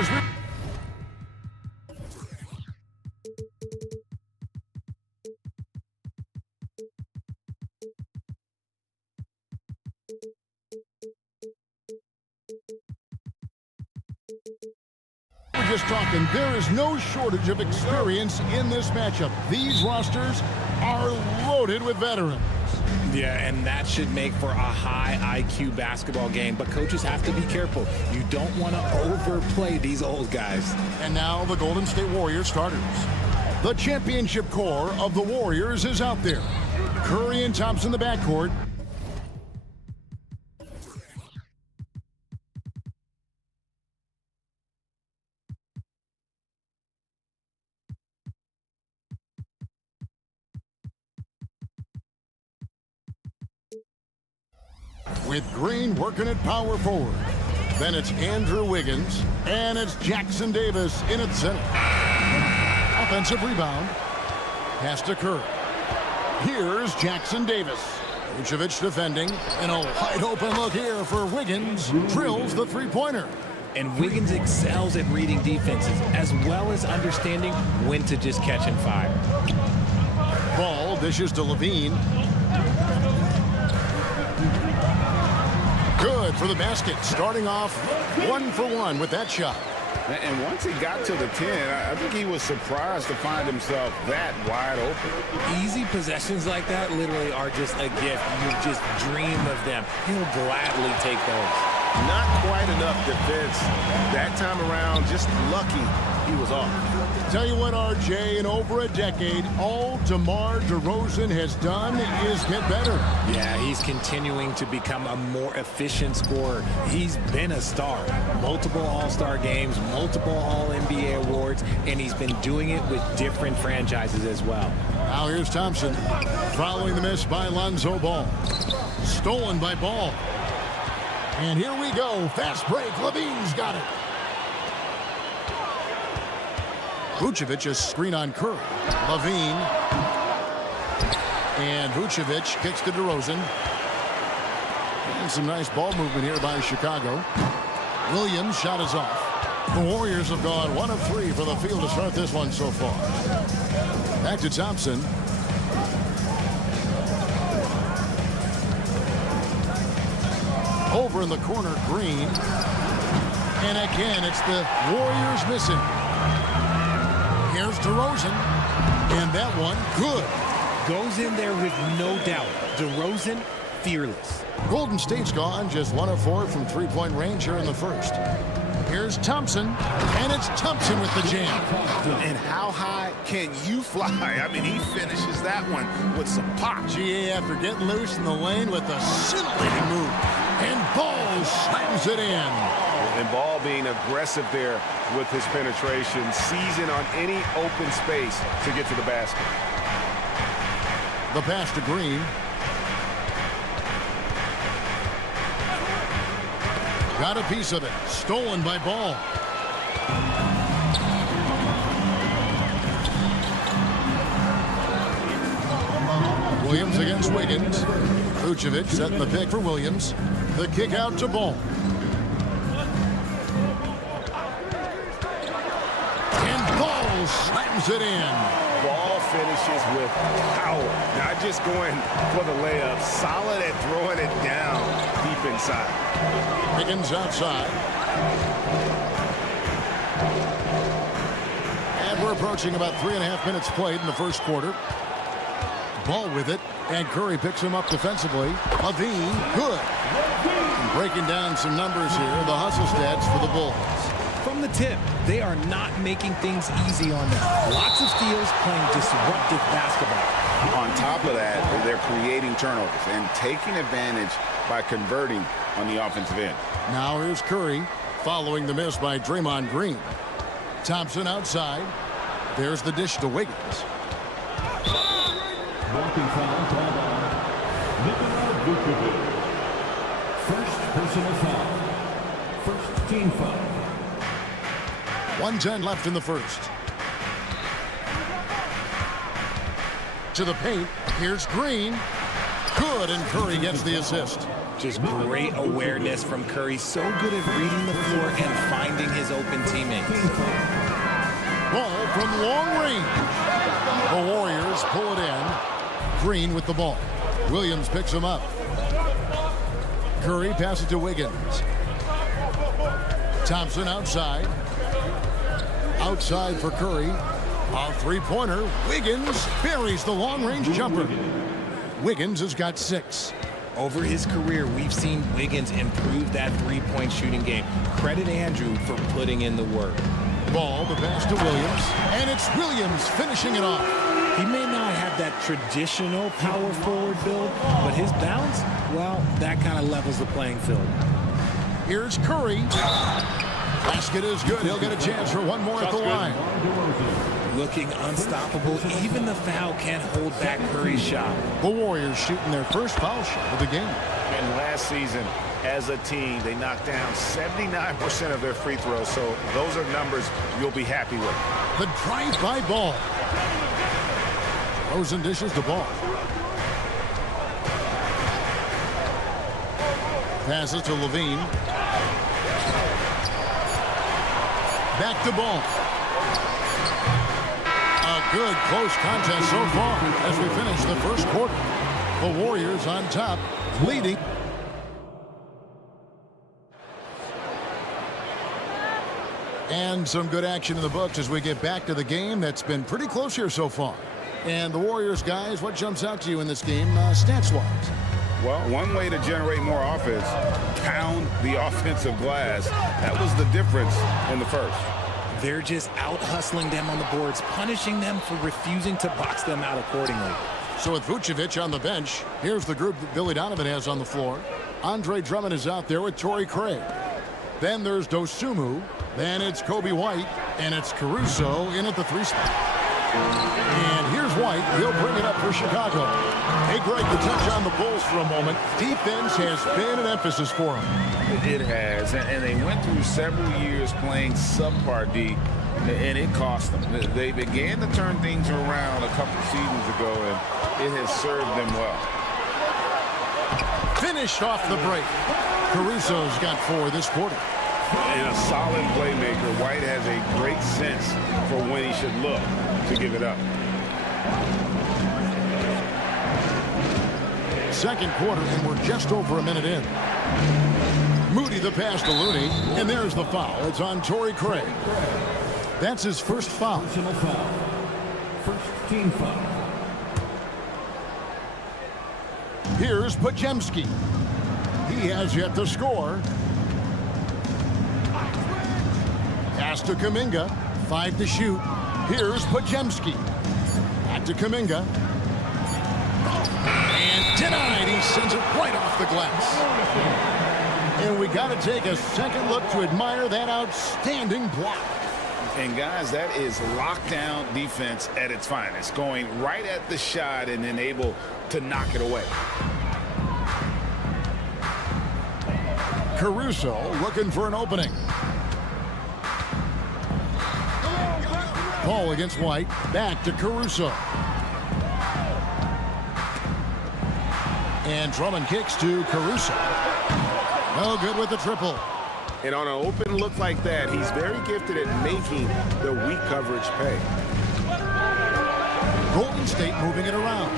his... We're just talking, there is no shortage of experience in this matchup. These rosters are loaded with veterans. Yeah, and that should make for a high IQ basketball game. But coaches have to be careful. You don't want to overplay these old guys. And now the Golden State Warriors starters. The championship core of the Warriors is out there. Curry and Thompson in the backcourt. With Green working at power forward. Then it's Andrew Wiggins, and it's Jackson Davis in at center. Offensive rebound. Pass to Curry. Here's Jackson Davis. Vucevic defending, and a wide open look here for Wiggins. Drills the three-pointer. And Wiggins excels at reading defenses, as well as understanding when to just catch and fire. Ball dishes to Levine. Good for the basket, starting off 1 for 1 with that shot. And once he got to the 10, I think he was surprised to find himself that wide open. Easy possessions like that literally are just a gift. You just dream of them. He'll gladly take those. Not quite enough defense that time around. Just lucky he was off. Tell you what, RJ, in over a decade, all DeMar DeRozan has done is get better. Yeah, he's continuing to become a more efficient scorer. He's been a star. Multiple All-Star games, multiple All-NBA awards, and he's been doing it with different franchises as well. Now here's Thompson, following the miss by Lonzo Ball. Stolen by Ball. And here we go. Fast break. Levine's got it. Vucevic is screen on Curry. Levine. And Vucevic kicks to DeRozan. And some nice ball movement here by Chicago. Williams' shot is off. The Warriors have gone 1 of 3 for the field to start this one so far. Back to Thompson. Over in the corner, Green. And again, it's the Warriors missing. Here's DeRozan. And that one, good. Goes in there with no doubt. DeRozan, fearless. Golden State's gone just 1 of 4 from three-point range here in the first. Here's Thompson. And it's Thompson with the jam. And how high can you fly? I mean, he finishes that one with some pop. GA after getting loose in the lane with a scintillating move. And Ball slams it in. And Ball being aggressive there with his penetration, seizing on any open space to get to the basket. The pass to Green. Got a piece of it. Stolen by Ball. Williams against Wiggins. Vucevic setting the pick for Williams. The kick out to Ball. And Ball slams it in. Ball finishes with power. Not just going for the layup. Solid at throwing it down deep inside. Wiggins outside. And we're approaching about 3.5 minutes played in the first quarter. Ball with it, and Curry picks him up defensively. Levine, good. And breaking down some numbers here, the hustle stats for the Bulls. From the tip, they are not making things easy on them. Lots of steals, playing disruptive basketball. On top of that, they're creating turnovers and taking advantage by converting on the offensive end. Now here's Curry, following the miss by Draymond Green. Thompson outside. There's the dish to Wiggins. Blocking foul called on Nikola Vucevic. First personal foul. First team foul. 1:10 left in the first. To the paint. Here's Green. Good, and Curry gets the assist. Just great awareness from Curry. So good at reading the floor and finding his open teammates. Ball from long range. The Warriors pull it in. Green with the ball. Williams picks him up. Curry passes to Wiggins. Thompson outside. Outside for Curry. A three-pointer. Wiggins buries the long-range jumper. Wiggins has got 6. Over his career, we've seen Wiggins improve that three-point shooting game. Credit Andrew for putting in the work. Ball, the pass to Williams. And it's Williams finishing it off. He may not have that traditional power forward build, but his bounce, well, that kind of levels the playing field. Here's Curry. Basket is good. He'll get a chance for one more at the line. Looking unstoppable. Even the foul can't hold back Curry's shot. The Warriors shooting their first foul shot of the game. And last season, as a team, they knocked down 79% of their free throws, so those are numbers you'll be happy with. The drive-by ball. Throws and dishes the ball. Passes to Levine. Back to ball. A good close contest so far as we finish the first quarter. The Warriors on top, leading. And some good action in the books as we get back to the game that's been pretty close here so far. And the Warriors, guys, what jumps out to you in this game stats-wise? Well, one way to generate more offense, pound the offensive glass. That was the difference in the first. They're just out-hustling them on the boards, punishing them for refusing to box them out accordingly. So with Vucevic on the bench, here's the group that Billy Donovan has on the floor. Andre Drummond is out there with Torrey Craig. Then there's Dosunmu. Then it's Kobe White. And it's Caruso in at the 3 spot. And here's White. He'll bring it up for Chicago. Hey, Greg, to touch on the Bulls for a moment. Defense has been an emphasis for them. It has, and they went through several years playing subpar D, and it cost them. They began to turn things around a couple seasons ago, and it has served them well. Finished off the break. Caruso's got 4 this quarter. And a solid playmaker, White has a great sense for when he should look to give it up. Second quarter, and we're just over a minute in. Moody the pass to Looney, and there's the foul. It's on Torrey Craig. That's his first foul. Personal foul. First team foul. Here's Podziemski. He has yet to score. Pass to Kuminga. 5 to shoot. Here's Podziemski. Back to Kuminga. And denied. He sends it right off the glass. And we got to take a second look to admire that outstanding block. And guys, that is lockdown defense at its finest, going right at the shot and then able to knock it away. Caruso looking for an opening. Ball against White. Back to Caruso. And Drummond kicks to Caruso. No good with the triple. And on an open look like that, he's very gifted at making the weak coverage pay. Golden State moving it around.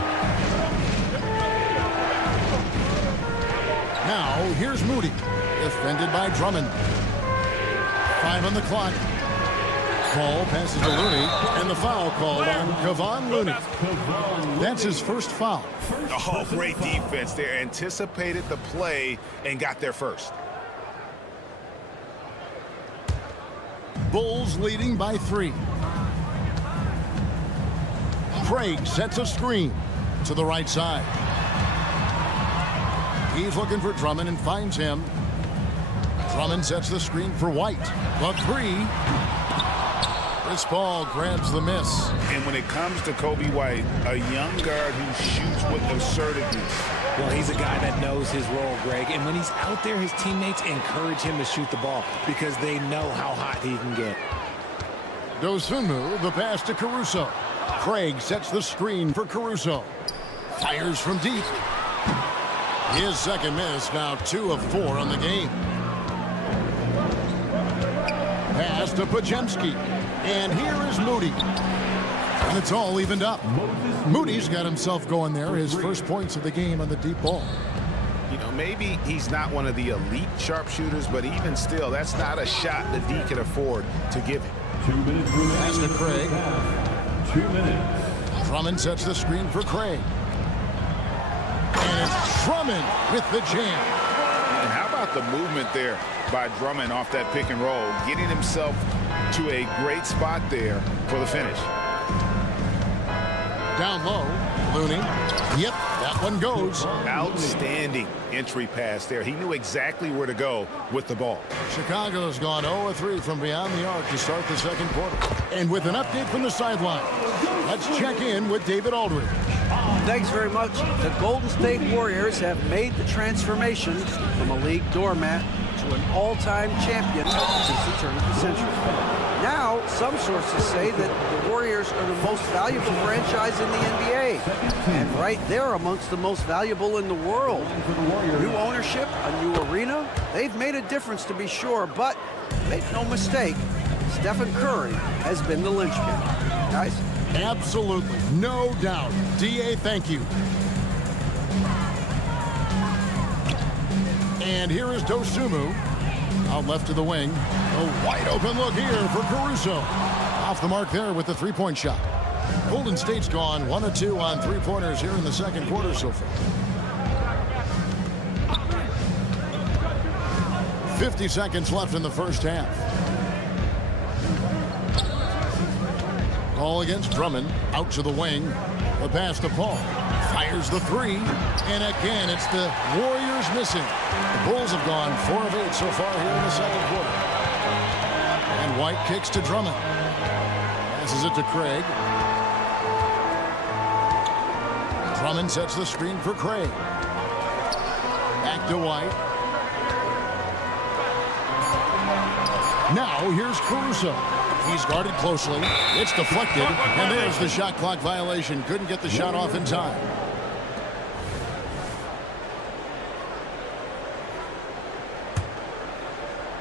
Now, here's Moody. Defended by Drummond. 5 on the clock. Ball passes to Looney, and the foul called on Kevon Looney. That's his first foul. Oh, great defense there. Anticipated the play and got there first. Bulls leading by 3. Craig sets a screen to the right side. He's looking for Drummond and finds him. Drummond sets the screen for White. The 3. Chris Paul grabs the miss. And when it comes to Kobe White, a young guard who shoots with assertiveness. Well, he's a guy that knows his role, Greg. And when he's out there, his teammates encourage him to shoot the ball because they know how hot he can get. Dosunmu, the pass to Caruso. Craig sets the screen for Caruso. Fires from deep. His second miss, now 2 of 4 on the game. Pass to Pajemski. And here is Moody. And it's all evened up. Moody's got himself going there. His first points of the game on the deep ball. You know, maybe he's not one of the elite sharpshooters, but even still, that's not a shot that D can afford to give him. 2 minutes remaining. Pass to Craig. 2 minutes. Drummond sets the screen for Craig. And it's Drummond with the jam. And how about the movement there by Drummond off that pick and roll, getting himself to a great spot there for the finish. Down low, Looney. Yep, that one goes. Outstanding entry pass there. He knew exactly where to go with the ball. Chicago's gone 0-3 from beyond the arc to start the second quarter. And with an update from the sideline, let's check in with David Aldridge. Thanks very much. The Golden State Warriors have made the transformation from a league doormat to an all-time champion since the turn of the century. Now, some sources say that the Warriors are the most valuable franchise in the NBA. And right there amongst the most valuable in the world. New ownership, a new arena. They've made a difference to be sure, but make no mistake, Stephen Curry has been the linchpin. Guys? Absolutely, no doubt. D.A., thank you. And here is Dosunmu. Out left to the wing. A wide open look here for Caruso. Off the mark there with the three-point shot. Golden State's gone 1 of 2 on three-pointers here in the second quarter so far. 50 seconds left in the first half. Ball against Drummond. Out to the wing. The pass to Paul. Fires the three. And again, it's the Warriors missing. The Bulls have gone 4 of 8 so far here in the second quarter. And White kicks to Drummond. Passes it to Craig. Drummond sets the screen for Craig. Back to White. Now here's Caruso. He's guarded closely. It's deflected. And there's the shot clock violation. Couldn't get the shot off in time.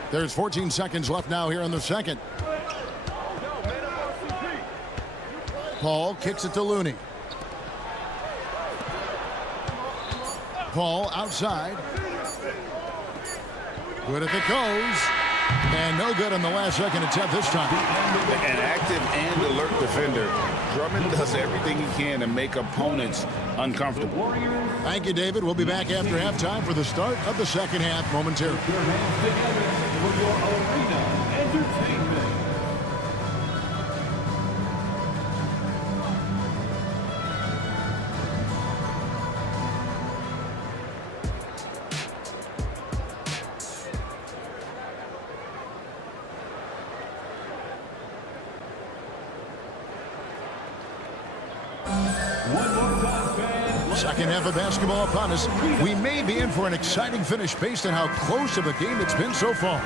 There's 14 seconds left now here in the second. Paul kicks it to Looney. Paul outside. Good if it goes. And no good on the last second attempt this time. An active and alert defender. Drummond does everything he can to make opponents uncomfortable. Thank you, David. We'll be back after halftime for the start of the second half momentarily. Your hands together for your arena entertainment. Second half of basketball upon us. We may be in for an exciting finish based on how close of a game it's been so far.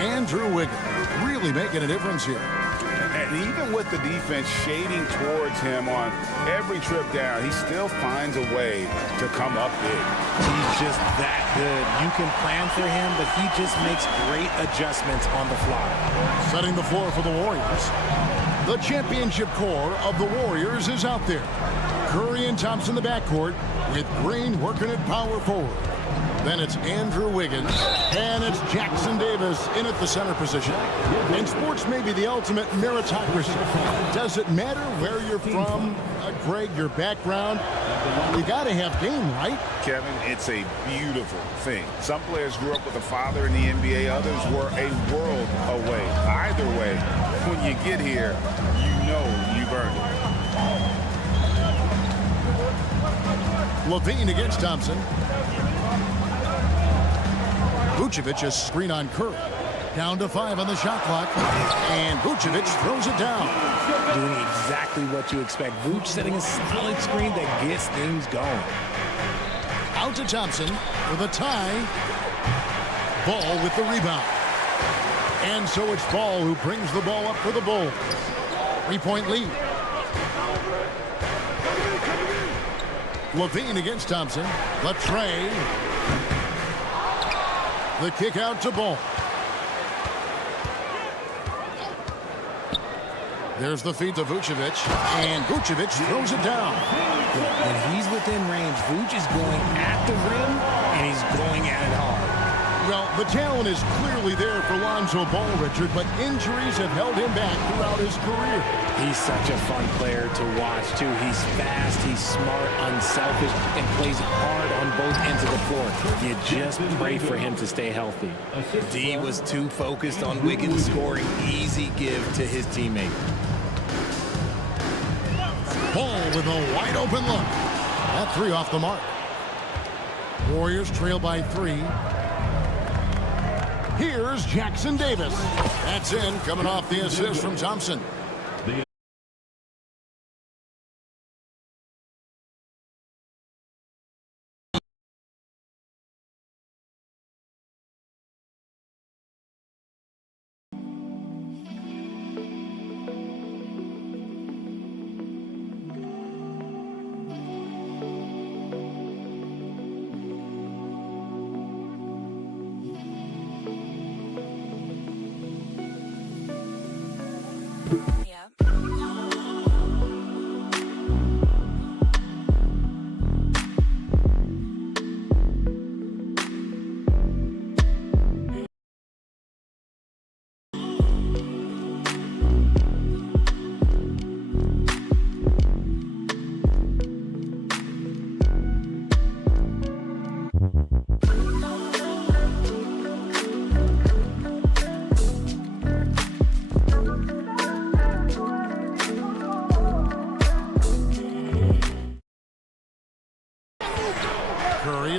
Andrew Wiggins really making a difference here. And even with the defense shading towards him on every trip down, he still finds a way to come up big. He's just that good. You can plan for him, but he just makes great adjustments on the fly. Setting the floor for the Warriors. The championship core of the Warriors is out there. Curry and Thompson in the backcourt with Green working at power forward. Then it's Andrew Wiggins, and it's Jackson Davis in at the center position. And sports may be the ultimate meritocracy. Does it matter where you're from, Greg, your background? You got to have game, right? Kevin, it's a beautiful thing. Some players grew up with a father in the NBA. Others were a world away. Either way, when you get here, you know you've earned it. Levine against Thompson. Vucevic a screen on Curry. Down to 5 on the shot clock. And Vucevic throws it down. Doing exactly what you expect. Vuce setting a solid screen that gets things going. Out to Thompson for the tie. Ball with the rebound. And so it's Ball who brings the ball up for the Bulls. 3-point lead. Levine against Thompson. Latre. The kick out to Ball. There's the feed to Vucevic, and Vucevic throws it down. When he's within range, Vuce is going at the rim, and he's going at it hard. Well, the talent is clearly there for Lonzo Ball, Richard, but injuries have held him back throughout his career. He's such a fun player to watch, too. He's fast, he's smart, unselfish, and plays hard on both ends of the floor. You just pray for him to stay healthy. D was too focused on Wiggins scoring. Easy give to his teammate. Ball with a wide open look. That three off the mark. Warriors trail by 3. Here's Jackson Davis. That's in, coming off the assist from Thompson.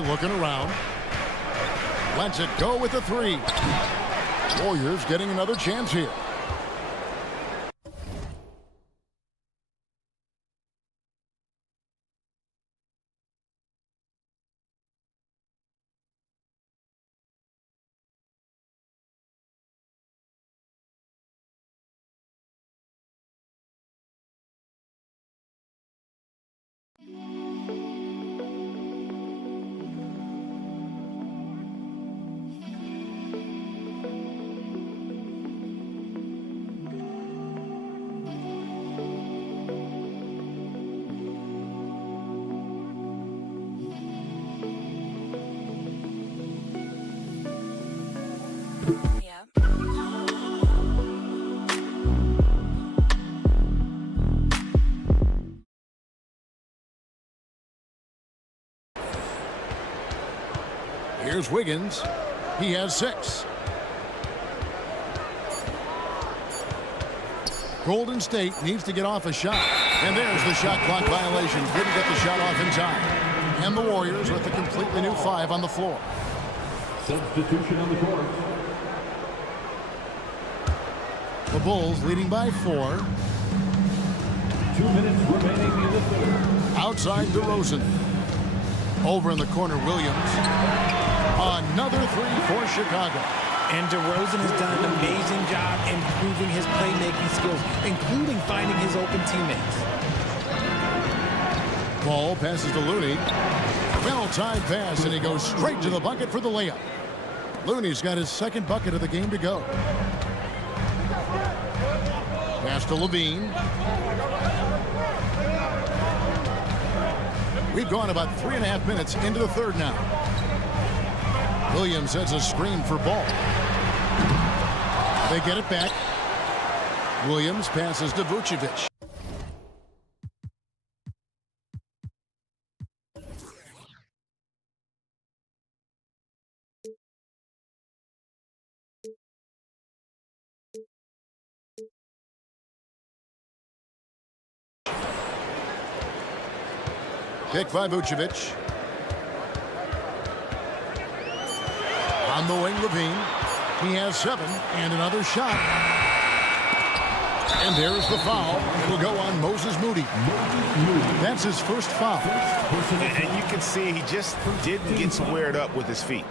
Looking around. Lets it go with the 3. Warriors getting another chance here. Here's Wiggins. He has 6. Golden State needs to get off a shot. And there's the shot clock violation. Didn't get the shot off in time. And the Warriors with a completely new 5 on the floor. Substitution on the court. The Bulls leading by 4. 2 minutes remaining in the third. Outside DeRozan. Over in the corner, Williams. Another 3 for Chicago. And DeRozan has done an amazing job improving his playmaking skills, including finding his open teammates. Ball passes to Looney. Well-timed pass, and he goes straight to the bucket for the layup. Looney's got his 2nd bucket of the game to go. Pass to Levine. We've gone about 3.5 minutes into the third now. Williams sets a screen for Ball. They get it back. Williams passes to Vucevic. Kick by Vucevic. On the wing, Levine. He has 7 and another shot. And there's the foul. It'll go on Moses Moody. That's his first foul. And you can see he just didn't get squared up with his feet.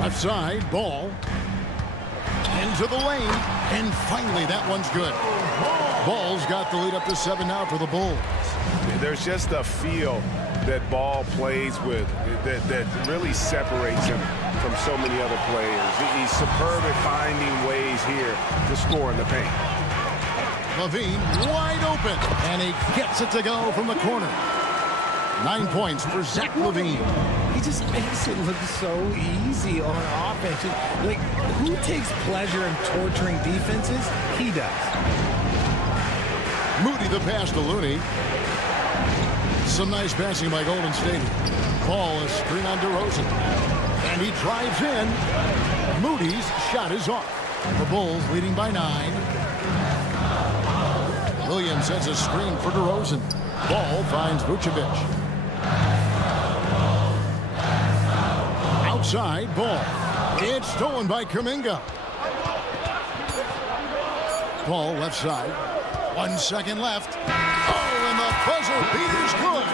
Left side, Ball. into the lane, and finally that one's good. Ball's got the lead up to 7 now for the Bulls. There's just a feel that Ball plays with that really separates him from so many other players. He's superb at finding ways here to score in the paint. Levine wide open, and he gets it to go from the corner. 9 points for Zach LaVine. He just makes it look so easy on offense. Like, who takes pleasure in torturing defenses? He does. Moody the pass to Looney. Some nice passing by Golden State. Ball is screen on DeRozan. And he drives in. Moody's shot is off. The Bulls leading by 9. Williams sets a screen for DeRozan. Ball finds Vucevic. Outside Ball. It's stolen by Kuminga. Ball left side. 1 second left. Oh, and the buzzer beater's good.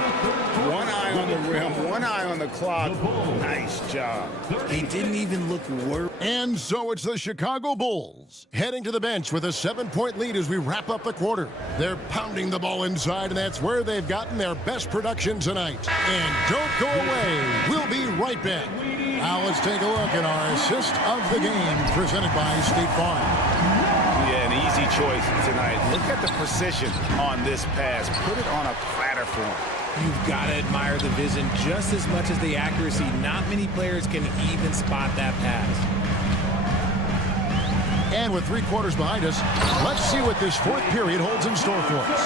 One eye on the rim, one eye on the clock. Nice job. He didn't even look worried. And so it's the Chicago Bulls heading to the bench with a 7-point lead as we wrap up the quarter. They're pounding the ball inside, and that's where they've gotten their best production tonight. And don't go away. We'll be right back. Now let's take a look at our assist of the game presented by State Farm. Yeah, an easy choice tonight. Look at the precision on this pass. Put it on a platter for him. You've got to admire the vision just as much as the accuracy. Not many players can even spot that pass. And with 3 quarters behind us, let's see what this 4th period holds in store for us.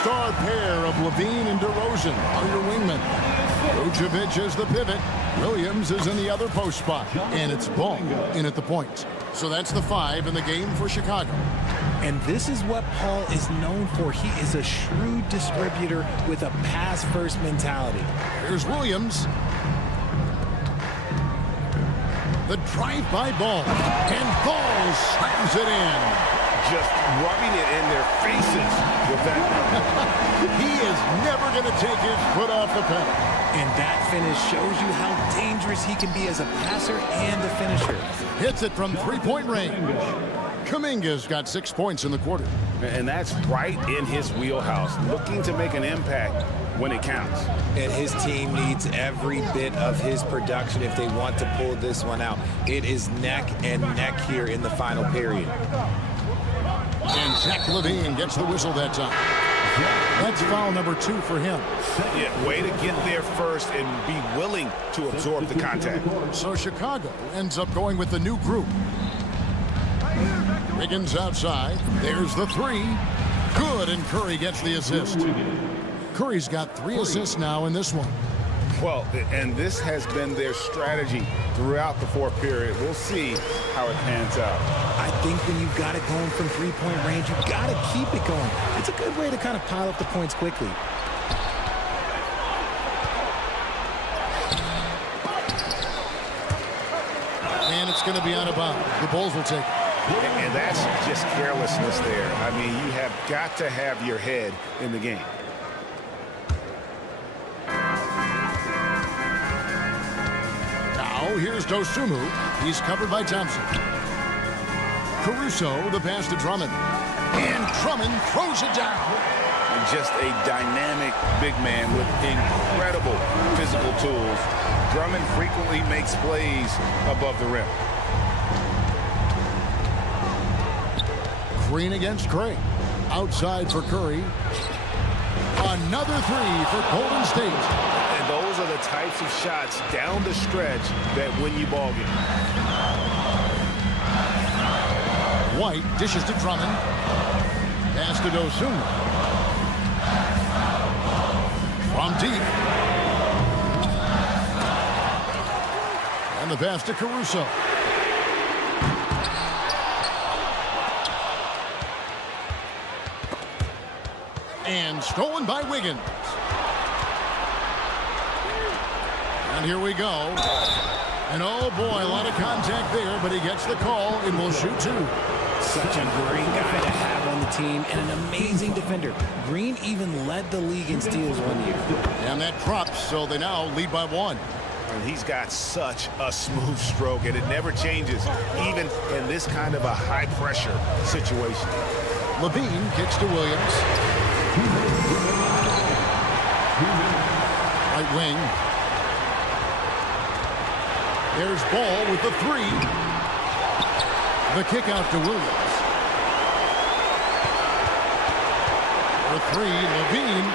Star pair of Levine and DeRozan are your wingmen. Vucevic is the pivot. Williams is in the other post spot. And it's Ball in at the point. So that's the 5 in the game for Chicago. And this is what Paul is known for. He is a shrewd distributor with a pass-first mentality. Here's Williams. The drive by Ball. And Ball slams it in. Just rubbing it in their faces with that. He is never going to take his foot off the pedal. And that finish shows you how dangerous he can be as a passer and a finisher. Hits it from 3-point range. Kuminga's got 6 points in the quarter. And that's right in his wheelhouse, looking to make an impact when it counts. And his team needs every bit of his production if they want to pull this one out. It is neck and neck here in the final period. And Zach LaVine gets the whistle that time. That's foul number 2 for him. Yeah, way to get there first and be willing to absorb the contact. So Chicago ends up going with the new group. Wiggins outside. There's the 3. Good, and Curry gets the assist. Curry's got 3 assists now in this one. Well, and this has been their strategy throughout the 4th period. We'll see how it pans out. I think when you've got it going from 3-point range, you've got to keep it going. It's a good way to kind of pile up the points quickly. And it's going to be out of bounds. The Bulls will take it. And that's just carelessness there. I mean, you have got to have your head in the game. Now here's Dosunmu. He's covered by Thompson. Caruso, the pass to Drummond. And Drummond throws it down. And just a dynamic big man with incredible physical tools. Drummond frequently makes plays above the rim. Green against Craig. Outside for Curry. Another 3 for Golden State. And those are the types of shots down the stretch that win you ball games. White dishes to Drummond. Pass to Dosunmu. From deep. And the pass to Caruso. And stolen by Wiggins. And here we go. And oh boy, a lot of contact there, but he gets the call and will shoot 2. Such a great guy to have on the team and an amazing defender. Green even led the league in steals one year. And that drops, so they now lead by 1. And he's got such a smooth stroke, and it never changes, even in this kind of a high-pressure situation. Levine kicks to Williams. Right wing. There's Ball with the three. The kick out to Williams. For three, Levine.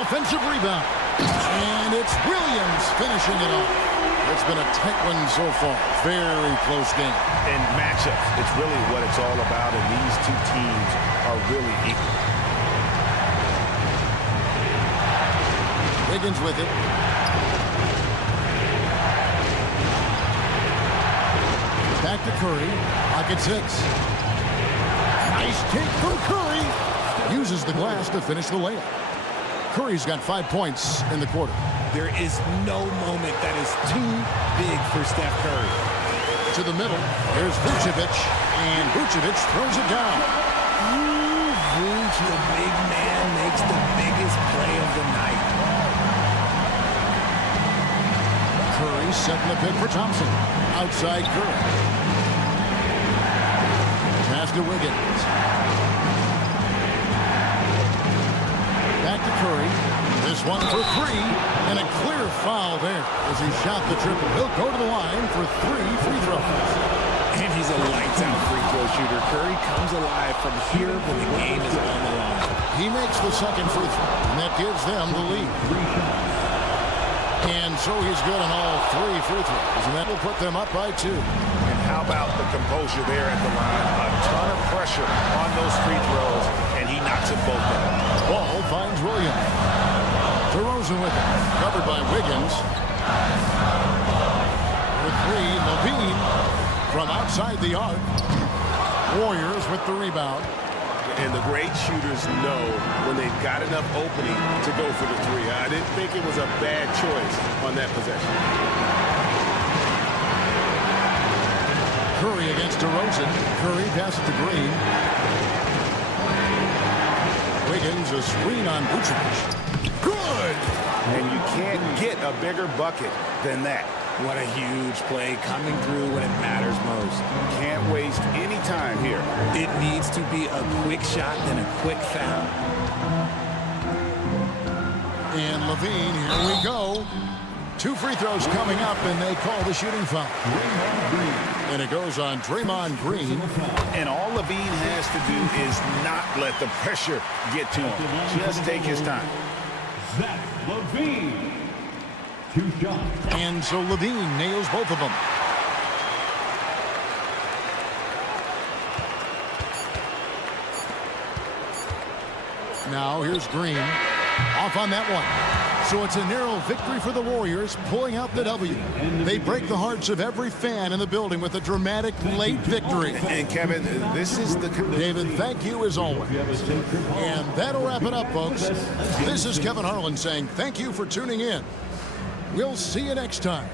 Offensive rebound. And it's Williams finishing it off. It's been a tight one so far. Very close game. In matchups, it's really what it's all about, and these two teams are really equal. Wiggins with it. Back to Curry. Pocket 6. Nice take from Curry. Uses the glass to finish the layup. Curry's got 5 points in the quarter. There is no moment that is too big for Steph Curry. To the middle. Here's Vucevic. And Vucevic throws it down. Ooh, Vuce, the big man, makes the biggest play of the night. Curry setting the pick for Thompson. Outside Curry. Pass to Wiggins. Back to Curry. This one for three. And a clear foul there as he shot the triple. He'll go to the line for 3 free throws. And he's a lights-out free throw shooter. Curry comes alive from here when the game is on the line. He makes the second free throw, and that gives them the lead. And so he's good on all 3 free throws, and that will put them up by 2. And how about the composure there at the line? A ton of pressure on those free throws, and he knocks them both down. Ball finds Williams. DeRozan with it. Covered by Wiggins. With 3, Levine from outside the arc. Warriors with the rebound. And the great shooters know when they've got enough opening to go for the 3. I didn't think it was a bad choice on that possession. Curry against DeRozan. Curry passes to Green. Wiggins a screen on Vucevic. Good! And you can't get a bigger bucket than that. What a huge play coming through when it matters most. Can't waste any time here. It needs to be a quick shot and a quick foul. And Levine, here we go. 2 free throws coming up, and they call the shooting foul. And it goes on Draymond Green. And all Levine has to do is not let the pressure get to him. Just take his time. Zach LaVine. 2 shots. And so Levine nails both of them. Now here's Green. Off on that one. So it's a narrow victory for the Warriors, pulling out the W. They break the hearts of every fan in the building with a dramatic late victory. And Kevin, this is the... David, thank you as always. And that'll wrap it up, folks. This is Kevin Harlan saying thank you for tuning in. We'll see you next time.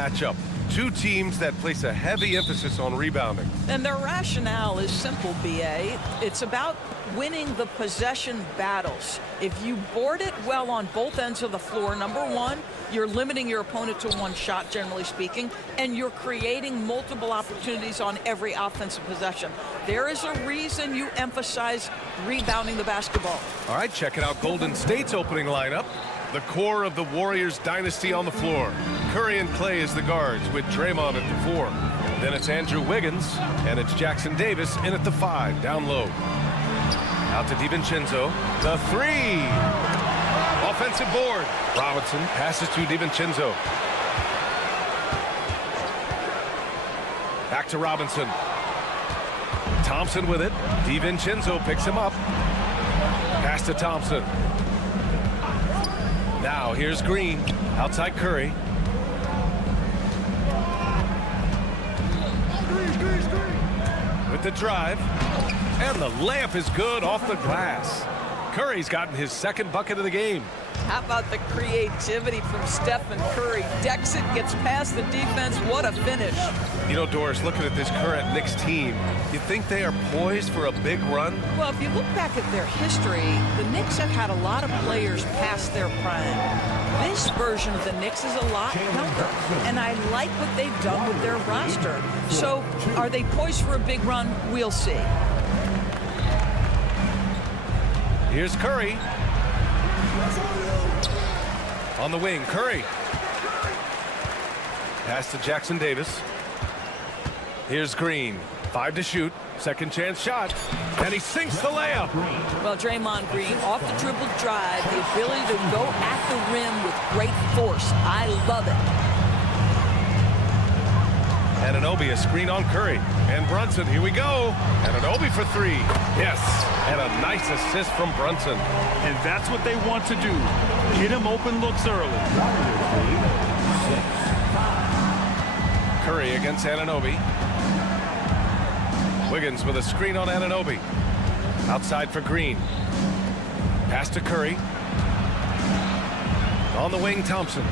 matchup. Two teams that place a heavy emphasis on rebounding. And their rationale is simple, B.A. It's about winning the possession battles. If you board it well on both ends of the floor, number one, you're limiting your opponent to one shot, generally speaking, and you're creating multiple opportunities on every offensive possession. There is a reason you emphasize rebounding the basketball. All right, checking out Golden State's opening lineup. The core of the Warriors dynasty on the floor. Curry and Clay as the guards with Draymond at the 4. Then it's Andrew Wiggins, and it's Jackson Davis in at the 5, down low. Out to DiVincenzo, the 3. Offensive board. Robinson passes to DiVincenzo. Back to Robinson. Thompson with it. DiVincenzo picks him up. Pass to Thompson. Now here's Green, outside Curry. With the drive, and the layup is good off the glass. Curry's gotten his second bucket of the game. How about the creativity from Stephen Curry? Decks it, gets past the defense. What a finish. You know, Doris, looking at this current Knicks team, you think they are poised for a big run? Well, if you look back at their history, the Knicks have had a lot of players past their prime. This version of the Knicks is a lot younger, and I like what they've done with their roster. So, are they poised for a big run? We'll see. Here's Curry. On the wing, Curry. Pass to Jackson Davis. Here's Green. 5 to shoot. Second chance shot. And he sinks the layup. Well, Draymond Green, off the dribble drive, the ability to go at the rim with great force. I love it. Anunoby, a screen on Curry. And Brunson, here we go. Anunoby for 3. Yes, and a nice assist from Brunson. And that's what they want to do. Get him open looks early. Curry against Anunoby. Wiggins with a screen on Anunoby. Outside for Green. Pass to Curry. On the wing, Thompson.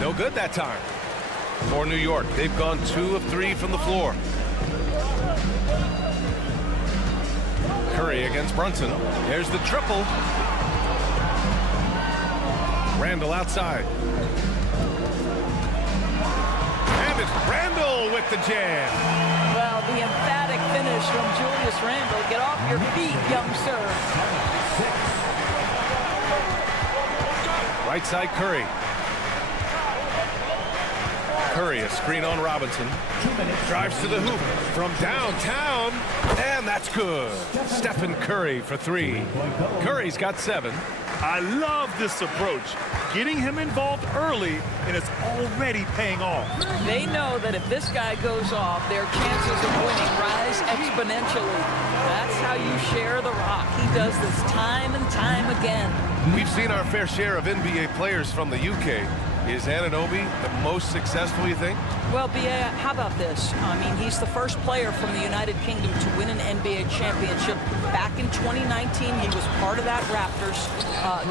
No good that time. For New York, they've gone 2 of 3 from the floor. Curry against Brunson. There's the triple. Randall outside. And it's Randall with the jam. Well, the emphatic finish from Julius Randle. Get off your feet, young sir. Right side, Curry. Curry, a screen on Robinson. Drives to the hoop from downtown, and that's good. Stephen Curry for 3. Curry's got 7. I love this approach. Getting him involved early, and it's already paying off. They know that if this guy goes off, their chances of winning rise exponentially. That's how you share the rock. He does this time and time again. We've seen our fair share of NBA players from the UK. Is Anunoby the most successful, you think? Well, B.A., how about this? I mean, he's the first player from the United Kingdom to win an NBA championship. Back in 2019, he was part of that Raptors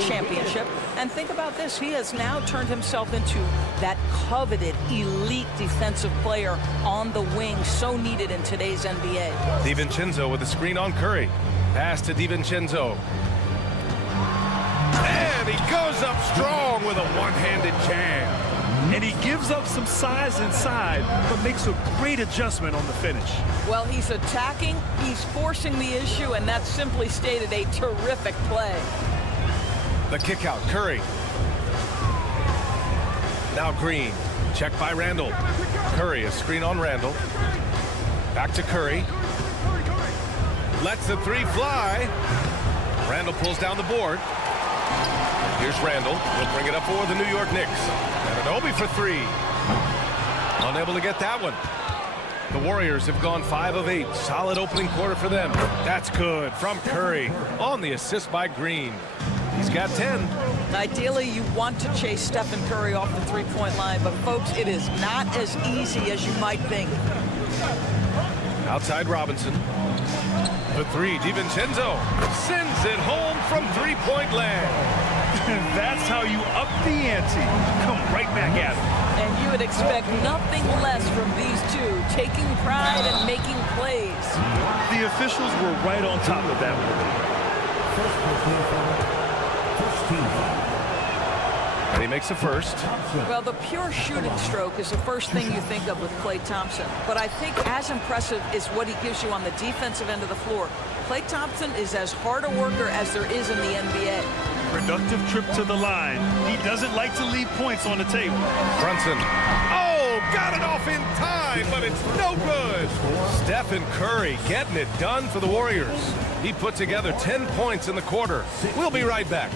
championship. And think about this. He has now turned himself into that coveted, elite defensive player on the wing, so needed in today's NBA. DiVincenzo with a screen on Curry. Pass to DiVincenzo. And he goes up strong with a one-handed jam. And he gives up some size inside, but makes a great adjustment on the finish. Well, he's attacking, he's forcing the issue, and that's simply stated a terrific play. The kick out, Curry. Now Green, checked by Randall. Curry, a screen on Randall. Back to Curry. Lets the 3 fly. Randall pulls down the board. Here's Randall. He'll bring it up for the New York Knicks. Anunoby for 3. Unable to get that one. The Warriors have gone 5 of 8. Solid opening quarter for them. That's good from Curry on the assist by Green. He's got 10. Ideally, you want to chase Stephen Curry off the three-point line, but folks, it is not as easy as you might think. Outside Robinson. The 3, DiVincenzo sends it home from three-point land. That's how you up the ante. Come right back at it. And you would expect nothing less from these two, taking pride and making plays. The officials were right on top of that one. And he makes a first. Well, the pure shooting stroke is the first thing you think of with Klay Thompson. But I think as impressive is what he gives you on the defensive end of the floor. Klay Thompson is as hard a worker as there is in the NBA. Productive trip to the line. He doesn't like to leave points on the table. Brunson. Oh, got it off in time, but it's no good. Stephen Curry getting it done for the Warriors. He put together 10 points in the quarter. We'll be right back.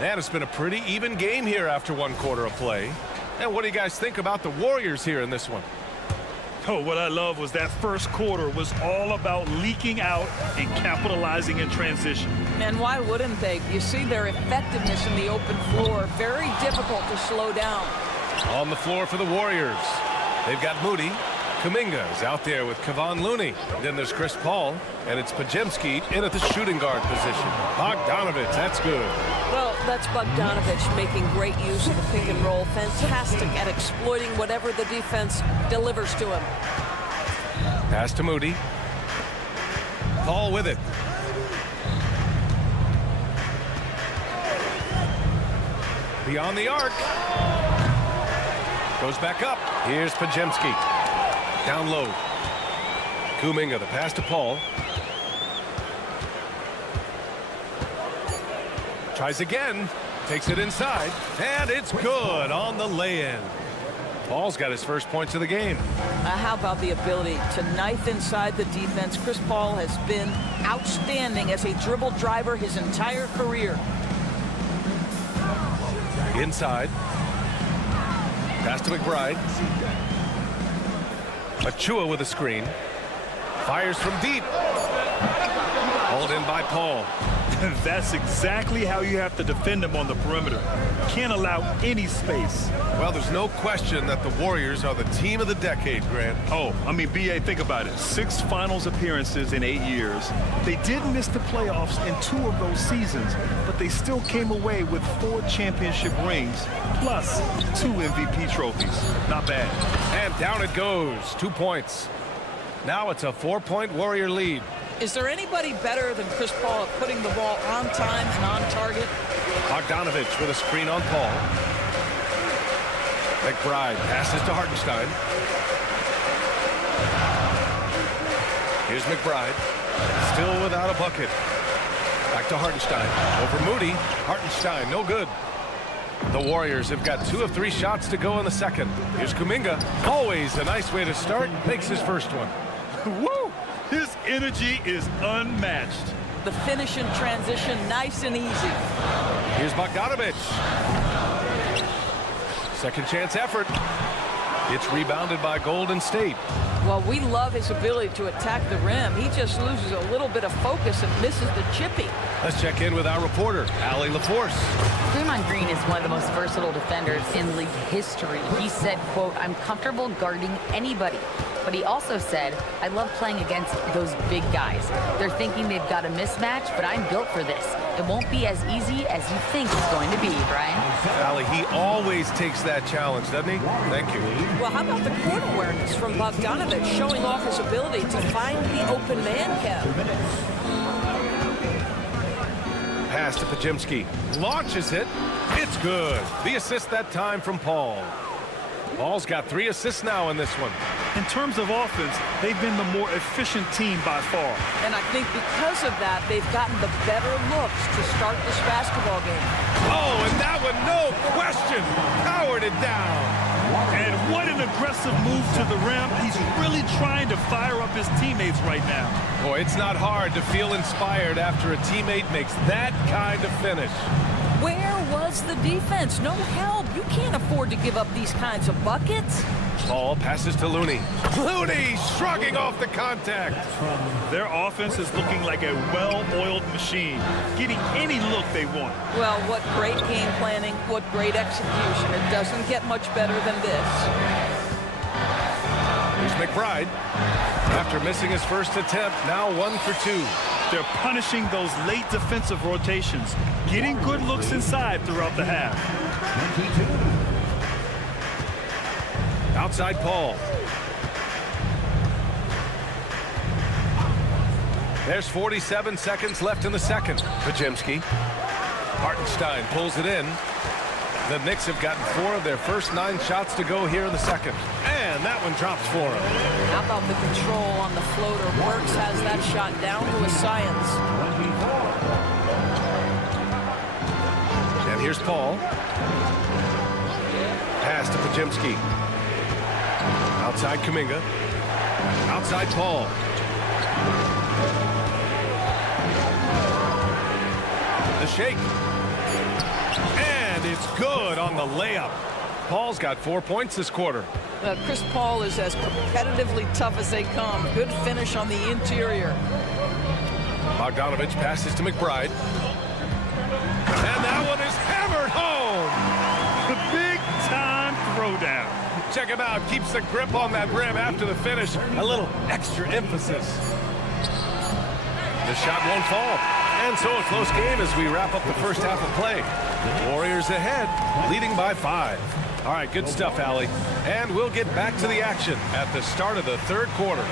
And it's been a pretty even game here after one quarter of play. And what do you guys think about the Warriors here in this one? Oh, what I love was that first quarter was all about leaking out and capitalizing in transition. And why wouldn't they? You see their effectiveness in the open floor. Very difficult to slow down. On the floor for the Warriors. They've got Moody. Kuminga is out there with Kevon Looney. Then there's Chris Paul, and it's Podziemski in at the shooting guard position. Bogdanovich, that's good. Well, that's Bogdanovich making great use of the pick and roll. Fantastic at exploiting whatever the defense delivers to him. Pass to Moody. Paul with it. Beyond the arc. Goes back up. Here's Podziemski. Down low. Kuminga, the pass to Paul. Tries again. Takes it inside. And it's good on the lay-in. Paul's got his first points of the game. How about the ability to knife inside the defense? Chris Paul has been outstanding as a dribble driver his entire career. Inside. Pass to McBride. Achua with a screen. Fires from deep. Hauled in by Paul. That's exactly how you have to defend him on the perimeter. Can't allow any space. Well, there's no question that the Warriors are the team of the decade, Grant. Oh, I mean, B.A., think about it. 6 finals appearances in 8 years. They did miss the playoffs in 2 of those seasons, but they still came away with 4 championship rings, plus 2 MVP trophies. Not bad. And down it goes. 2 points. Now it's a 4-point Warrior lead. Is there anybody better than Chris Paul at putting the ball on time and on target? Bogdanovich with a screen on Paul. McBride passes to Hartenstein. Here's McBride. Still without a bucket. Back to Hartenstein. Over Moody. Hartenstein, no good. The Warriors have got 2 of 3 shots to go in the second. Here's Kuminga. Always a nice way to start. Makes his first one. Woo! His energy is unmatched. The finish in transition, nice and easy. Here's Bogdanovich. Second chance effort. It's rebounded by Golden State. Well, we love his ability to attack the rim. He just loses a little bit of focus and misses the chippy. Let's check in with our reporter, Allie LaForce. Draymond Green is one of the most versatile defenders in league history. He said, quote, "I'm comfortable guarding anybody." But he also said, "I love playing against those big guys. They're thinking they've got a mismatch, but I'm built for this. It won't be as easy as you think it's going to be," Brian. Allie, he always takes that challenge, doesn't he? Thank you. Well, how about the court awareness from Bogdanovich, showing off his ability to find the open man, Kev? Pass to Podziemski. Launches it. It's good. The assist that time from Paul. Paul's got 3 assists now in this one. In terms of offense, they've been the more efficient team by far. And I think because of that, they've gotten the better looks to start this basketball game. Oh, and that one, no question, powered it down. And what an aggressive move to the rim. He's really trying to fire up his teammates right now. Boy, it's not hard to feel inspired after a teammate makes that kind of finish. Where was the defense? No help. You can't afford to give up these kinds of buckets. Paul passes to Looney. Looney shrugging off the contact. Their offense is looking like a well-oiled machine, getting any look they want. Well, what great game planning, what great execution. It doesn't get much better than this. Here's McBride. After missing his first attempt, now 1 for 2. They're punishing those late defensive rotations, getting good looks inside throughout the half. Outside Paul. There's 47 seconds left in the second. Pajemski. Hartenstein pulls it in. The Knicks have gotten 4 of their first 9 shots to go here in the second. And that one drops for him. How about the control on the floater? Burks has that shot down to a science. And here's Paul. Pass to Pajemski. Outside Kuminga. Outside Paul. The shake. And it's good on the layup. Paul's got 4 points this quarter. Chris Paul is as competitively tough as they come. Good finish on the interior. Bogdanovich passes to McBride. And that one is hammered home. The big-time throwdown. Check him out. Keeps the grip on that rim after the finish. A little extra emphasis. The shot won't fall. And so a close game as we wrap up the first half of play. Warriors ahead, leading by 5. All right, good stuff, Allie. And we'll get back to the action at the start of the third quarter.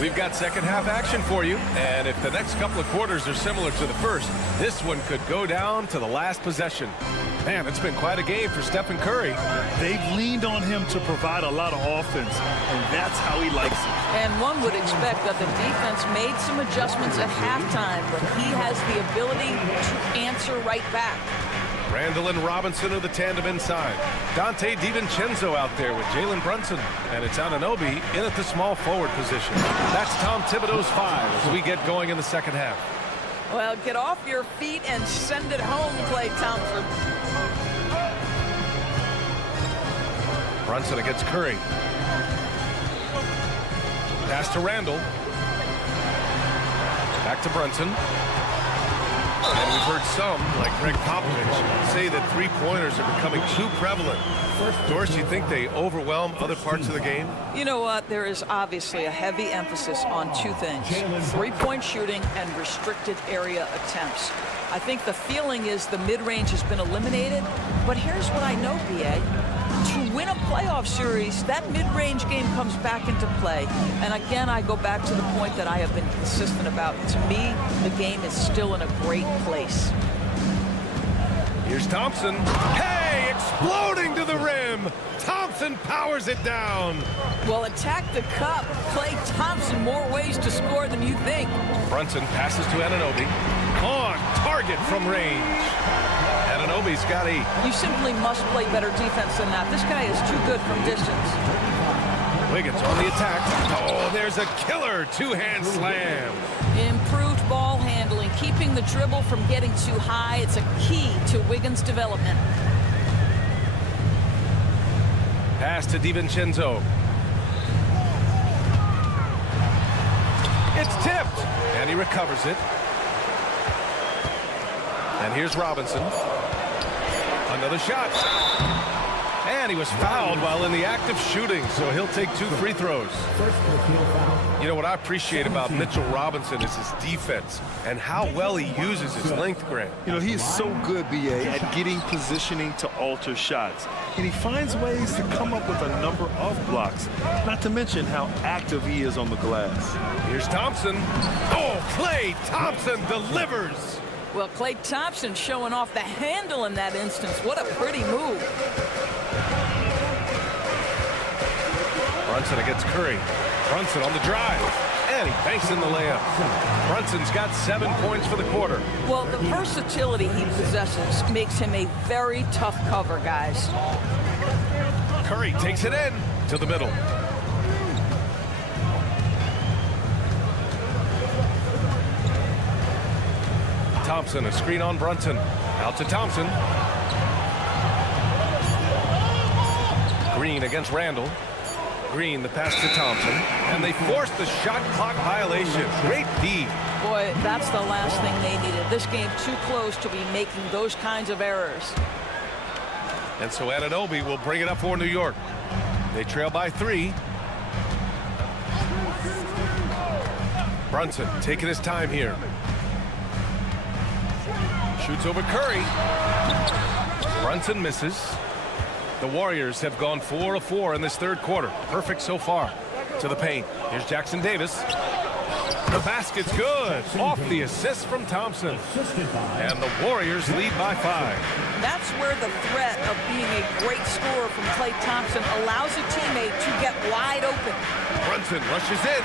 We've got second half action for you, and if the next couple of quarters are similar to the first, this one could go down to the last possession. Man, it's been quite a game for Stephen Curry. They've leaned on him to provide a lot of offense, and that's how he likes it. And one would expect that the defense made some adjustments at halftime, but he has the ability to answer right back. Randall and Robinson are the tandem inside. Dante DiVincenzo out there with Jalen Brunson. And it's Anunoby in at the small forward position. That's Tom Thibodeau's 5 as we get going in the second half. Well, get off your feet and send it home, Klay Thompson. Brunson against Curry. Pass to Randall. Back to Brunson. And we've heard some, like Greg Popovich, say that three-pointers are becoming too prevalent. Doris, you think they overwhelm other parts of the game? You know what? There is obviously a heavy emphasis on 2 things. Three-point shooting and restricted area attempts. I think the feeling is the mid-range has been eliminated. But here's what I know, B.A. To win a playoff series, that mid-range game comes back into play. And again, I go back to the point that I have been consistent about. To me, the game is still in a great place. Here's Thompson. Hey, exploding to the rim. Thompson powers it down. Well, attack the cup. Klay Thompson, more ways to score than you think. Brunson passes to Anunoby. On target from range. Anunoby's got 8. You simply must play better defense than that. This guy is too good from distance. Wiggins on the attack. Oh, there's a killer 2-hand slam. Improved ball handling, keeping the dribble from getting too high. It's a key to Wiggins' development. Pass to DiVincenzo. It's tipped. And he recovers it. And here's Robinson. Another shot. And he was fouled while in the act of shooting, so he'll take 2 free throws. You know what I appreciate about Mitchell Robinson is his defense and how well he uses his length, Grant. You know, he's so good, B.A., at getting positioning to alter shots. And he finds ways to come up with a number of blocks, not to mention how active he is on the glass. Here's Thompson. Oh, Klay Thompson delivers. Well, Klay Thompson showing off the handle in that instance. What a pretty move. Brunson against Curry. Brunson on the drive. And he banks in the layup. Brunson's got 7 points for the quarter. Well, the versatility he possesses makes him a very tough cover, guys. Curry takes it in to the middle. Thompson, a screen on Brunson. Out to Thompson. Green against Randall. Green, the pass to Thompson. And they force the shot clock violation. Great D. Boy, that's the last thing they needed. This game too close to be making those kinds of errors. And so Anunoby will bring it up for New York. They trail by 3. Brunson taking his time here. Shoots over Curry. Brunson misses. The Warriors have gone 4 of 4 in this third quarter. Perfect so far. To the paint. Here's Jackson Davis. The basket's good. Off the assist from Thompson. And the Warriors lead by 5. That's where the threat of being a great scorer from Klay Thompson allows a teammate to get wide open. Brunson rushes in.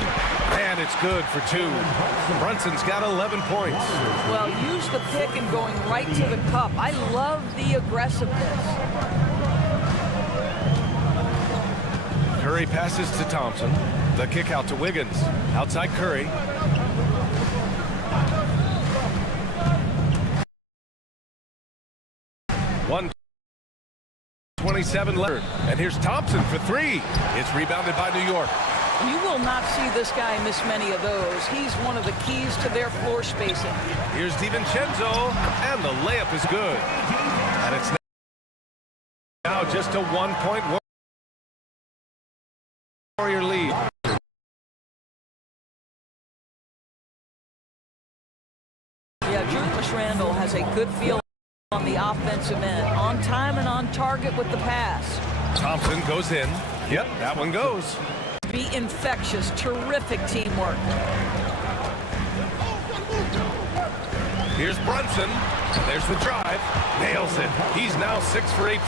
And it's good for 2. Brunson's got 11 points. Well, use the pick and going right to the cup. I love the aggressiveness. Curry passes to Thompson. The kick out to Wiggins. Outside Curry. .127 left. And here's Thompson for 3. It's rebounded by New York. You will not see this guy miss many of those. He's one of the keys to their floor spacing. Here's DiVincenzo. And the layup is good. And it's now just a 1-point Warrior lead. Yeah, Julius Randle has a good feel on the offensive end. On time and on target with the pass. Thompson goes in. Yep, that one goes. Be infectious. Terrific teamwork. Here's Brunson. There's the drive. Nails it. He's now 6 for 8.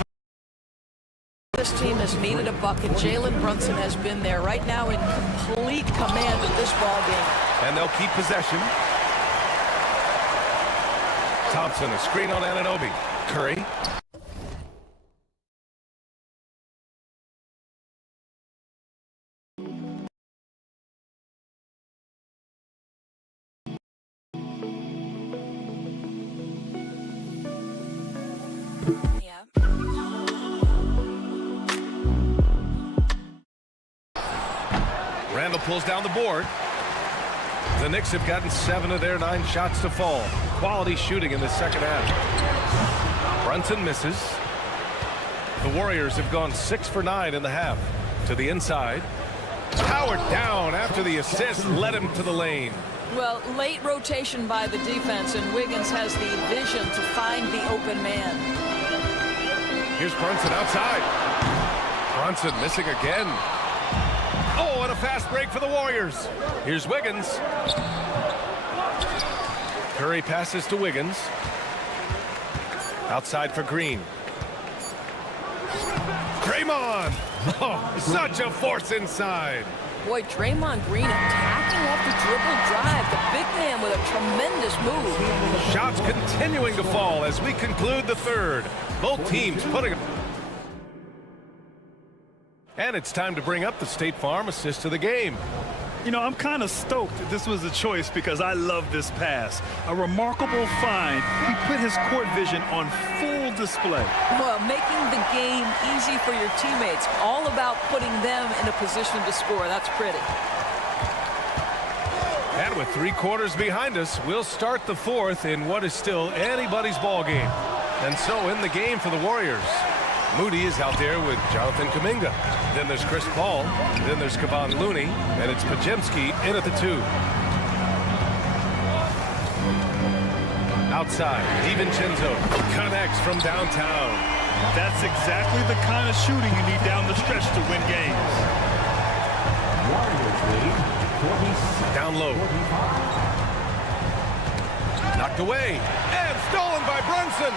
This team has needed a bucket. Jalen Brunson has been there right now in complete command of this ball game. And they'll keep possession. Thompson, a screen on Anunoby. Curry. Randall pulls down the board. The Knicks have gotten 7 of their 9 shots to fall. Quality shooting in the second half. Brunson misses. The Warriors have gone 6 for 9 in the half. To the inside. Powered down after the assist led him to the lane. Well, late rotation by the defense, and Wiggins has the vision to find the open man. Here's Brunson outside. Brunson missing again. Oh, and a fast break for the Warriors. Here's Wiggins. Curry passes to Wiggins. Outside for Green. Draymond. Oh, such a force inside. Boy, Draymond Green attacking off the dribble drive. The big man with a tremendous move. Shots continuing to fall as we conclude the third. Both teams putting... And it's time to bring up the State Farm assist of the game. You know, I'm kind of stoked that this was a choice because I love this pass. A remarkable find. He put his court vision on full display. Well, making the game easy for your teammates. All about putting them in a position to score. That's pretty. And with 3 quarters behind us, we'll start the fourth in what is still anybody's ball game. And so in the game for the Warriors, Moody is out there with Jonathan Kuminga. Then there's Chris Paul. Then there's Kevon Looney. And it's Pajemski in at the 2. Outside, DiVincenzo connects from downtown. That's exactly the kind of shooting you need down the stretch to win games. Down low. Knocked away. And stolen by Brunson.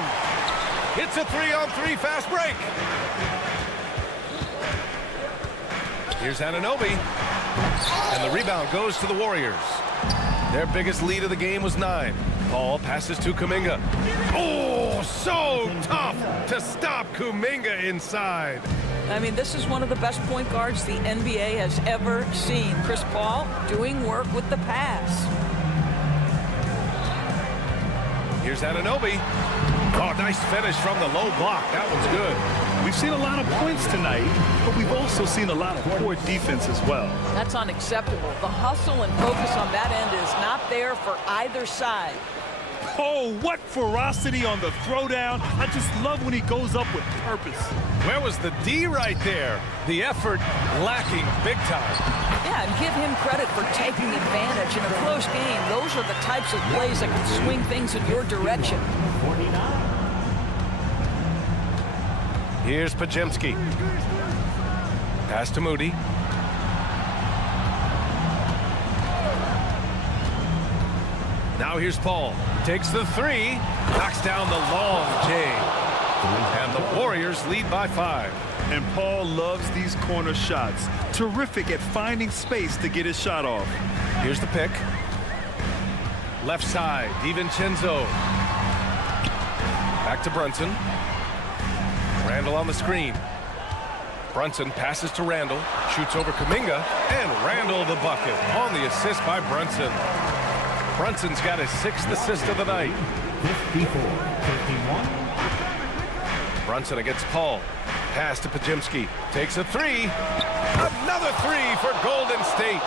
It's a 3-on-3 fast break. Here's Anunoby. And the rebound goes to the Warriors. Their biggest lead of the game was 9. Paul passes to Kuminga. Oh, so tough to stop Kuminga inside. I mean, this is one of the best point guards the NBA has ever seen. Chris Paul doing work with the pass. Here's Anunoby. Oh, nice finish from the low block. That one's good. We've seen a lot of points tonight, but we've also seen a lot of poor defense as well. That's unacceptable. The hustle and focus on that end is not there for either side. Oh, what ferocity on the throwdown. I just love when he goes up with purpose. Where was the D right there? The effort lacking big time. Yeah, and give him credit for taking advantage in a close game. Those are the types of plays that can swing things in your direction. Here's Pajemski. Pass to Moody. Now here's Paul. Takes the three. Knocks down the long J. And the Warriors lead by 5. And Paul loves these corner shots. Terrific at finding space to get his shot off. Here's the pick. Left side, DiVincenzo. Back to Brunson. Randall on the screen. Brunson passes to Randall. Shoots over Kuminga. And Randall the bucket on the assist by Brunson. Brunson's got his 6th assist of the night. 54-51. Brunson against Paul. Pass to Pajemski. Takes a 3. Another 3 for Golden State.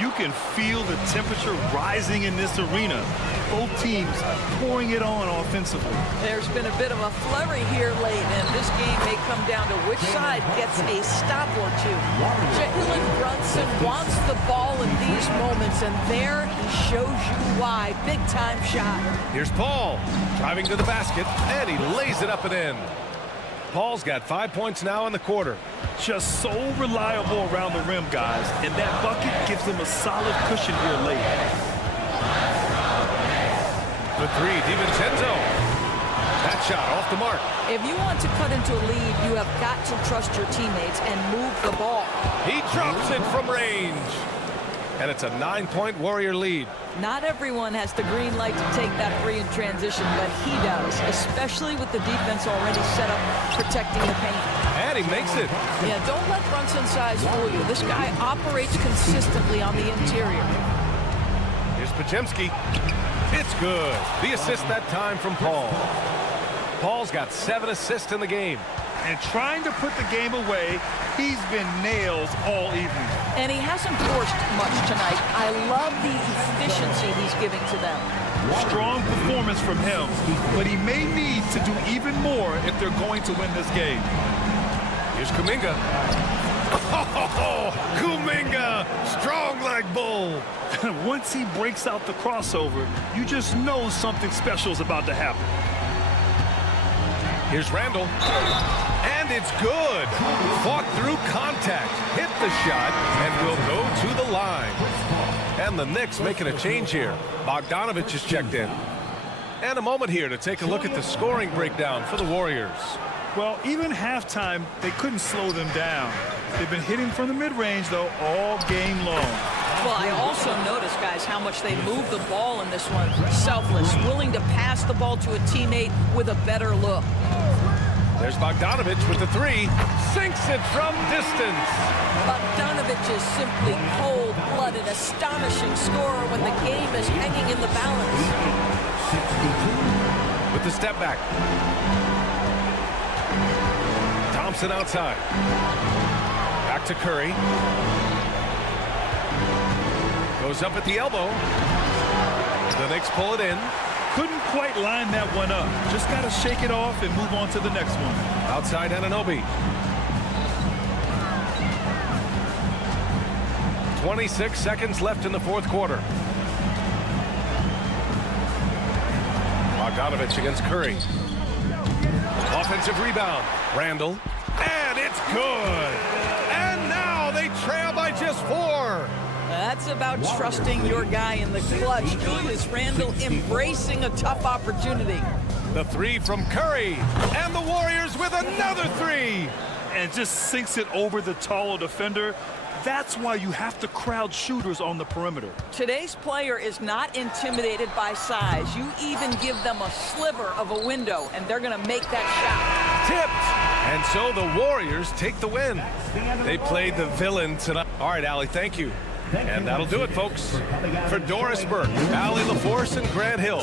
You can feel the temperature rising in this arena. Both teams pouring it on offensively. There's been a bit of a flurry here late, and this game may come down to which side gets a stop or two. Jalen Brunson wants the ball in these moments, and there he shows you why. Big-time shot. Here's Paul driving to the basket, and he lays it up and in. Paul's got 5 points now in the quarter. Just so reliable around the rim, guys, and that bucket gives them a solid cushion here late. The 3, DiVincenzo. That shot off the mark. If you want to cut into a lead, you have got to trust your teammates and move the ball. He drops it from range. And it's a 9-point Warrior lead. Not everyone has the green light to take that 3 in transition, but he does, especially with the defense already set up protecting the paint. And he makes it. Yeah, don't let Brunson's size fool you. This guy operates consistently on the interior. Here's Pajemski. It's good. The assist that time from Paul. Paul's got 7 assists in the game. And trying to put the game away, he's been nails all evening. And he hasn't forced much tonight. I love the efficiency he's giving to them. Strong performance from him, but he may need to do even more if they're going to win this game. Here's Kuminga. Oh, Kuminga, strong like bull. Once he breaks out the crossover, you just know something special is about to happen. Here's Randall. And it's good. Fought through contact, hit the shot, and will go to the line. And the Knicks making a change here. Bogdanovich is checked in. And a moment here to take a look at the scoring breakdown for the Warriors. Well, even halftime, they couldn't slow them down. They've been hitting from the mid-range, though, all game long. Well, I also noticed, guys, how much they move the ball in this one. Selfless, willing to pass the ball to a teammate with a better look. There's Bogdanovich with the 3. Sinks it from distance. Bogdanovich is simply cold-blooded, astonishing scorer when the game is hanging in the balance. With the step back. Thompson outside. Back to Curry. Goes up at the elbow. The Knicks pull it in. Couldn't quite line that one up. Just got to shake it off and move on to the next one. Outside Anunoby. 26 seconds left in the 4th quarter. Bogdanovich against Curry. Offensive rebound. Randall. And it's good. And now they trail by just 4. That's about trusting your guy in the clutch. Julius Randle embracing a tough opportunity. The 3 from Curry. And the Warriors with another 3. And just sinks it over the taller defender. That's why you have to crowd shooters on the perimeter. Today's player is not intimidated by size. You even give them a sliver of a window, and they're going to make that shot. Tipped. And so the Warriors take the win. They played the villain tonight. All right, Allie, thank you. And that'll do it, folks. For Doris Burke, Allie LaForce, and Grant Hill.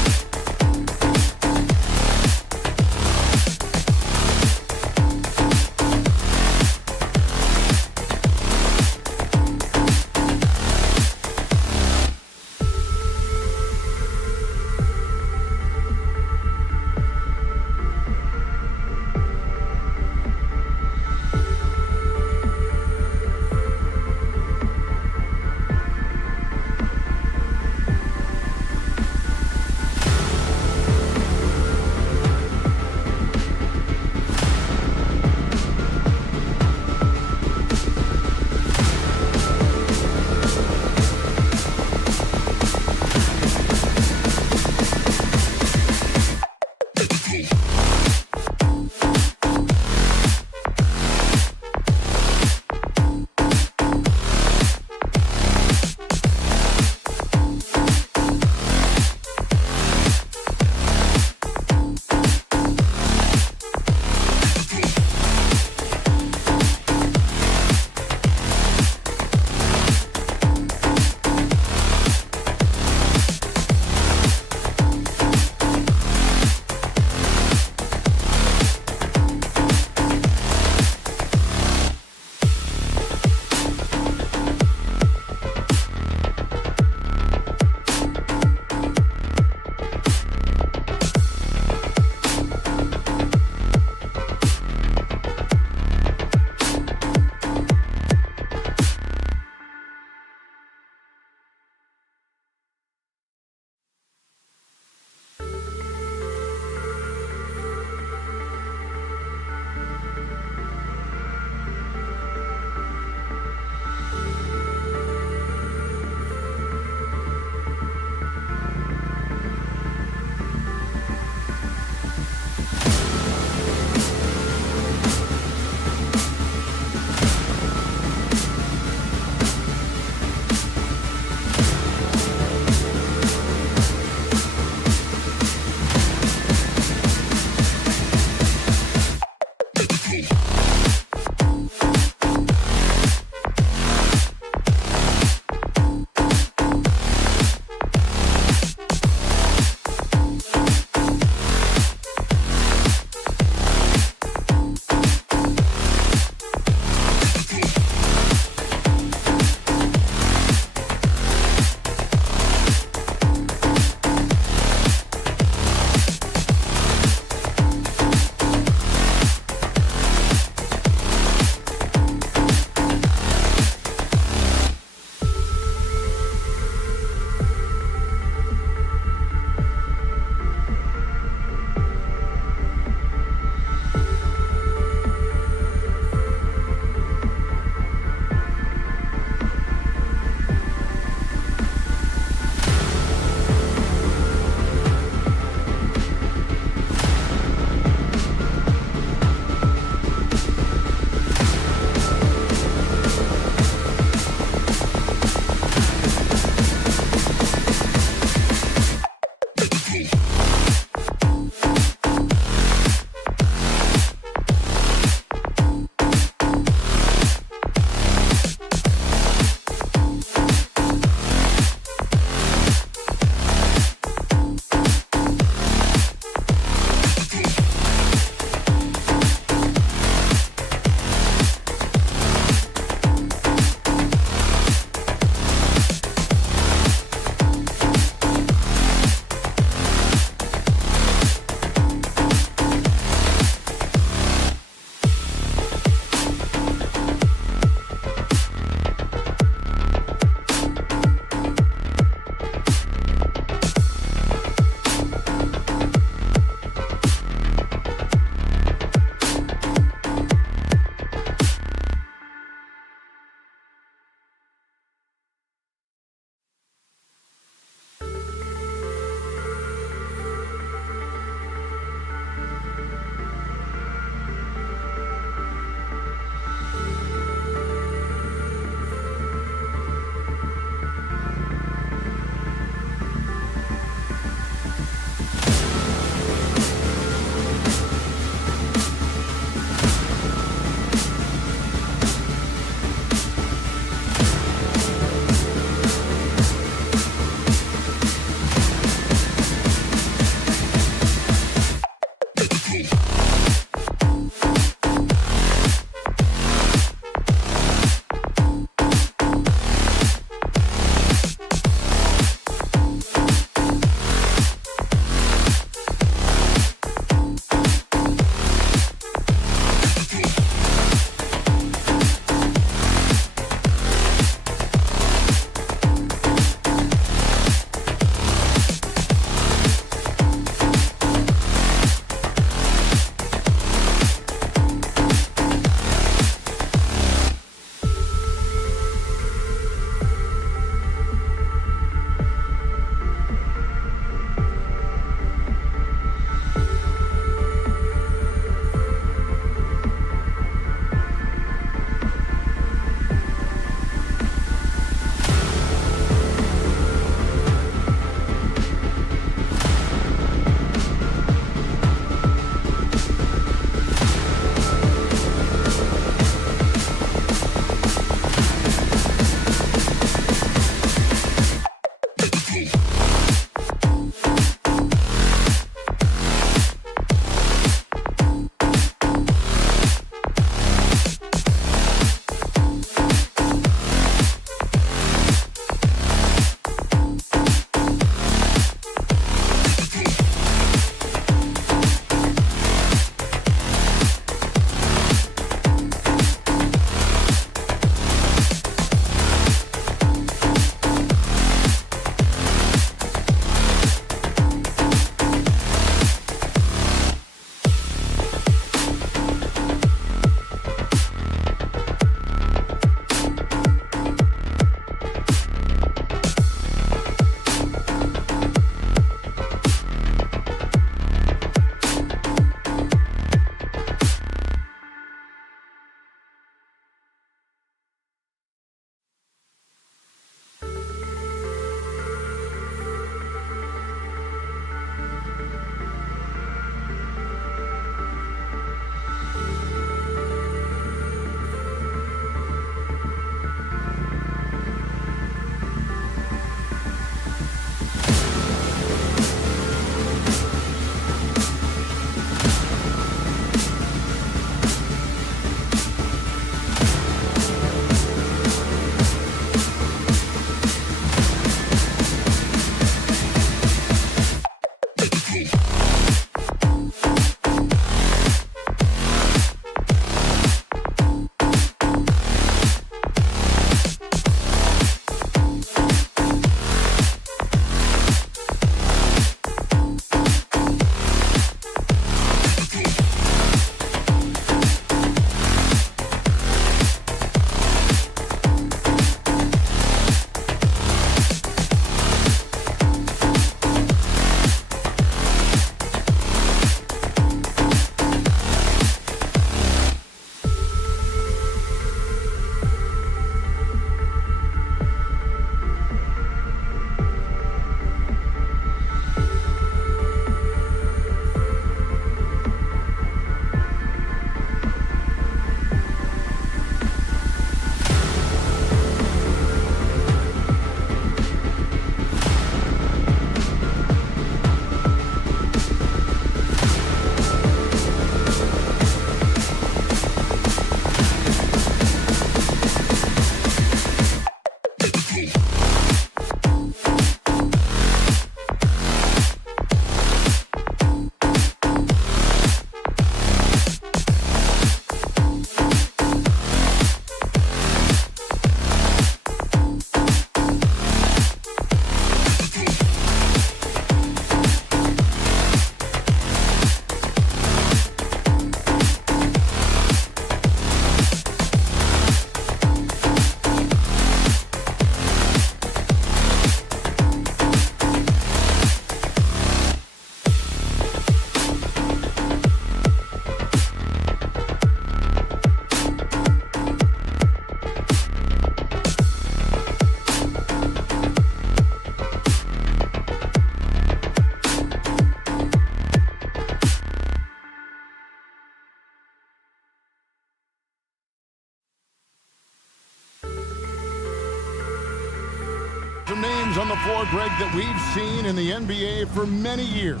games on the floor, Greg, that we've seen in the NBA for many years.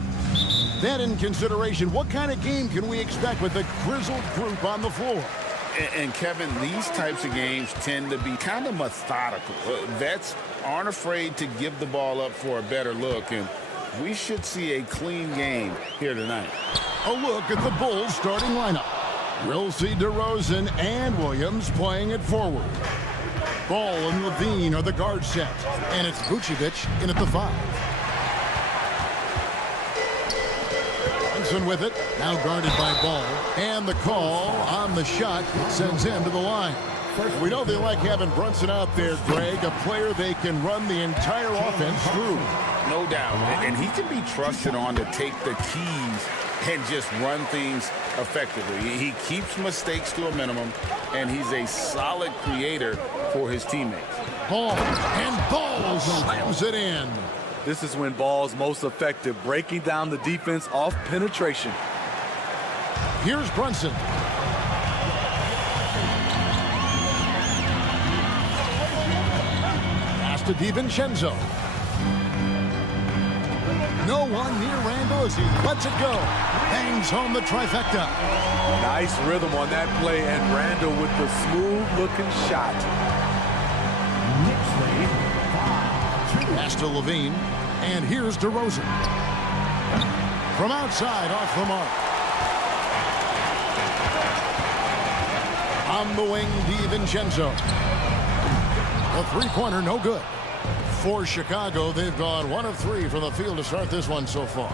That in consideration, what kind of game can we expect with a grizzled group on the floor? And Kevin, these types of games tend to be kind of methodical. Vets aren't afraid to give the ball up for a better look, and we should see a clean game here tonight. A look at the Bulls starting lineup. We'll see DeRozan and Williams playing it forward. Ball and Levine are the guard set, and it's Vucevic in at the 5. Brunson with it, now guarded by Ball, and the call on the shot sends him to the line. We know they like having Brunson out there, Greg, a player they can run the entire offense through. No doubt, and he can be trusted on to take the keys and just run things effectively. He keeps mistakes to a minimum, and he's a solid creator for his teammates. Ball, and Ball slams it in. This is when Ball's most effective, breaking down the defense off penetration. Here's Brunson. Pass to DiVincenzo. No one near Randall as he lets it go. Bangs home the trifecta. Nice rhythm on that play, and Randall with the smooth-looking shot. Pass to Levine, and here's DeRozan. From outside, off the mark. On the wing, DiVincenzo. The three-pointer, no good. For Chicago, they've gone 1 of 3 from the field to start this one so far.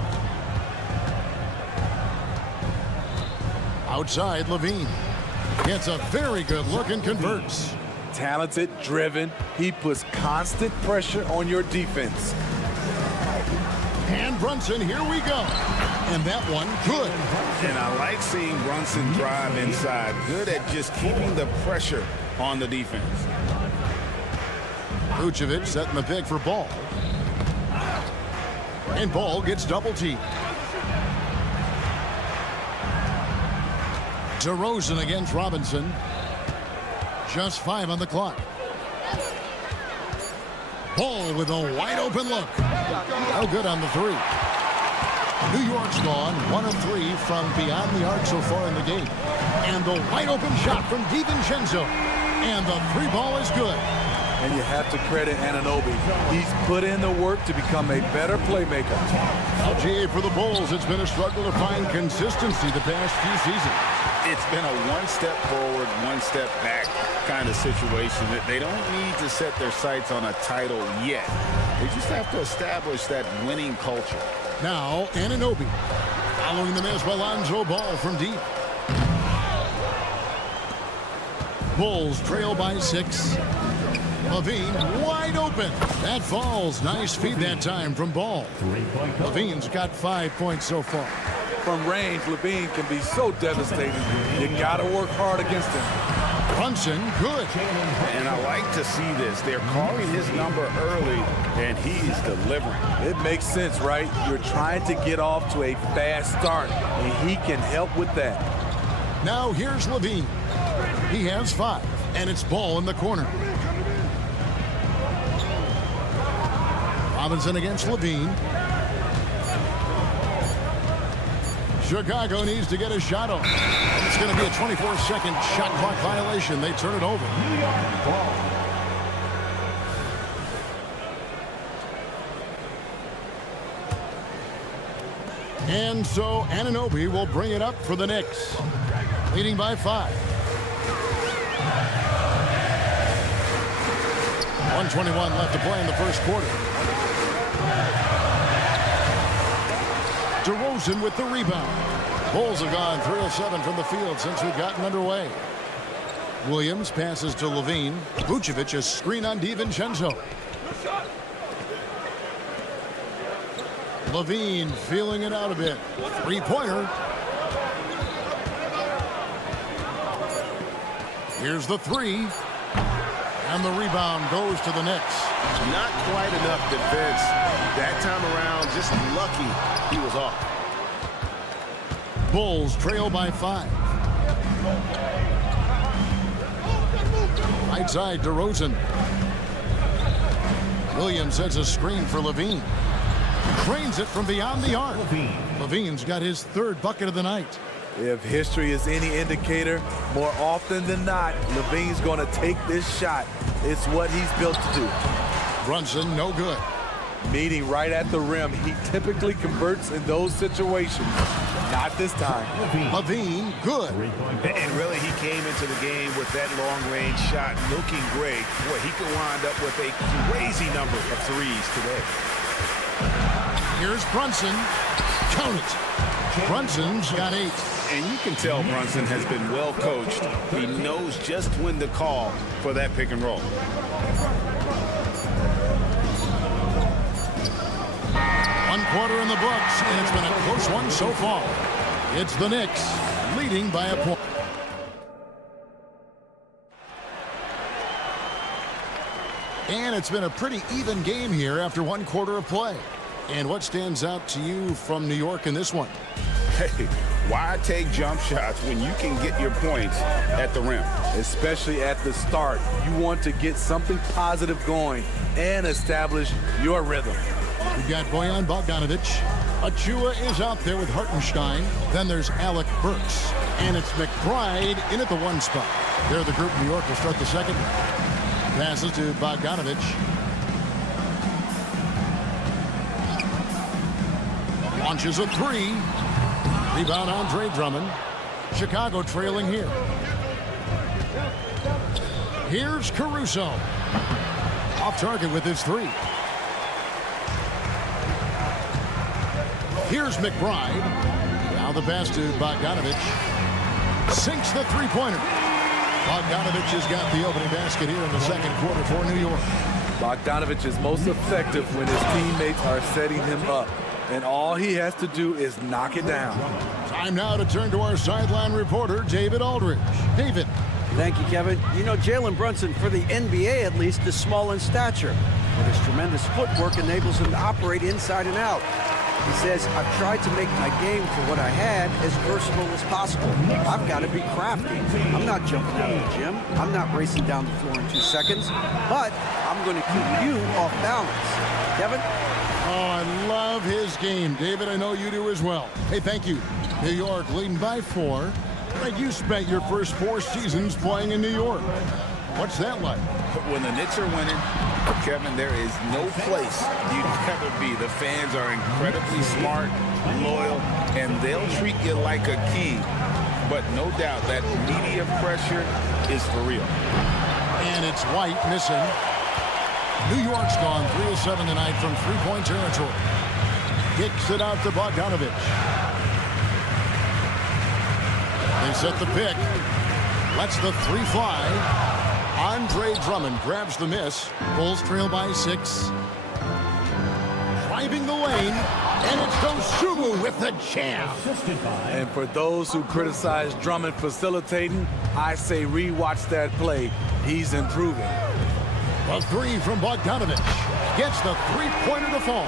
Outside, Levine gets a very good look and converts. Talented, driven, he puts constant pressure on your defense. And Brunson, here we go. And that one, good. And I like seeing Brunson drive inside. Good at just keeping the pressure on the defense. Vucevic setting the pick for Ball. And Ball gets double teamed. DeRozan against Robinson. Just 5 on the clock. Ball with a wide open look. No good on the 3. New York's gone 1 of 3 from beyond the arc so far in the game. And the wide open shot from DiVincenzo. And the 3 ball is good. And you have to credit Anunoby. He's put in the work to become a better playmaker. LGA for the Bulls, it's been a struggle to find consistency the past few seasons. It's been a 1 step forward, 1 step back kind of situation. They don't need to set their sights on a title yet. They just have to establish that winning culture. Now, Anunoby following the miss by Lonzo Ball from deep. Bulls trail by 6. Levine wide open. That falls. Nice feed that time from Ball. Levine's got 5 points so far. From range, Levine can be so devastating. You got to work hard against him. Brunson, good. And I like to see this. They're calling his number early, and he's delivering. It makes sense, right? You're trying to get off to a fast start, and he can help with that. Now here's Levine. He has 5, and it's Ball in the corner. Robinson against Levine. Chicago needs to get a shot on. It's going to be a 24-second shot clock violation. They turn it over. And so Anunoby will bring it up for the Knicks, leading by 5. 1:21 left to play in the first quarter. DeRozan with the rebound. Bulls have gone 3 of 7 from the field since we've gotten underway. Williams passes to Levine. Vucevic a screen on DiVincenzo. Levine feeling it out a bit. 3-pointer. Here's the 3. And the rebound goes to the Knicks. Not quite enough defense that time around. Just lucky he was off. Bulls trail by 5. Right side, DeRozan. Williams sets a screen for Levine. Drains it from beyond the arc. Levine's got his third bucket of the night. If history is any indicator, more often than not, Levine's going to take this shot. It's what he's built to do. Brunson, no good. Meeting right at the rim, he typically converts in those situations. Not this time. Levine, good. And really, he came into the game with that long-range shot looking great. Boy, he could wind up with a crazy number of threes today. Here's Brunson. Count it. Brunson's got 8. And you can tell Brunson has been well coached. He knows just when to call for that pick and roll. One quarter in the books, and it's been a close one so far. It's the Knicks leading by a point. And it's been a pretty even game here after one quarter of play. And what stands out to you from New York in this one? Hey, why take jump shots when you can get your points at the rim? Especially at the start. You want to get something positive going and establish your rhythm. We've got Bojan Bogdanovic. Achua is out there with Hartenstein. Then there's Alec Burks. And it's McBride in at the 1 spot. There the group. New York will start the second. Passes to Bogdanovic. Launches a 3. Rebound Andre Drummond. Chicago trailing here. Here's Caruso. Off target with his 3. Here's McBride. Now the pass to Bogdanovic. Sinks the three-pointer. Bogdanovic has got the opening basket here in the second quarter for New York. Bogdanovic is most effective when his teammates are setting him up. And all he has to do is knock it down. Time now to turn to our sideline reporter, David Aldridge. David. Thank you, Kevin. You know, Jalen Brunson, for the NBA at least, is small in stature. But his tremendous footwork enables him to operate inside and out. He says, I've tried to make my game for what I had as versatile as possible. I've got to be crafty. I'm not jumping out of the gym. I'm not racing down the floor in 2 seconds. But I'm going to keep you off balance. Kevin? Oh, I love his game. David, I know you do as well. Hey, thank you. New York leading by 4. Like you spent your first 4 seasons playing in New York. What's that like? When the Knicks are winning, Kevin, there is no place you'd ever be. The fans are incredibly smart, loyal, and they'll treat you like a king. But no doubt that media pressure is for real. And it's White missing. New York's gone 3 of 7 tonight from three-point territory. Kicks it out to Bogdanovic. They set the pick. Lets the 3 fly. Andre Drummond grabs the miss. Bulls trail by 6. Driving the lane. And it's Dosunmu with the jam. And for those who criticize Drummond facilitating, I say rewatch that play. He's improving. A 3 from Bogdanovic. Gets the three-pointer to fall.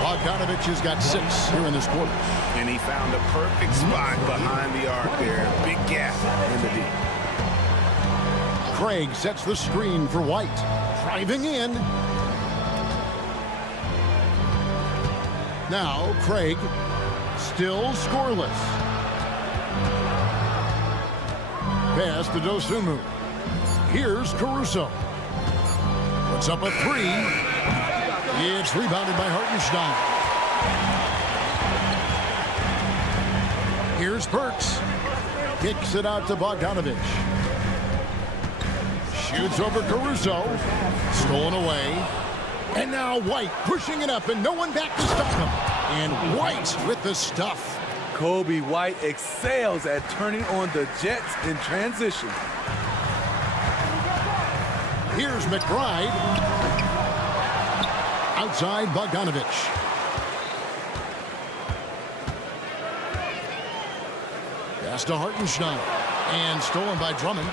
Bogdanovic has got 6 here in this quarter. And he found a perfect spot behind the arc there. Big gap in the deep. Craig sets the screen for White. Driving in. Now Craig still scoreless. Pass to Dosunmu. Here's Caruso. Puts up a 3. It's rebounded by Hartenstein. Here's Burks. Kicks it out to Bogdanovic. Shoots over Caruso. Stolen away. And now White pushing it up and no one back to stop him. And White with the stuff. Kobe White excels at turning on the Jets in transition. Here's McBride. Outside Bogdanovic. Pass to Hartenstein. And stolen by Drummond.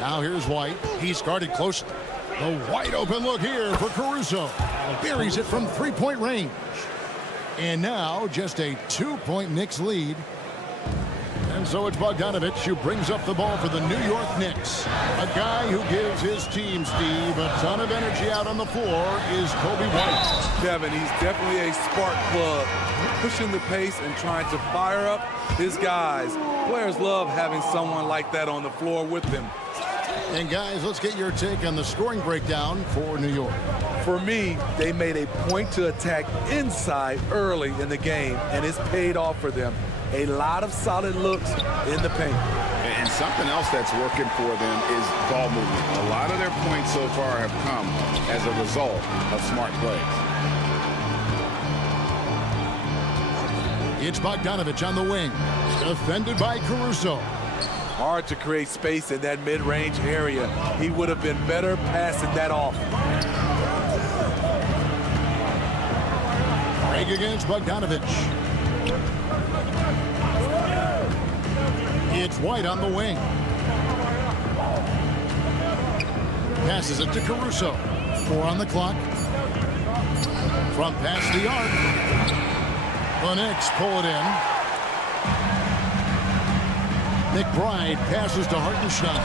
Now here's White. He's guarded close. The wide open look here for Caruso. Buries it from three-point range. And now just a 2-point Knicks lead. And so it's Bogdanovich who brings up the ball for the New York Knicks. A guy who gives his team, Steve, a ton of energy out on the floor is Kobe White. Kevin, he's definitely a spark plug, pushing the pace and trying to fire up his guys. Players love having someone like that on the floor with them. And guys, let's get your take on the scoring breakdown for New York. For me, they made a point to attack inside early in the game, and it's paid off for them. A lot of solid looks in the paint. And something else that's working for them is ball movement. A lot of their points so far have come as a result of smart plays. It's Bogdanovich on the wing, defended by Caruso. Hard to create space in that mid-range area. He would have been better passing that off. Craig against Bogdanovich. It's White on the wing. Passes it to Caruso. 4 on the clock. From past the arc. The Knicks pull it in. McBride passes to Hartenstein.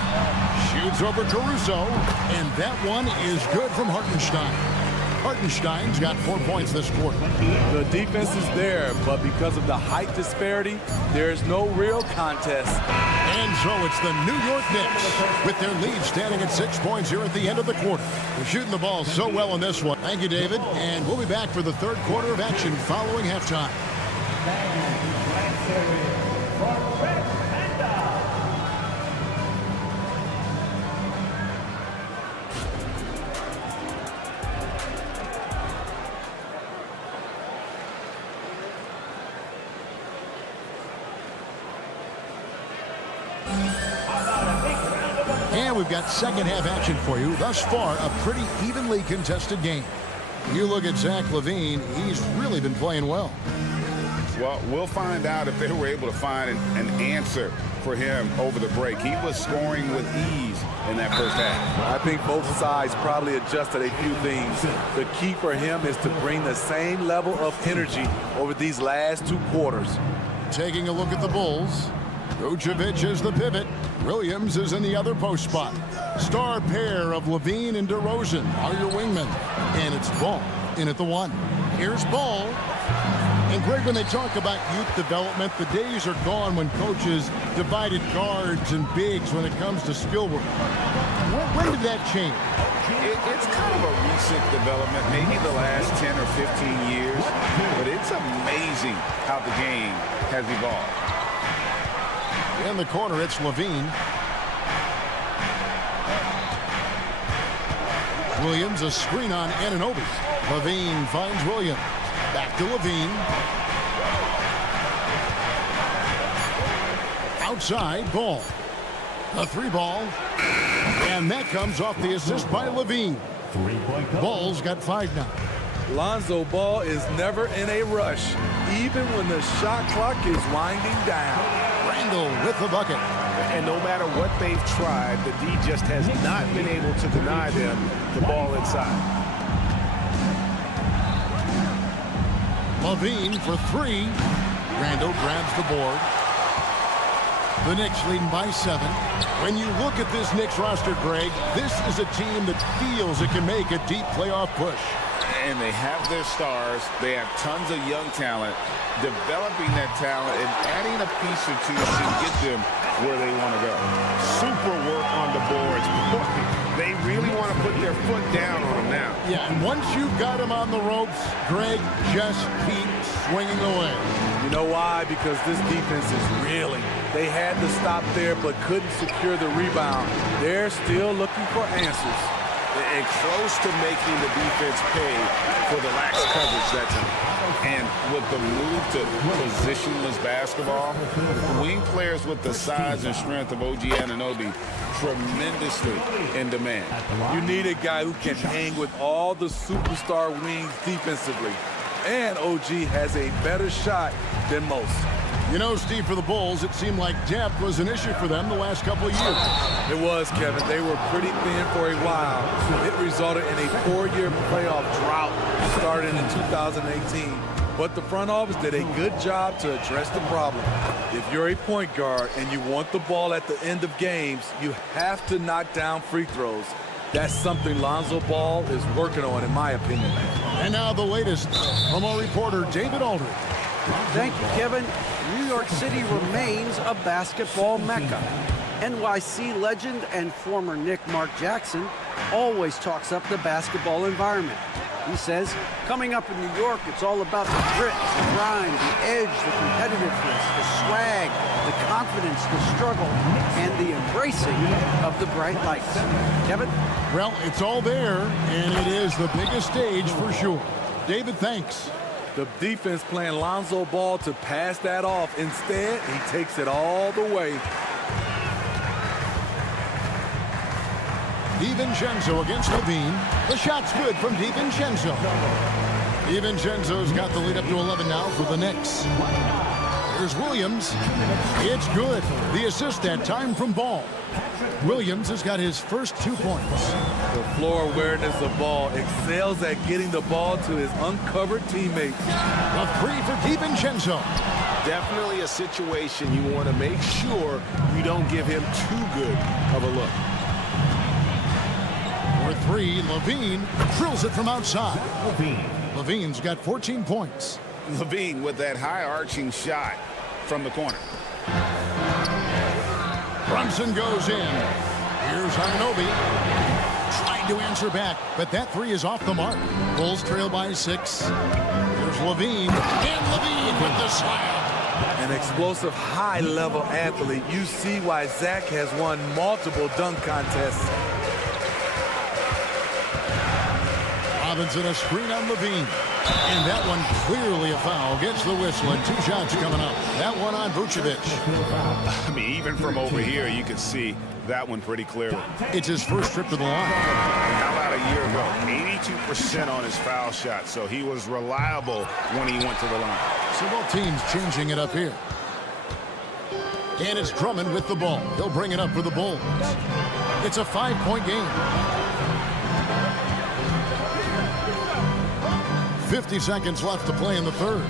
Shoots over Caruso. And that one is good from Hartenstein. Hartenstein's got 4 points this quarter. The defense is there, but because of the height disparity, there's no real contest. And so it's the New York Knicks with their lead standing at 6 points here at the end of the quarter. They're shooting the ball so well in this one. Thank you, David. And we'll be back for the third quarter of action following halftime. And we've got second half action for you. Thus far, a pretty evenly contested game. You look at Zach LaVine, he's really been playing well. Well, we'll find out if they were able to find an answer for him over the break. He was scoring with ease in that first half. I think both sides probably adjusted a few things. The key for him is to bring the same level of energy over these last 2 quarters. Taking a look at the Bulls. Vucevic is the pivot. Williams is in the other post spot. Star pair of LaVine and DeRozan are your wingmen. And it's Ball in at the 1. Here's Ball. And Greg, when they talk about youth development, the days are gone when coaches divided guards and bigs when it comes to skill work. When did that change? It's kind of a recent development, maybe the last 10 or 15 years, but it's amazing how the game has evolved. In the corner, it's LaVine. Williams, a screen on Anunoby. LaVine finds Williams. Back to LaVine. Outside, Ball. A 3 ball. And that comes off the assist by LaVine. Ball's got 5 now. Lonzo Ball is never in a rush, even when the shot clock is winding down. Randall with the bucket. And no matter what they've tried, the D just has not been able to deny them the ball inside. LaVine for 3. Randall grabs the board. The Knicks leading by 7. When you look at this Knicks roster, Greg, this is a team that feels it can make a deep playoff push. And they have their stars. They have tons of young talent. Developing that talent and adding a piece or two to get them where they want to go. Super work on the boards. They really want to put their foot down on them now. Yeah, and once you've got them on the ropes, Greg, just keep swinging away. You know why? Because this defense is reeling. They had to stop there but couldn't secure the rebound. They're still looking for answers. And close to making the defense pay for the lax coverage that time. And with the move to positionless basketball, wing players with the size and strength of OG Anunoby tremendously in demand. You need a guy who can hang with all the superstar wings defensively. And OG has a better shot than most. You know, Steve, for the Bulls, it seemed like depth was an issue for them the last couple of years. It was, Kevin. They were pretty thin for a while. It resulted in a 4-year playoff drought starting in 2018. but the front office did a good job to address the problem. If you're a point guard and you want the ball at the end of games, you have to knock down free throws. That's something Lonzo Ball is working on, in my opinion. And now the latest from our reporter, David Aldridge. Thank you, Kevin. New York City remains a basketball mecca. NYC legend and former Knick Mark Jackson always talks up the basketball environment. He says, coming up in New York, it's all about the grit, the grind, the edge, the competitiveness, the swag, the confidence, the struggle, and the embracing of the bright lights. Kevin? Well, it's all there, and it is the biggest stage for sure. David, thanks. The defense playing Lonzo Ball to pass that off. Instead, he takes it all the way. DiVincenzo against Levine. The shot's good from DiVincenzo. DiVincenzo's got the lead up to 11 now for the Knicks. Here's Williams. It's good. The assist that time from Ball. Williams has got his first 2 points. The floor awareness of Ball excels at getting the ball to his uncovered teammates. A 3 for DiVincenzo. Definitely a situation you want to make sure you don't give him too good of a look. For 3, Levine drills it from outside. Levine's got 14 points. Levine with that high-arching shot from the corner. Brunson goes in. Here's Anunoby. Trying to answer back, but that 3 is off the mark. Bulls trail by 6. Here's Levine. And Levine with the slam. An explosive, high-level athlete. You see why Zach has won multiple dunk contests. Robinson a screen on Levine. And that one clearly a foul. Gets the whistle and 2 shots coming up. That one on Vucevic. I mean, even from over here, you can see that one pretty clearly. It's his first trip to the line. How about a year ago? 82% on his foul shot, so he was reliable when he went to the line. So both teams changing it up here. And it's Drummond with the ball. He'll bring it up for the Bulls. It's a 5-point game. 50 seconds left to play in the third.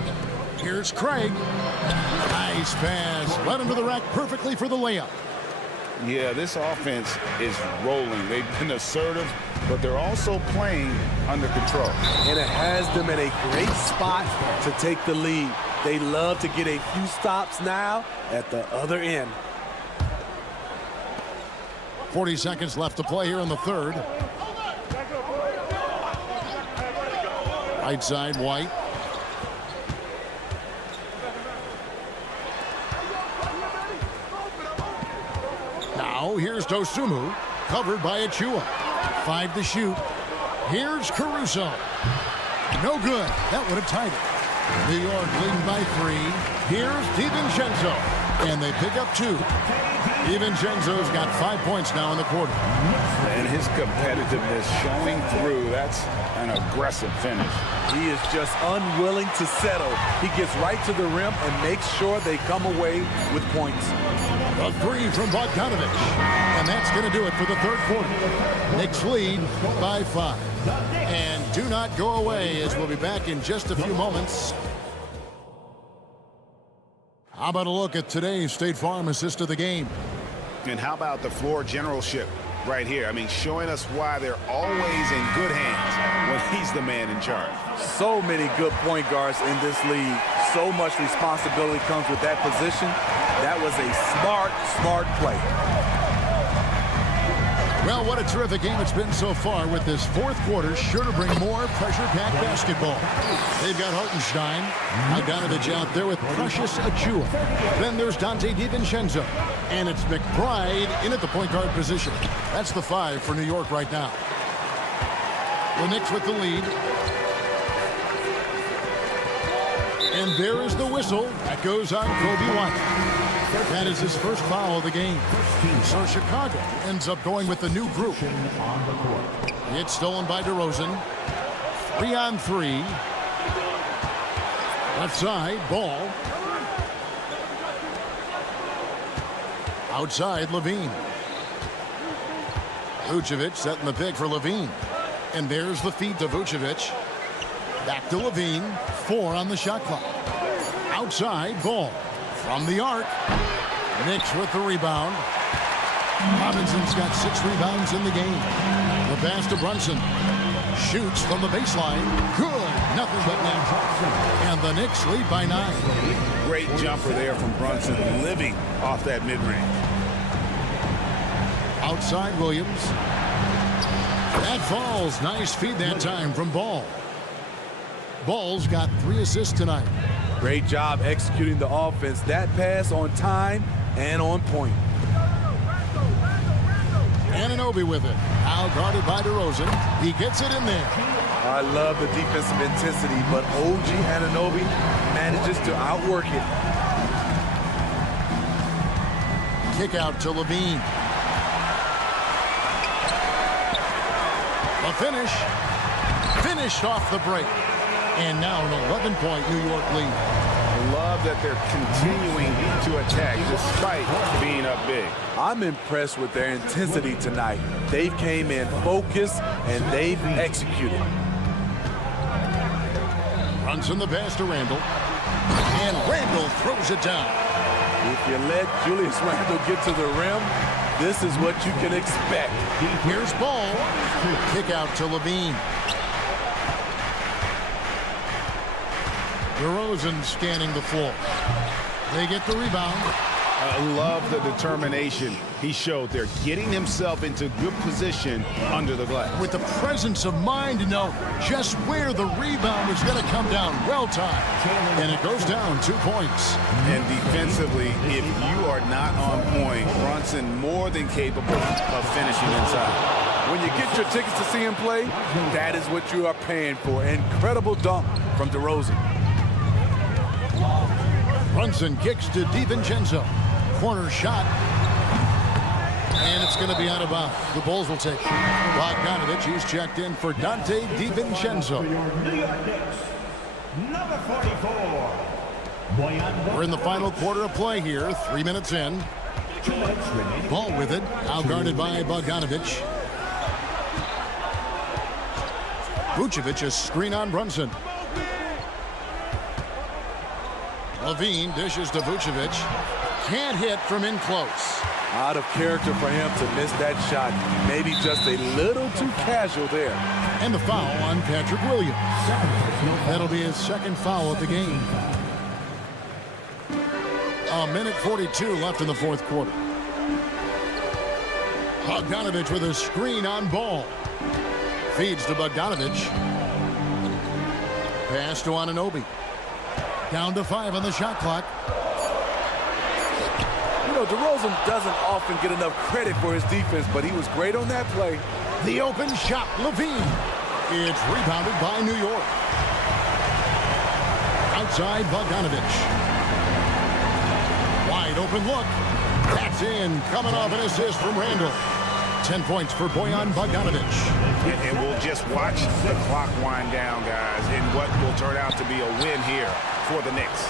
Here's Craig. Nice pass. Led him to the rack perfectly for the layup. Yeah, this offense is rolling. They've been assertive, but they're also playing under control. And it has them in a great spot to take the lead. They love to get a few stops now at the other end. 40 seconds left to play here in the third. Right side, White. Now, here's Dosunmu, covered by Achua. 5 to shoot. Here's Caruso. No good. That would have tied it. New York leading by 3. Here's DiVincenzo. And they pick up 2. DiVincenzo's got 5 points now in the quarter. And his competitiveness showing through. That's an aggressive finish. He is just unwilling to settle. He gets right to the rim and makes sure they come away with points. A 3 from Bogdanovich. And that's going to do it for the third quarter. Knicks lead by 5. And do not go away, as we'll be back in just a few moments. How about a look at today's State Farm assist of the game? And how about the floor generalship right here? I mean, showing us why they're always in good hands when he's the man in charge. So many good point guards in this league. So much responsibility comes with that position. That was a smart play. Well, what a terrific game it's been so far, with this fourth quarter sure to bring more pressure-packed basketball. They've got Hartenstein, Bogdanovich out there with Precious Achua. Then there's Dante DiVincenzo. And it's McBride in at the point guard position. That's the 5 for New York right now. The Knicks with the lead. And there is the whistle. That goes on Kobe White. That is his first foul of the game. So Chicago ends up going with the new group. It's stolen by DeRozan. 3-on-3. Left side, Ball. Outside, Levine. Vucevic setting the pick for Levine. And there's the feed to Vucevic. Back to Levine. 4 on the shot clock. Outside, Ball. From the arc. Knicks with the rebound. Robinson's got 6 rebounds in the game. The pass to Brunson. Shoots from the baseline. Good. Nothing but net. And the Knicks lead by 9. Great jumper there from Brunson, living off that mid-range. Outside Williams. That falls. Nice feed that time from Ball. Ball's got 3 assists tonight. Great job executing the offense. That pass on time and on point. Anunoby with it. Now guarded by DeRozan. He gets it in there. I love the defensive intensity, but OG Anunoby manages to outwork it. Kick out to Levine. A finish. Finished off the break. And now an 11-point New York lead. I love that they're continuing to attack despite being up big. I'm impressed with their intensity tonight. They came in focused and they've executed. Brunson the pass to Randall. And Randall throws it down. If you let Julius Randle get to the rim, this is what you can expect. Here's Ball. Kick out to Levine. DeRozan scanning the floor. They get the rebound. I love the determination he showed there, getting himself into good position under the glass. With the presence of mind to know just where the rebound was going to come down. Well timed. And it goes down 2 points. And defensively, if you are not on point, Brunson more than capable of finishing inside. When you get your tickets to see him play, that is what you are paying for. Incredible dunk from DeRozan. Brunson kicks to DiVincenzo. Corner shot. And it's going to be out of bounds. The Bulls will take Bogdanovich. He's checked in for Dante DiVincenzo. New York Knicks, number 44. We're in the final quarter of play here. 3 minutes in. Ball with it. Now guarded by Bogdanovich. Vucevic, a screen on Brunson. Levine dishes to Vucevic. Can't hit from in close. Out of character for him to miss that shot. Maybe just a little too casual there. And the foul on Patrick Williams. That'll be his second foul of the game. A minute 42 left in the fourth quarter. Bogdanovich with a screen on Ball. Feeds to Bogdanovich. Pass to Anunoby. Down to 5 on the shot clock. You know, DeRozan doesn't often get enough credit for his defense, but he was great on that play. The open shot, Levine. It's rebounded by New York. Outside Bogdanovich. Wide open look. That's in. Coming off an assist from Randall. 10 points for Bojan Bogdanovich. And we'll just watch the clock wind down, guys, in what will turn out to be a win here for the Knicks.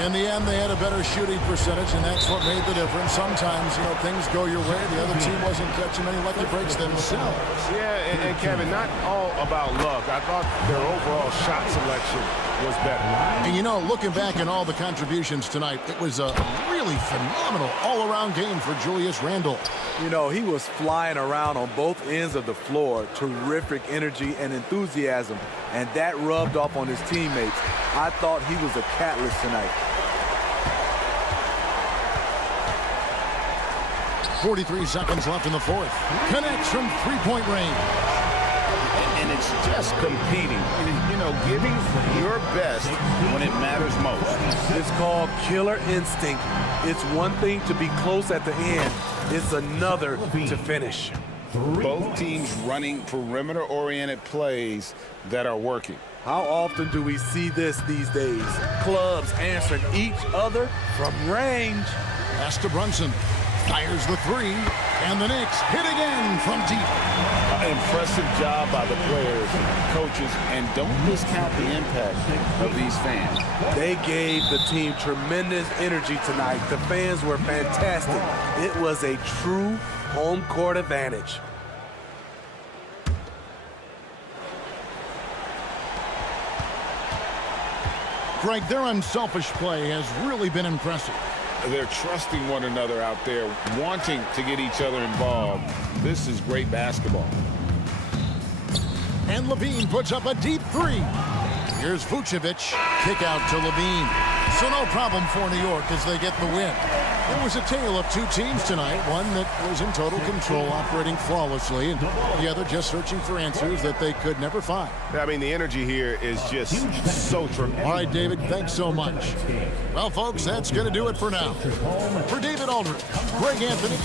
In the end, they had a better shooting percentage, and that's what made the difference. Sometimes, you know, things go your way. The other team wasn't catching many lucky breaks themselves. Yeah, and Kevin, not all about luck. I thought their overall shot selection was better. And, you know, looking back at all the contributions tonight, it was a really phenomenal all-around game for Julius Randle. You know, he was flying around on both ends of the floor. Terrific energy and enthusiasm, and that rubbed off on his teammates. I thought he was a catalyst tonight. 43 seconds left in the fourth. Connects from three-point range. And it's just competing. You know, giving your best when it matters most. It's called killer instinct. It's one thing to be close at the end. It's another to finish. Both teams running perimeter-oriented plays that are working. How often do we see this these days? Clubs answering each other from range. Pass to Brunson. Fires the three. And the Knicks hit again from deep. Impressive job by the players, coaches, and don't discount the impact of these fans. They gave the team tremendous energy tonight. The fans were fantastic. It was a true home court advantage. Greg, their unselfish play has really been impressive. They're trusting one another out there, wanting to get each other involved. This is great basketball. And Levine puts up a deep three. Here's Vucevic. Kick out to Levine. So no problem for New York as they get the win. It was a tale of two teams tonight. One that was in total control, operating flawlessly, and the other just searching for answers that they could never find. I mean, the energy here is just so tremendous. All right, David, thanks so much. Well, folks, that's going to do it for now. For David Aldridge, Greg Anthony.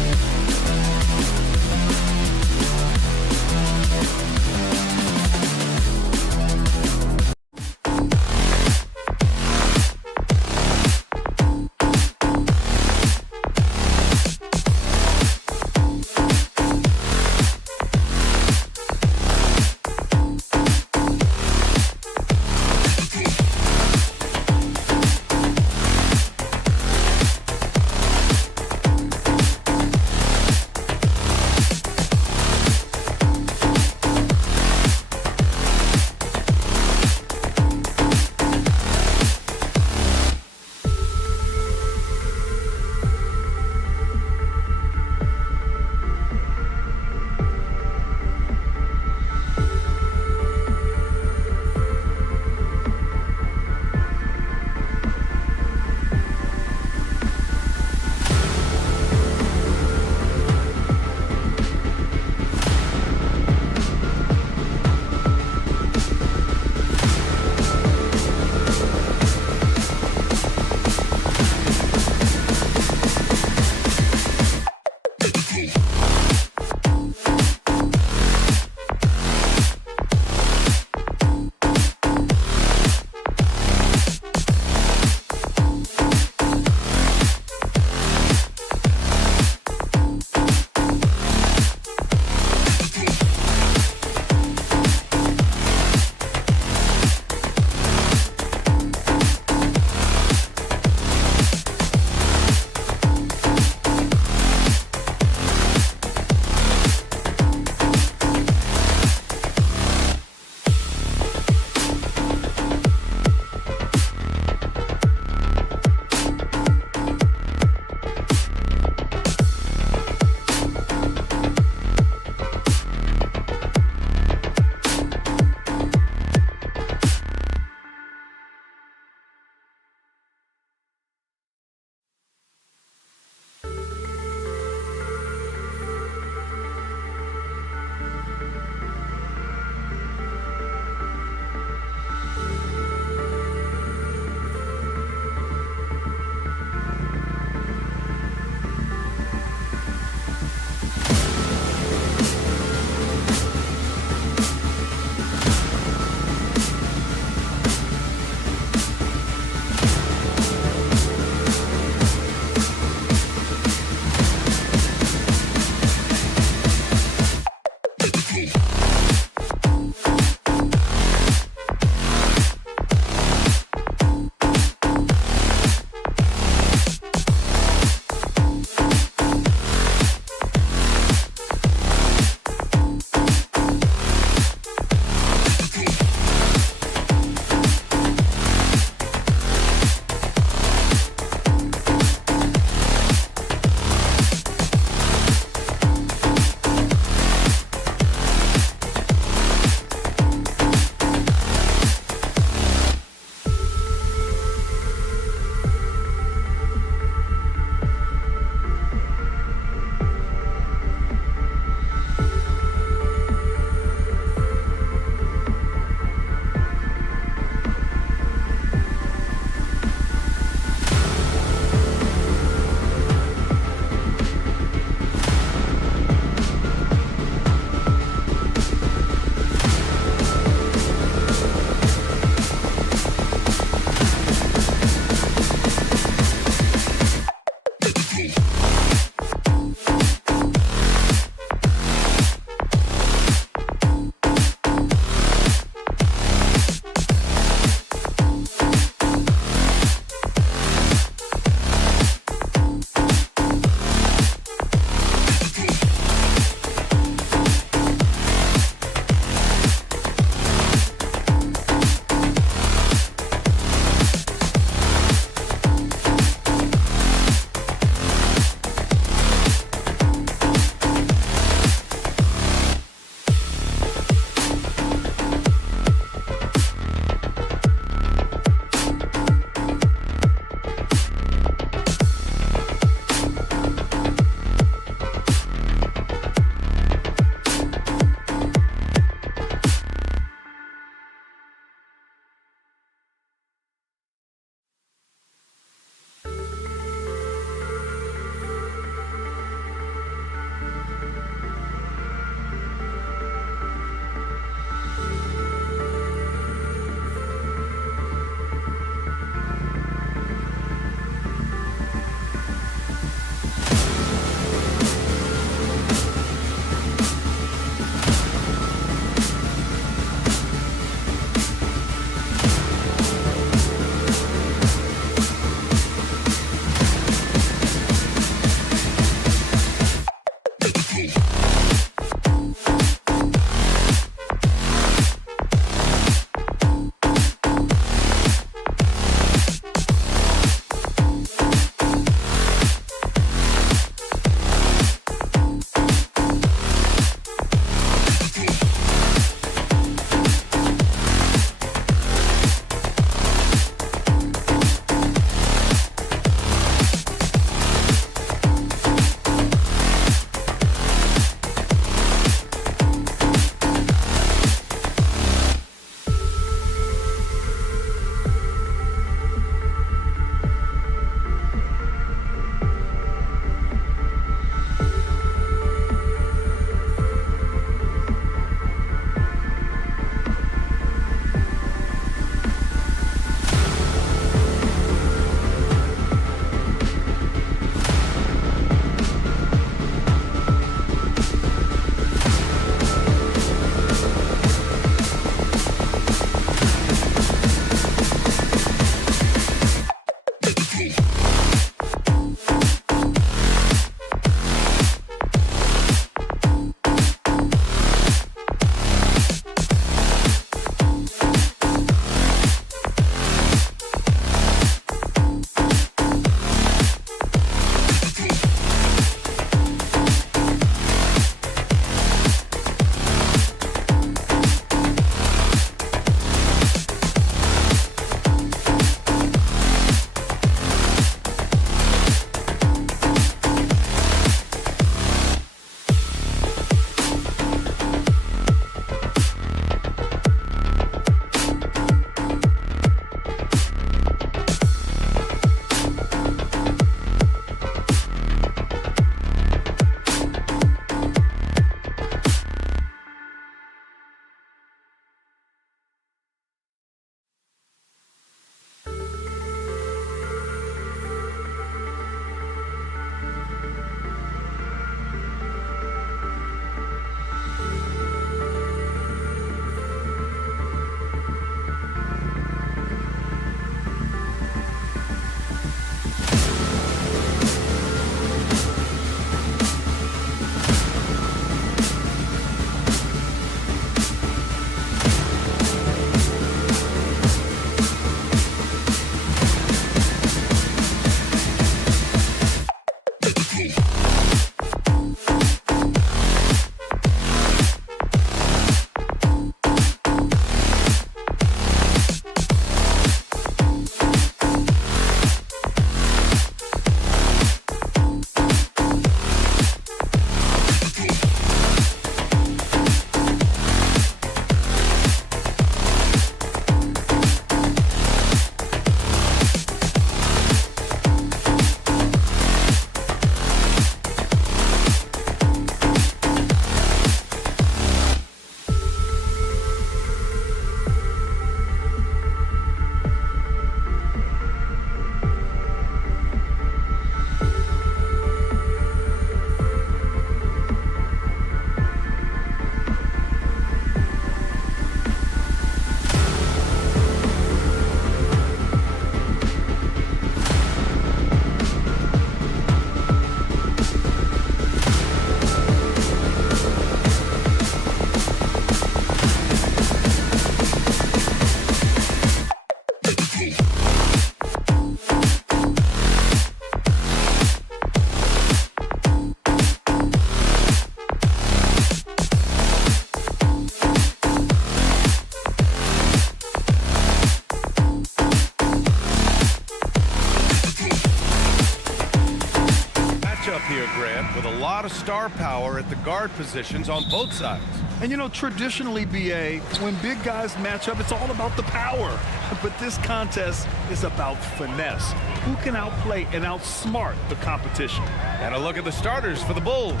Grant, with a lot of star power at the guard positions on both sides. And, you know, traditionally, B.A., when big guys match up, it's all about the power. But this contest is about finesse. Who can outplay and outsmart the competition? And a look at the starters for the Bulls.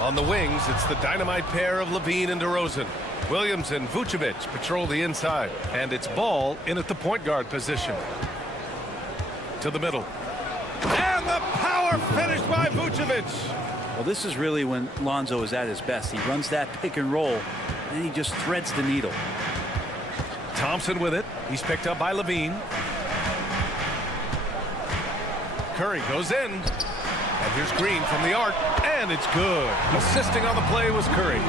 On the wings, it's the dynamite pair of Levine and DeRozan. Williams and Vucevic patrol the inside. And it's Ball in at the point guard position. To the middle. And the power finish by Vucevic. Well, this is really when Lonzo is at his best. He runs that pick and roll, and he just threads the needle. Thompson with it. He's picked up by Levine. Curry goes in. And here's Green from the arc. And it's good. Assisting on the play was Curry.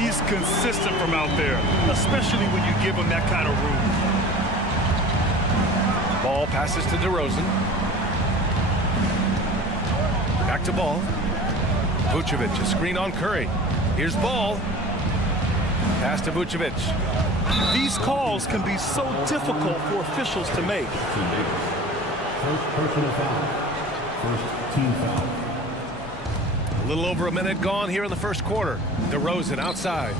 He's consistent from out there, especially when you give him that kind of room. Ball passes to DeRozan. Back to Ball. Vucevic, a screen on Curry. Here's Ball. Pass to Vucevic. These calls can be so difficult for officials to make. First personal foul. First team foul. A little over a minute gone here in the first quarter. DeRozan outside.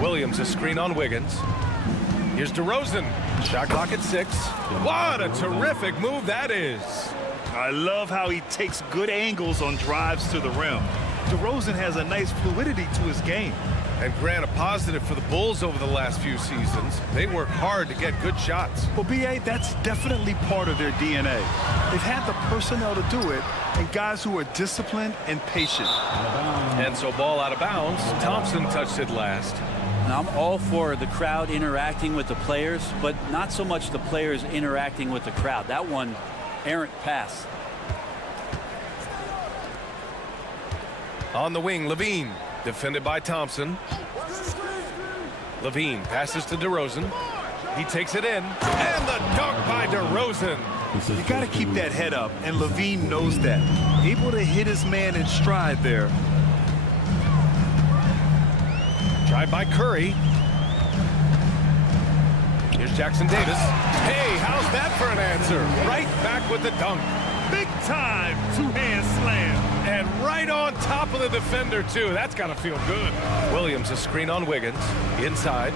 Williams, a screen on Wiggins. Here's DeRozan. Shot clock at 6. What a terrific move that is. I love how he takes good angles on drives to the rim. DeRozan has a nice fluidity to his game. And Grant, a positive for the Bulls over the last few seasons. They work hard to get good shots. Well, B.A., that's definitely part of their DNA. They've had the personnel to do it, and guys who are disciplined and patient. And so ball out of bounds. Thompson touched it last. Now, I'm all for the crowd interacting with the players, but not so much the players interacting with the crowd. That one, errant pass. On the wing, Levine. Defended by Thompson. Levine passes to DeRozan. He takes it in. And the dunk by DeRozan. You got to keep that head up, and Levine knows that. Able to hit his man in stride there. Drive by Curry. Here's Jackson Davis. Hey, how's that for an answer? Right back with the dunk. Big time two-hand slam. And right on top of the defender, too. That's got to feel good. Williams, a screen on Wiggins. Inside.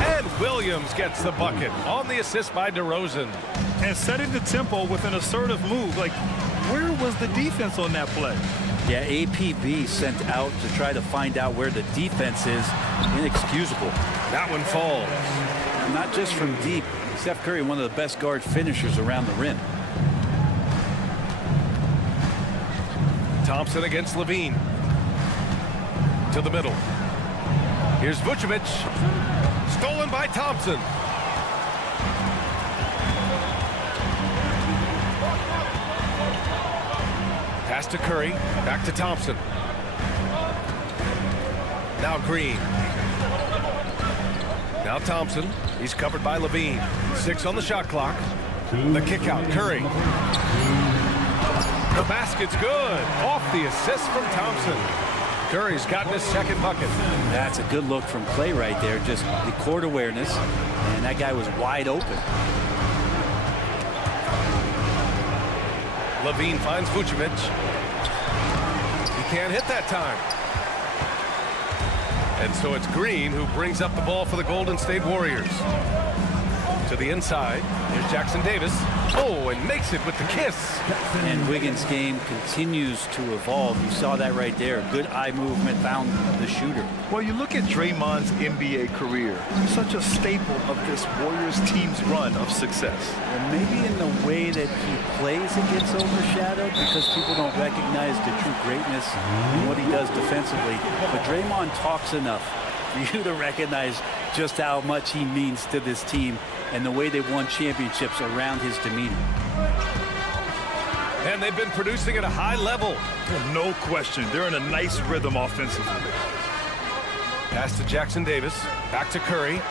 And Williams gets the bucket on the assist by DeRozan. And setting the tempo with an assertive move. Like, where was the defense on that play? Yeah, APB sent out to try to find out where the defense is. Inexcusable. That one falls. Not just from deep. Steph Curry, one of the best guard finishers around the rim. Thompson against Levine. To the middle. Here's Vucevic. Stolen by Thompson. Pass to Curry. Back to Thompson. Now Green. Now Thompson. He's covered by Levine. 6 on the shot clock. The kick out. Curry. The basket's good. Off the assist from Thompson. Curry's gotten his second bucket. That's a good look from Clay right there. Just the court awareness. And that guy was wide open. Levine finds Vucevic. He can't hit that time. And so it's Green who brings up the ball for the Golden State Warriors. To the inside. Here's Jackson Davis. Oh, and makes it with the kiss. And Wiggins' game continues to evolve. You saw that right there. Good eye movement, found the shooter. Well, you look at Draymond's NBA career. He's such a staple of this Warriors team's run of success. And maybe in the way that he plays, it gets overshadowed because people don't recognize the true greatness in what he does defensively. But Draymond talks enough for you to recognize just how much he means to this team and the way they've won championships around his demeanor. And they've been producing at a high level. No question. They're in a nice rhythm offensively. Pass to Jackson Davis. Back to Curry.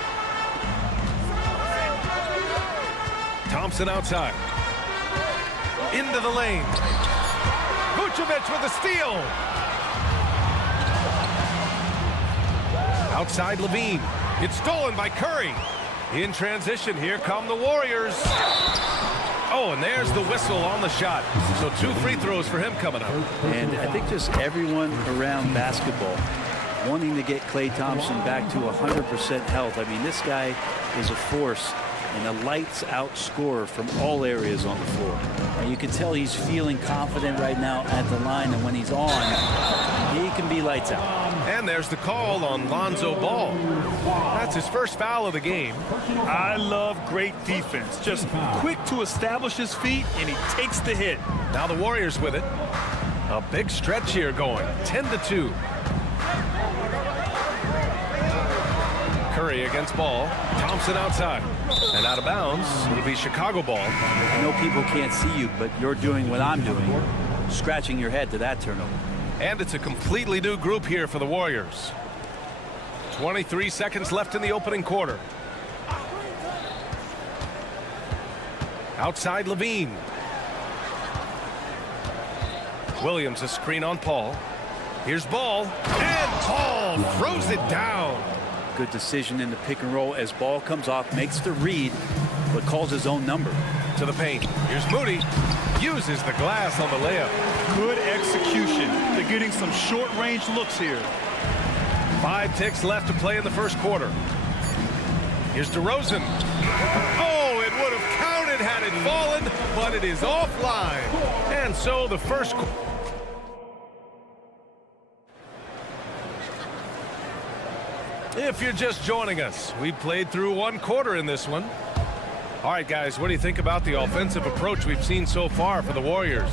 Thompson outside. Into the lane. Vucevic with a steal. Outside Levine. It's stolen by Curry. In transition, here come the Warriors. Oh, and there's the whistle on the shot. So 2 free throws for him coming up. And I think just everyone around basketball wanting to get Klay Thompson back to 100% health. I mean, this guy is a force and a lights-out scorer from all areas on the floor. And you can tell he's feeling confident right now at the line, and when he's on, he can be lights out. And there's the call on Lonzo Ball. That's his first foul of the game. I love great defense. Just quick to establish his feet, and he takes the hit. Now the Warriors with it. A big stretch here going, 10-2. Curry against Ball. Thompson outside. And out of bounds, it'll be Chicago ball. I know people can't see you, but you're doing what I'm doing, scratching your head to that turnover. And it's a completely new group here for the Warriors. 23 seconds left in the opening quarter. Outside Levine. Williams a screen on Paul. Here's Ball. And Paul throws it down. Good decision in the pick and roll as Ball comes off, makes the read, but calls his own number. To the paint. Here's Moody. Uses the glass on the layup. Good execution. They're getting some short-range looks here. 5 ticks left to play in the first quarter. Here's DeRozan. Oh, it would have counted had it fallen, but it is offline. And so the first. If you're just joining us, we played through 1 quarter in this one. All right, guys, what do you think about the offensive approach we've seen so far for the Warriors?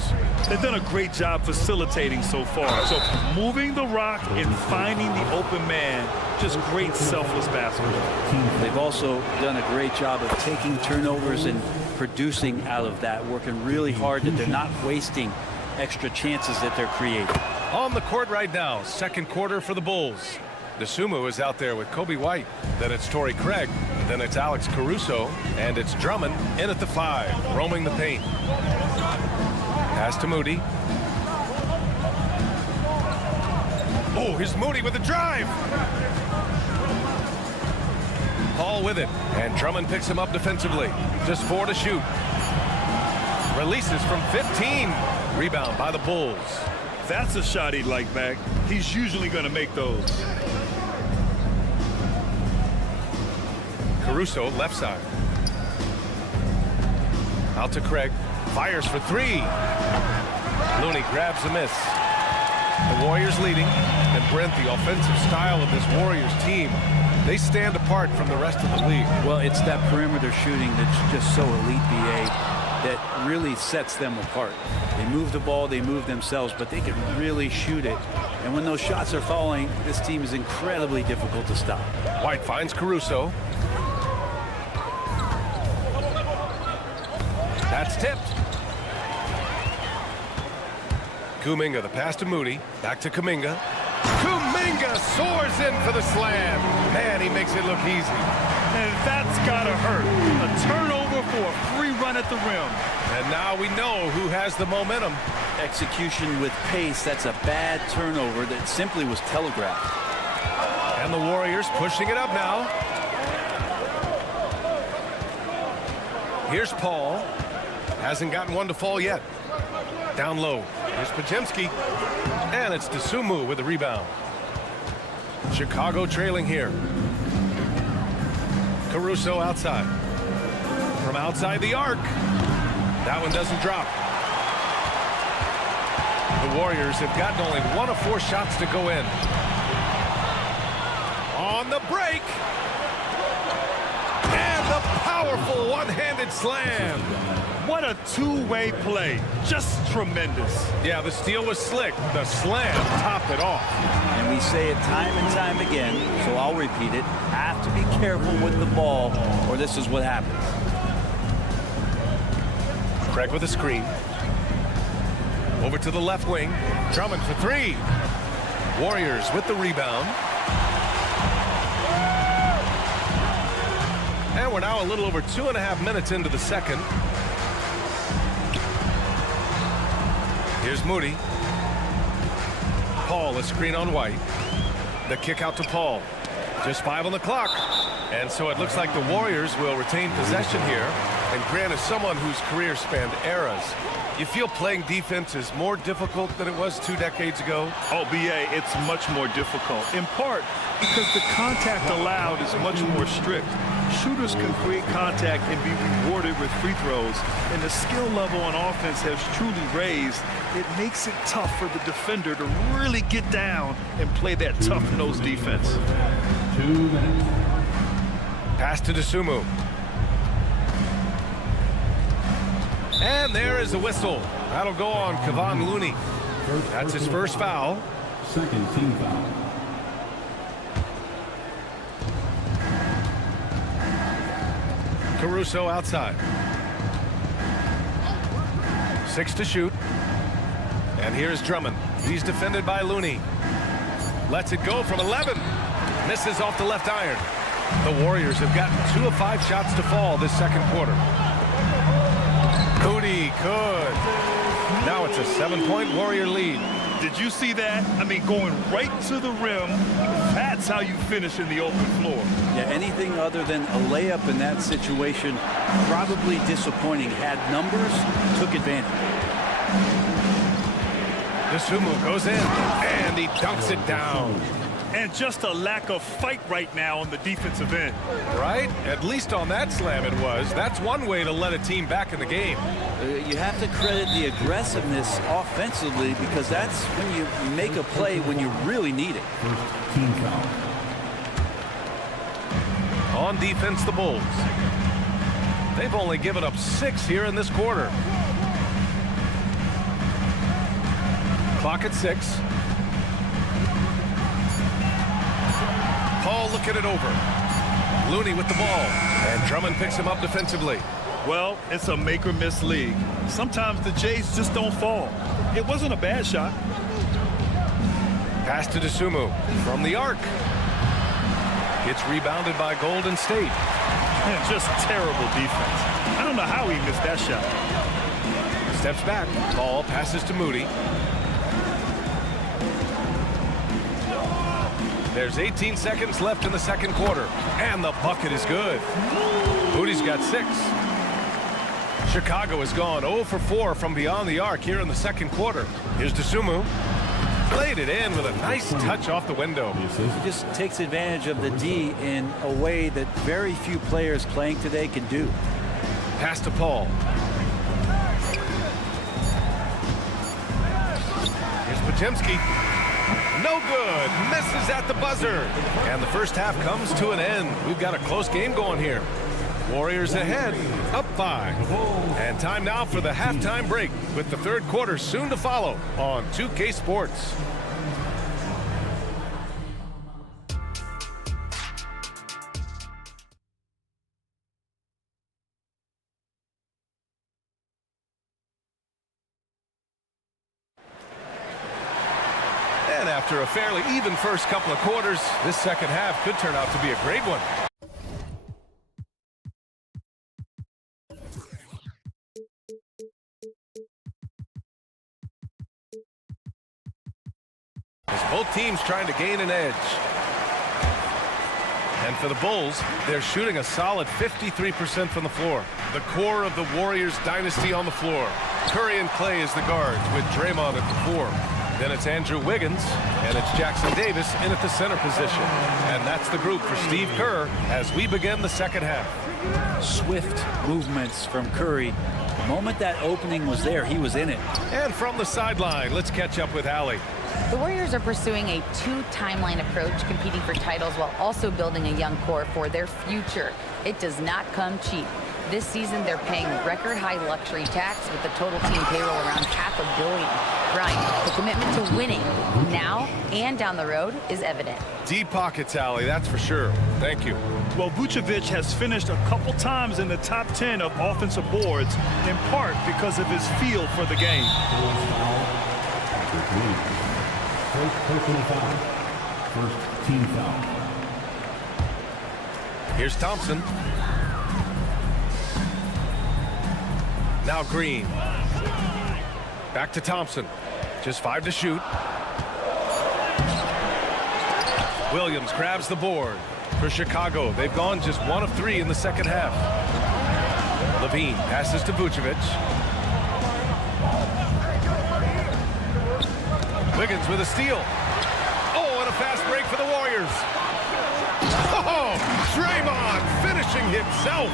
They've done a great job facilitating so far. So moving the rock and finding the open man, just great selfless basketball. They've also done a great job of taking turnovers and producing out of that, working really hard that they're not wasting extra chances that they're creating. On the court right now, second quarter for the Bulls. Desumu is out there with Kobe White. Then it's Torrey Craig. Then it's Alex Caruso. And it's Drummond in at the 5, roaming the paint. Pass to Moody. Oh, here's Moody with the drive. Paul with it. And Drummond picks him up defensively. Just 4 to shoot. Releases from 15. Rebound by the Bulls. That's a shot he'd like back. He's usually going to make those. Caruso left side. Out to Craig. Fires for 3. Looney grabs a miss. The Warriors leading. And Brent, the offensive style of this Warriors team, they stand apart from the rest of the league. Well, it's that perimeter shooting that's just so elite, BA, that really sets them apart. They move the ball, they move themselves, but they can really shoot it. And when those shots are falling, this team is incredibly difficult to stop. White finds Caruso. That's tipped. Kuminga, the pass to Moody. Back to Kuminga. Kuminga soars in for the slam. Man, he makes it look easy. And that's got to hurt. A turnover for a free run at the rim. And now we know who has the momentum. Execution with pace, that's a bad turnover that simply was telegraphed. And the Warriors pushing it up now. Here's Paul. Hasn't gotten one to fall yet. Down low. Here's Podziemski. And it's Desumu with the rebound. Chicago trailing here. Caruso outside. From outside the arc. That one doesn't drop. The Warriors have gotten only 1 of 4 shots to go in. On the break. And the powerful one-handed slam. What a two-way play. Just tremendous. Yeah, the steal was slick. The slam topped it off. And we say it time and time again, so I'll repeat it. Have to be careful with the ball, or this is what happens. Craig with a screen. Over to the left wing. Drummond for 3. Warriors with the rebound. And we're now a little over 2.5 minutes into the second. Here's Moody. Paul, a screen on White. The kick out to Paul. Just 5 on the clock. And so it looks like the Warriors will retain possession here. And Grant, as someone whose career spanned eras, you feel playing defense is more difficult than it was 2 decades ago? Oh, BA, it's much more difficult, in part because the contact allowed is much more strict. Shooters can create contact and be rewarded with free throws, and the skill level on offense has truly raised. It makes it tough for the defender to really get down and play that tough-nosed defense. 2 minutes. Pass to Natsuu. And there is the whistle. That'll go on Kevon Looney. That's his first foul. Second team foul. Caruso outside. 6 to shoot. And here's Drummond. He's defended by Looney. Lets it go from 11. Misses off the left iron. The Warriors have gotten 2 of 5 shots to fall this second quarter. Looney good. Now it's a 7-point Warrior lead. Did you see that? I mean, going right to the rim, that's how you finish in the open floor. Yeah, anything other than a layup in that situation, probably disappointing. Had numbers, took advantage. Natsuu goes in, and he dunks it down. And just a lack of fight right now on the defensive end. Right? At least on that slam it was. That's one way to let a team back in the game. You have to credit the aggressiveness offensively, because that's when you make a play when you really need it. First team foul. On defense, the Bulls. They've only given up 6 here in this quarter. Clock at 6. Paul looking it over. Looney with the ball. And Drummond picks him up defensively. Well, it's a make-or-miss league. Sometimes the Jays just don't fall. It wasn't a bad shot. Pass to Natsuu from the arc. Gets rebounded by Golden State. And just terrible defense. I don't know how he missed that shot. Steps back. Paul passes to Moody. There's 18 seconds left in the second quarter. And the bucket is good. Moody's got 6. Chicago has gone 0 for 4 from beyond the arc here in the second quarter. Here's Natsuu. Played it in with a nice touch off the window. He just takes advantage of the D in a way that very few players playing today can do. Pass to Paul. Here's Potemski. No good. Misses at the buzzer. And the first half comes to an end. We've got a close game going here. Warriors ahead, up 5. And time now for the halftime break, with the third quarter soon to follow on 2K Sports. And after a fairly even first couple of quarters, this second half could turn out to be a great one. As both teams trying to gain an edge. And for the Bulls, they're shooting a solid 53% from the floor. The core of the Warriors dynasty on the floor. Curry and Clay as the guards, with Draymond at the 4. Then it's Andrew Wiggins, and it's Jackson Davis in at the center position. And that's the group for Steve Kerr as we begin the second half. Swift movements from Curry. The moment that opening was there, he was in it. And from the sideline, let's catch up with Allie. The Warriors are pursuing a 2-timeline approach, competing for titles while also building a young core for their future. It does not come cheap. This season, they're paying record-high luxury tax with the total team payroll around $500 million. Brian, the commitment to winning now and down the road is evident. Deep pockets, Allie, that's for sure. Thank you. Well, Vucevic has finished a couple times in the top 10 of offensive boards, in part because of his feel for the game. First personal foul. First team foul. Here's Thompson. Now Green. Back to Thompson. Just 5 to shoot. Williams grabs the board for Chicago. They've gone just 1 of 3 in the second half. Levine passes to Vucevic. Wiggins with a steal. Oh, and a fast break for the Warriors. Oh, Draymond finishing himself.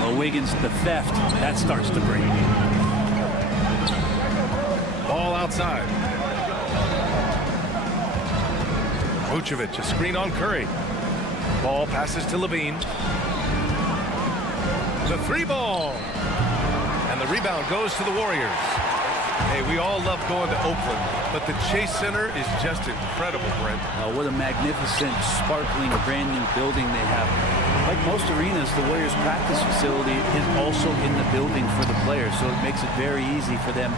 Well, Wiggins, the theft, that starts to break. Ball outside. Vucevic, a screen on Curry. Ball passes to Levine. The three ball. And the rebound goes to the Warriors. Hey, we all love going to Oakland, but the Chase Center is just incredible, Brent. What a magnificent, sparkling, brand new building they have. Like most arenas, the Warriors practice facility is also in the building for the players, so it makes it very easy for them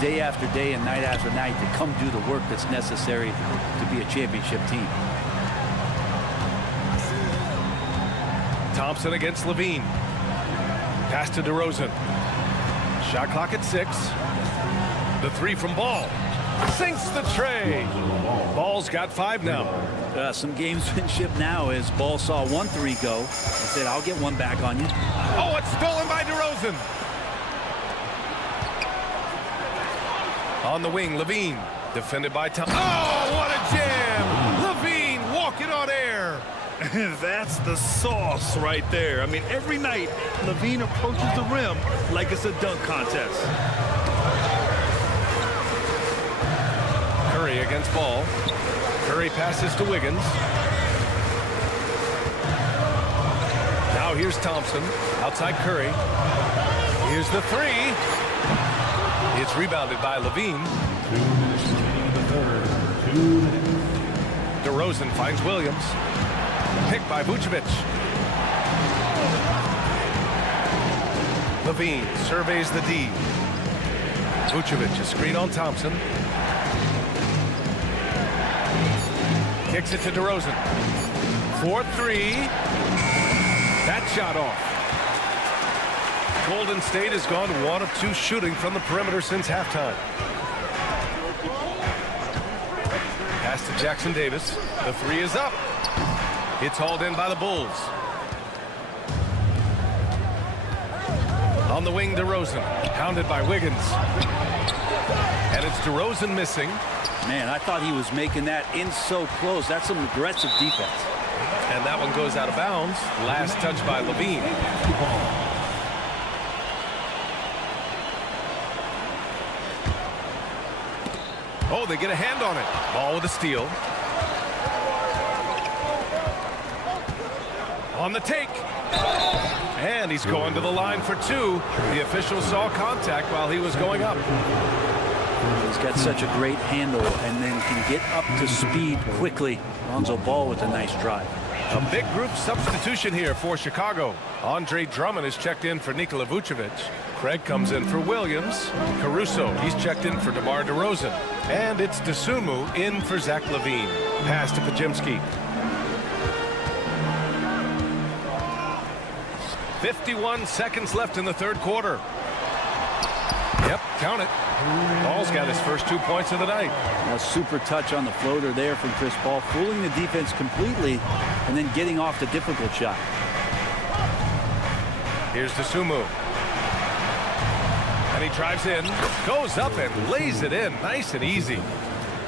day after day and night after night to come do the work that's necessary to be a championship team. Thompson against Levine. Pass to DeRozan. Shot clock at 6. The three from Ball. Sinks the tray. Ball's got 5 now. Some gamesmanship now as Ball saw 1-3 go and said, I'll get one back on you. Oh, it's stolen by DeRozan. On the wing, Levine. Defended by Thompson. Oh, what a jam. Levine walking on air. That's the sauce right there. I mean, every night, Levine approaches the rim like it's a dunk contest. Curry against Ball. Curry passes to Wiggins. Now here's Thompson. Outside Curry. Here's the three. It's rebounded by Levine. 2 minutes remaining in the third. 2 minutes. DeRozan finds Williams. Picked by Vucevic. Levine surveys the D. Vucevic, a screen on Thompson. Kicks it to DeRozan. 4-3. That shot off. Golden State has gone 1 of 2 shooting from the perimeter since halftime. Pass to Jackson Davis. The three is up. It's hauled in by the Bulls. On the wing, DeRozan. Pounded by Wiggins. And it's DeRozan missing. Man, I thought he was making that in so close. That's some aggressive defense. And that one goes out of bounds. Last touch by Levine. Oh, they get a hand on it. Ball with a steal. On the take. And he's going to the line for 2. The official saw contact while he was going up. He's got such a great handle and then can get up to speed quickly. Lonzo Ball with a nice drive. A big group substitution here for Chicago. Andre Drummond is checked in for Nikola Vucevic. Craig comes in for Williams. Caruso, he's checked in for DeMar DeRozan. And it's Dosunmu in for Zach LaVine. Pass to Pajemski. 51 seconds left in the third quarter. Yep, count it. Ball's got his first 2 points of the night. A super touch on the floater there from Chris Paul, fooling the defense completely and then getting off the difficult shot. Here's Dosunmu. And he drives in, goes up and lays it in nice and easy.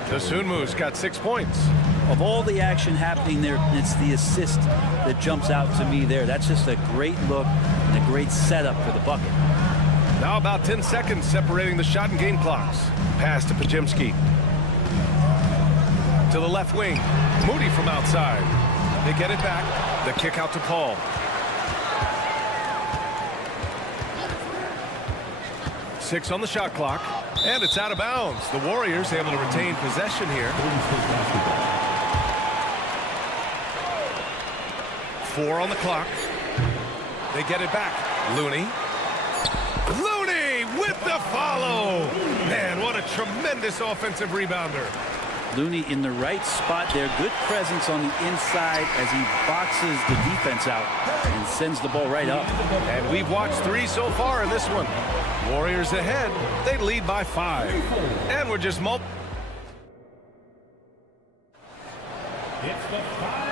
Dosunmu's got 6 points. Of all the action happening there, it's the assist that jumps out to me there. That's just a great look and a great setup for the bucket. Now about 10 seconds separating the shot and game clocks. Pass to Pajemski. To the left wing. Moody from outside. They get it back. The kick out to Paul. Six on the shot clock. And it's out of bounds. The Warriors able to retain possession here. 4 on the clock. They get it back. Looney. Looney with the follow. Man, what a tremendous offensive rebounder. Looney in the right spot there. Good presence on the inside as he boxes the defense out and sends the ball right up. And we've watched 3 so far in this one. Warriors ahead. They lead by 5. And we're just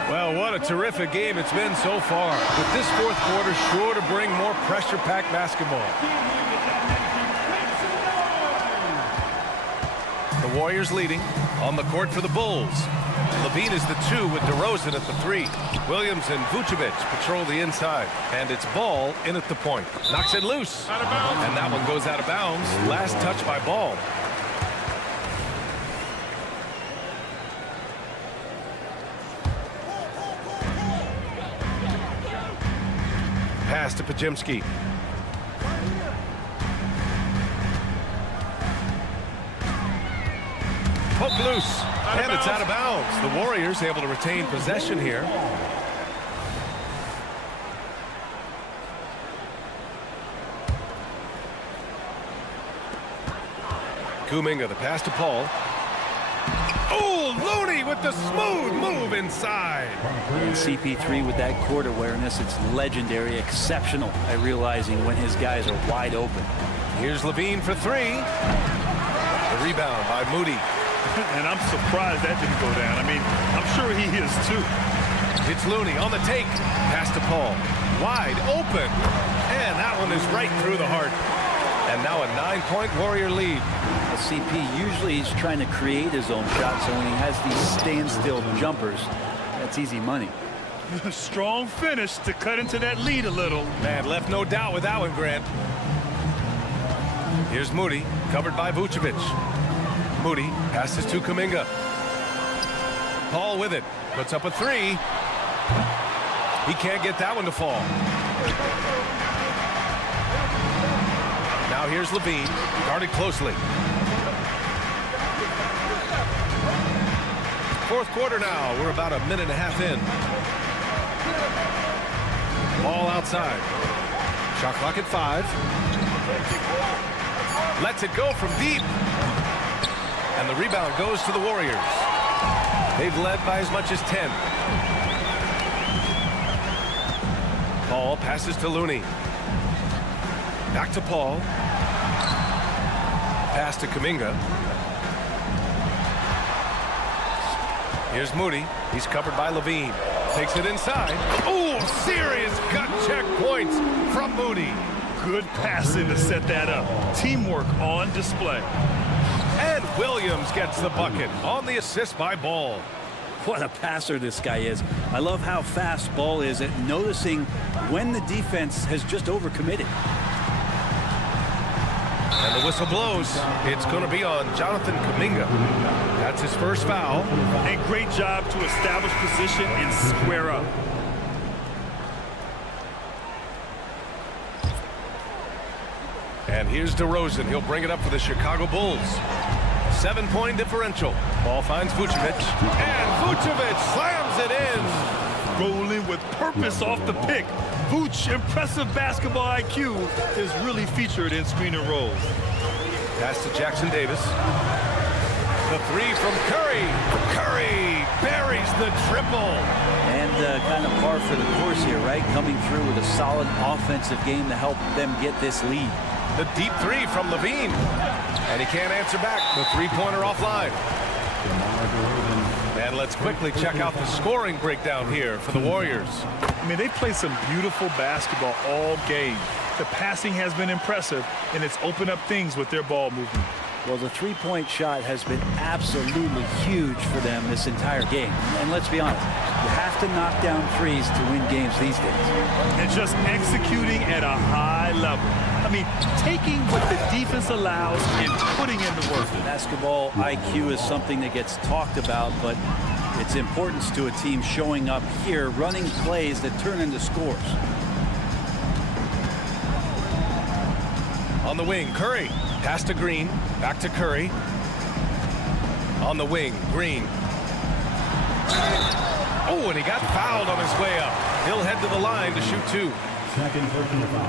Well, what a terrific game it's been so far. With this fourth quarter sure to bring more pressure-packed basketball. The Warriors leading on the court for the Bulls. Levine is the 2 with DeRozan at the 3. Williams and Vucevic patrol the inside. And it's Ball in at the point. Knocks it loose. And that one goes out of bounds. Last touch by Ball. Pass to Pajemski. Poke loose, and it's out of bounds. The Warriors able to retain possession here. Kuminga, the pass to Paul. Oh, Looney with the smooth move inside. And CP3 with that court awareness, it's legendary, exceptional at realizing when his guys are wide open. Here's Levine for 3. The rebound by Moody. And I'm surprised that didn't go down. I mean, I'm sure he is too. It's Looney on the take. Pass to Paul. Wide open. And that one is right through the heart. And now a 9-point Warrior lead. CP, usually he's trying to create his own shot, so when he has these standstill jumpers, that's easy money. Strong finish to cut into that lead a little. Man, left no doubt with that one, Grant. Here's Moody, covered by Vucevic. Moody passes to Kuminga. Paul with it. Puts up a 3. He can't get that one to fall. Now here's Levine, guarded closely. Fourth quarter now. We're about a minute and a half in. Ball outside. Shot clock at 5. Lets it go from deep. And the rebound goes to the Warriors. They've led by as much as 10. Paul passes to Looney. Back to Paul. Pass to Kuminga. Here's Moody. He's covered by Levine. Takes it inside. Oh, serious gut check points from Moody. Good passing to set that up. Teamwork on display. And Williams gets the bucket on the assist by Ball. What a passer this guy is. I love how fast Ball is at noticing when the defense has just overcommitted. And the whistle blows. It's going to be on Jonathan Kuminga. That's his first foul. A great job to establish position and square up. And here's DeRozan. He'll bring it up for the Chicago Bulls. 7-point differential. Ball finds Vucevic. And Vucevic slams it in. Rolling with purpose off the pick. Vooch, impressive basketball IQ, is really featured in screen and rolls. Pass to Jackson Davis. The 3 from Curry. Curry buries the triple. And kind of par for the course here, right? Coming through with a solid offensive game to help them get this lead. The deep 3 from Levine. And he can't answer back. The 3-pointer offline. And let's quickly check out the scoring breakdown here for the Warriors. I mean, they play some beautiful basketball all game. The passing has been impressive, and it's opened up things with their ball movement. Well, the three-point shot has been absolutely huge for them this entire game. And let's be honest, you have to knock down threes to win games these days. And just executing at a high level. I mean, taking what the defense allows and putting in the work. Basketball IQ is something that gets talked about, but its importance to a team showing up here, running plays that turn into scores. On the wing, Curry. Pass to Green. Back to Curry. On the wing, Green. Oh, and he got fouled on his way up. He'll head to the line to shoot 2.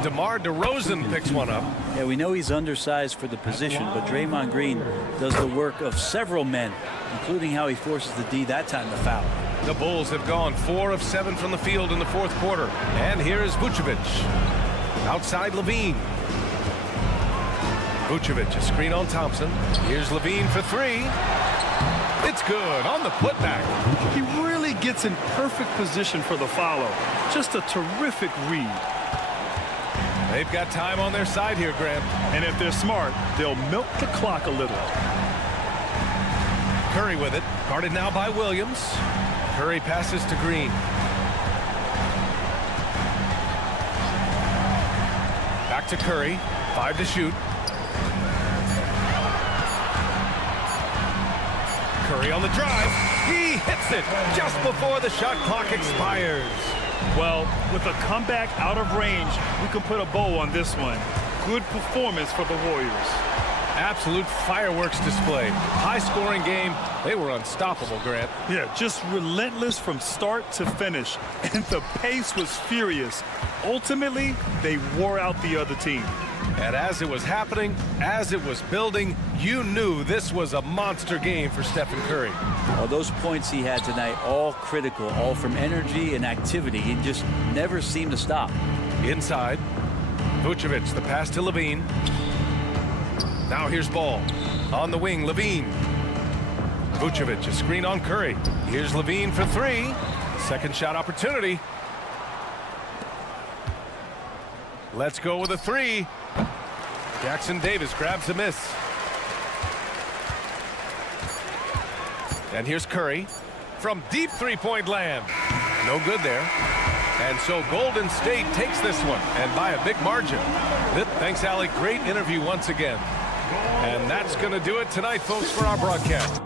DeMar DeRozan picks one up. Yeah, we know he's undersized for the position, but Draymond Green does the work of several men, including how he forces the D that time to foul. The Bulls have gone 4 of 7 from the field in the fourth quarter. And here's Vucevic. Outside Levine. Vucevic, a screen on Thompson. Here's Levine for 3. It's good on the putback. He really gets in perfect position for the follow. Just a terrific read. They've got time on their side here, Grant. And if they're smart, they'll milk the clock a little. Curry with it. Guarded now by Williams. Curry passes to Green. Back to Curry. 5 to shoot. Curry on the drive. He hits it just before the shot clock expires. Well, with a comeback out of range, we can put a bow on this one. Good performance for the Warriors. Absolute fireworks display. High-scoring game. They were unstoppable, Grant. Yeah, just relentless from start to finish. And the pace was furious. Ultimately, they wore out the other team. And as it was happening, as it was building, you knew this was a monster game for Stephen Curry. Well, those points he had tonight, all critical, all from energy and activity. He just never seemed to stop. Inside, Vucevic, the pass to Levine. Now here's Ball. On the wing, Levine. Vucevic, a screen on Curry. Here's Levine for 3. Second shot opportunity. Let's go with a 3. Jackson Davis grabs the miss. And here's Curry from deep three-point land. No good there. And so Golden State takes this one, and by a big margin. Thanks, Allie. Great interview once again. And that's going to do it tonight, folks, for our broadcast.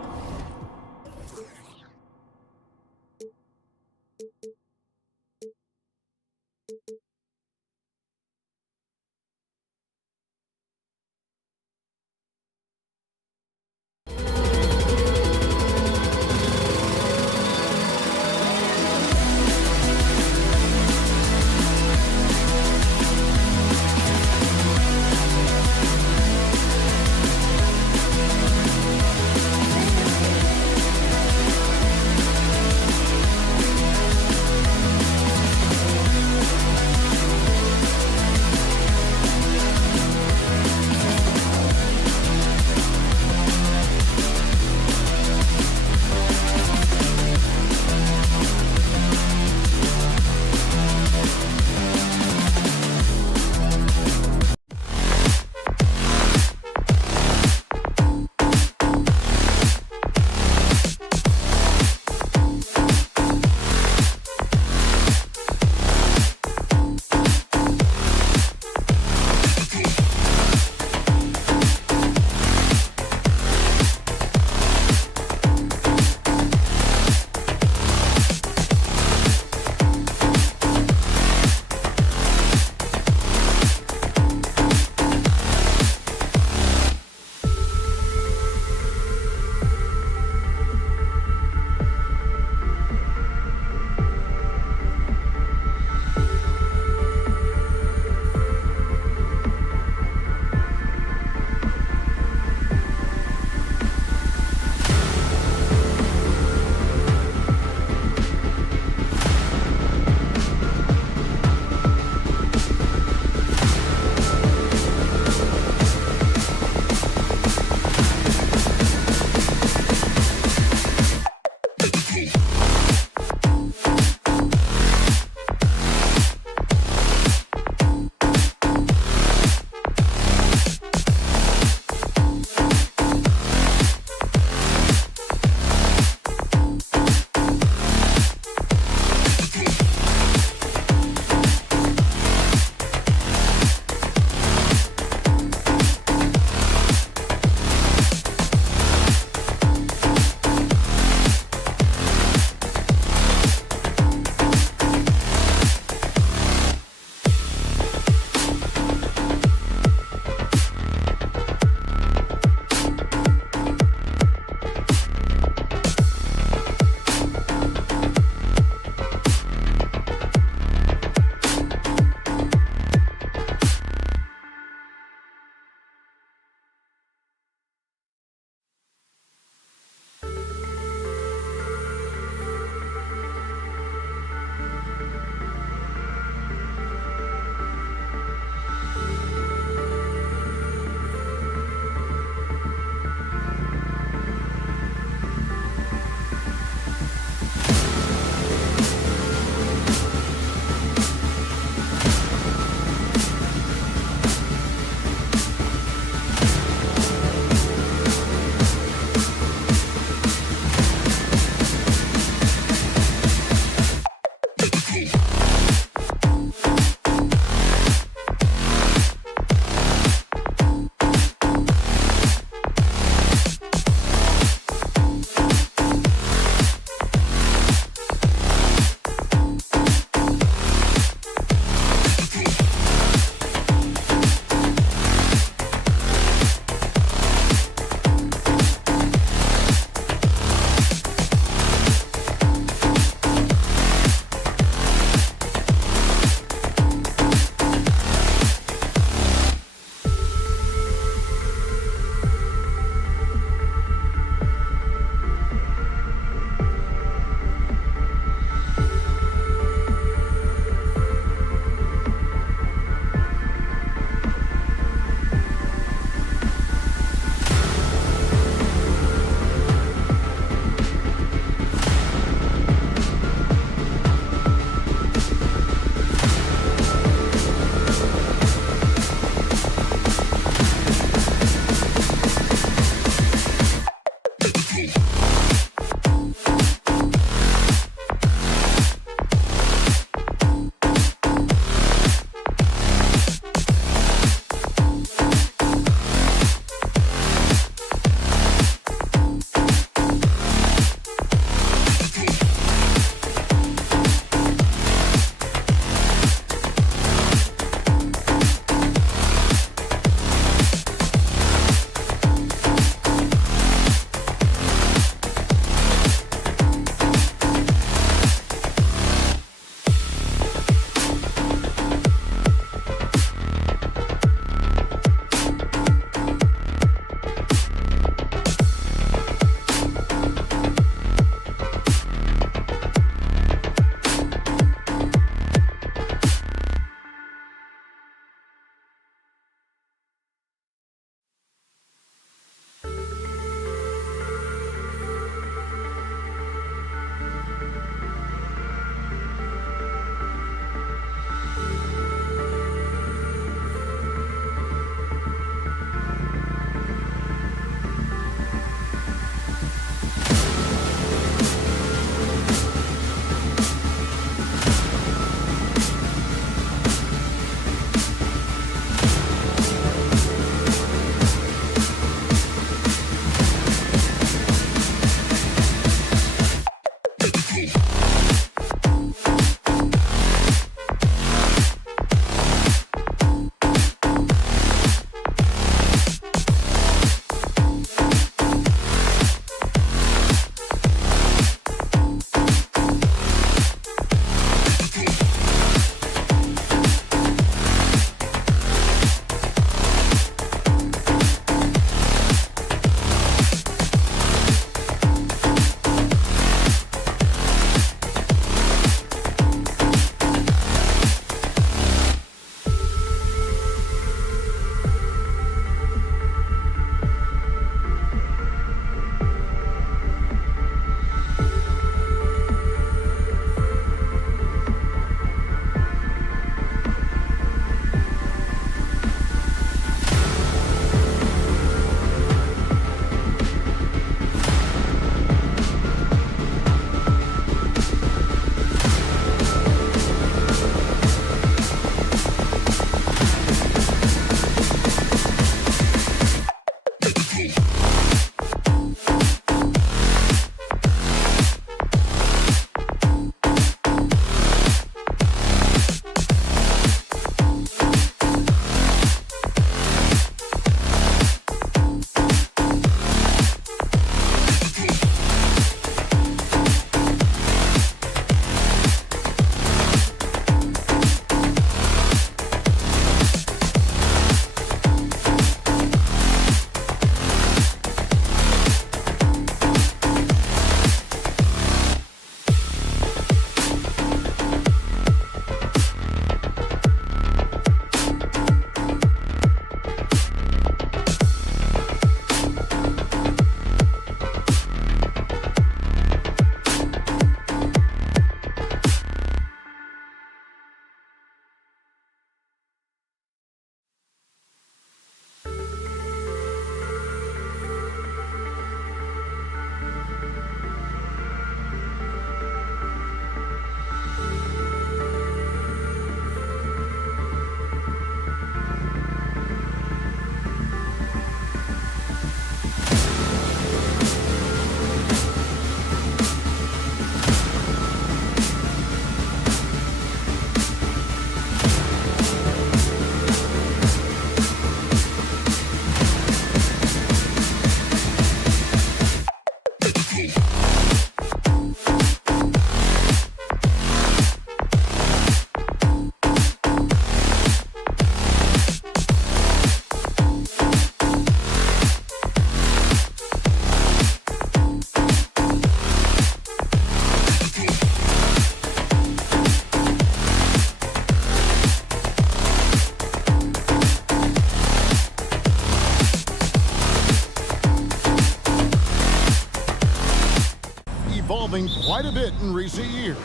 evolving quite a bit in recent years.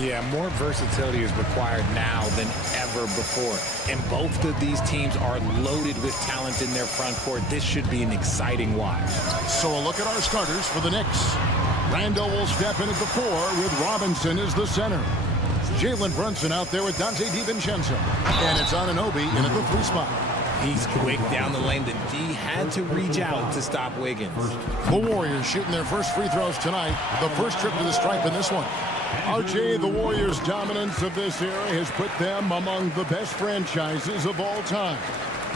Yeah, more versatility is required now than ever before. And both of these teams are loaded with talent in their front court. This should be an exciting watch. So a look at our starters for the Knicks. Randall will step in at the 4 with Robinson as the center. Jalen Brunson out there with Dante DiVincenzo. And it's Anunoby in at the 3 spot. He's quick down the lane. The D had to reach out to stop Wiggins. The Warriors shooting their first free throws tonight. The first trip to the stripe in this one. RJ, the Warriors' dominance of this era has put them among the best franchises of all time.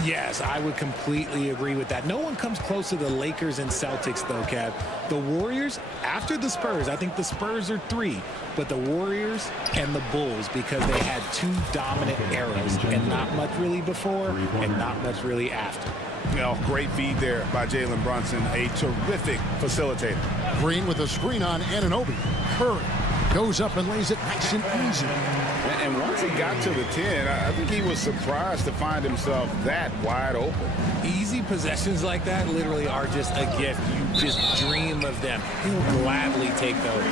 Yes, I would completely agree with that. No one comes close to the Lakers and Celtics, though, Kev. The Warriors, after the Spurs, I think the Spurs are 3, but the Warriors and the Bulls, because they had 2 dominant eras, and not much really before and not much really after. You know, great feed there by Jalen Brunson, a terrific facilitator. Green with a screen on Anunoby. Curry goes up and lays it nice and easy. And once he got to the 10, I think he was surprised to find himself that wide open. Easy possessions like that literally are just a gift. You just dream of them. He'll gladly take those.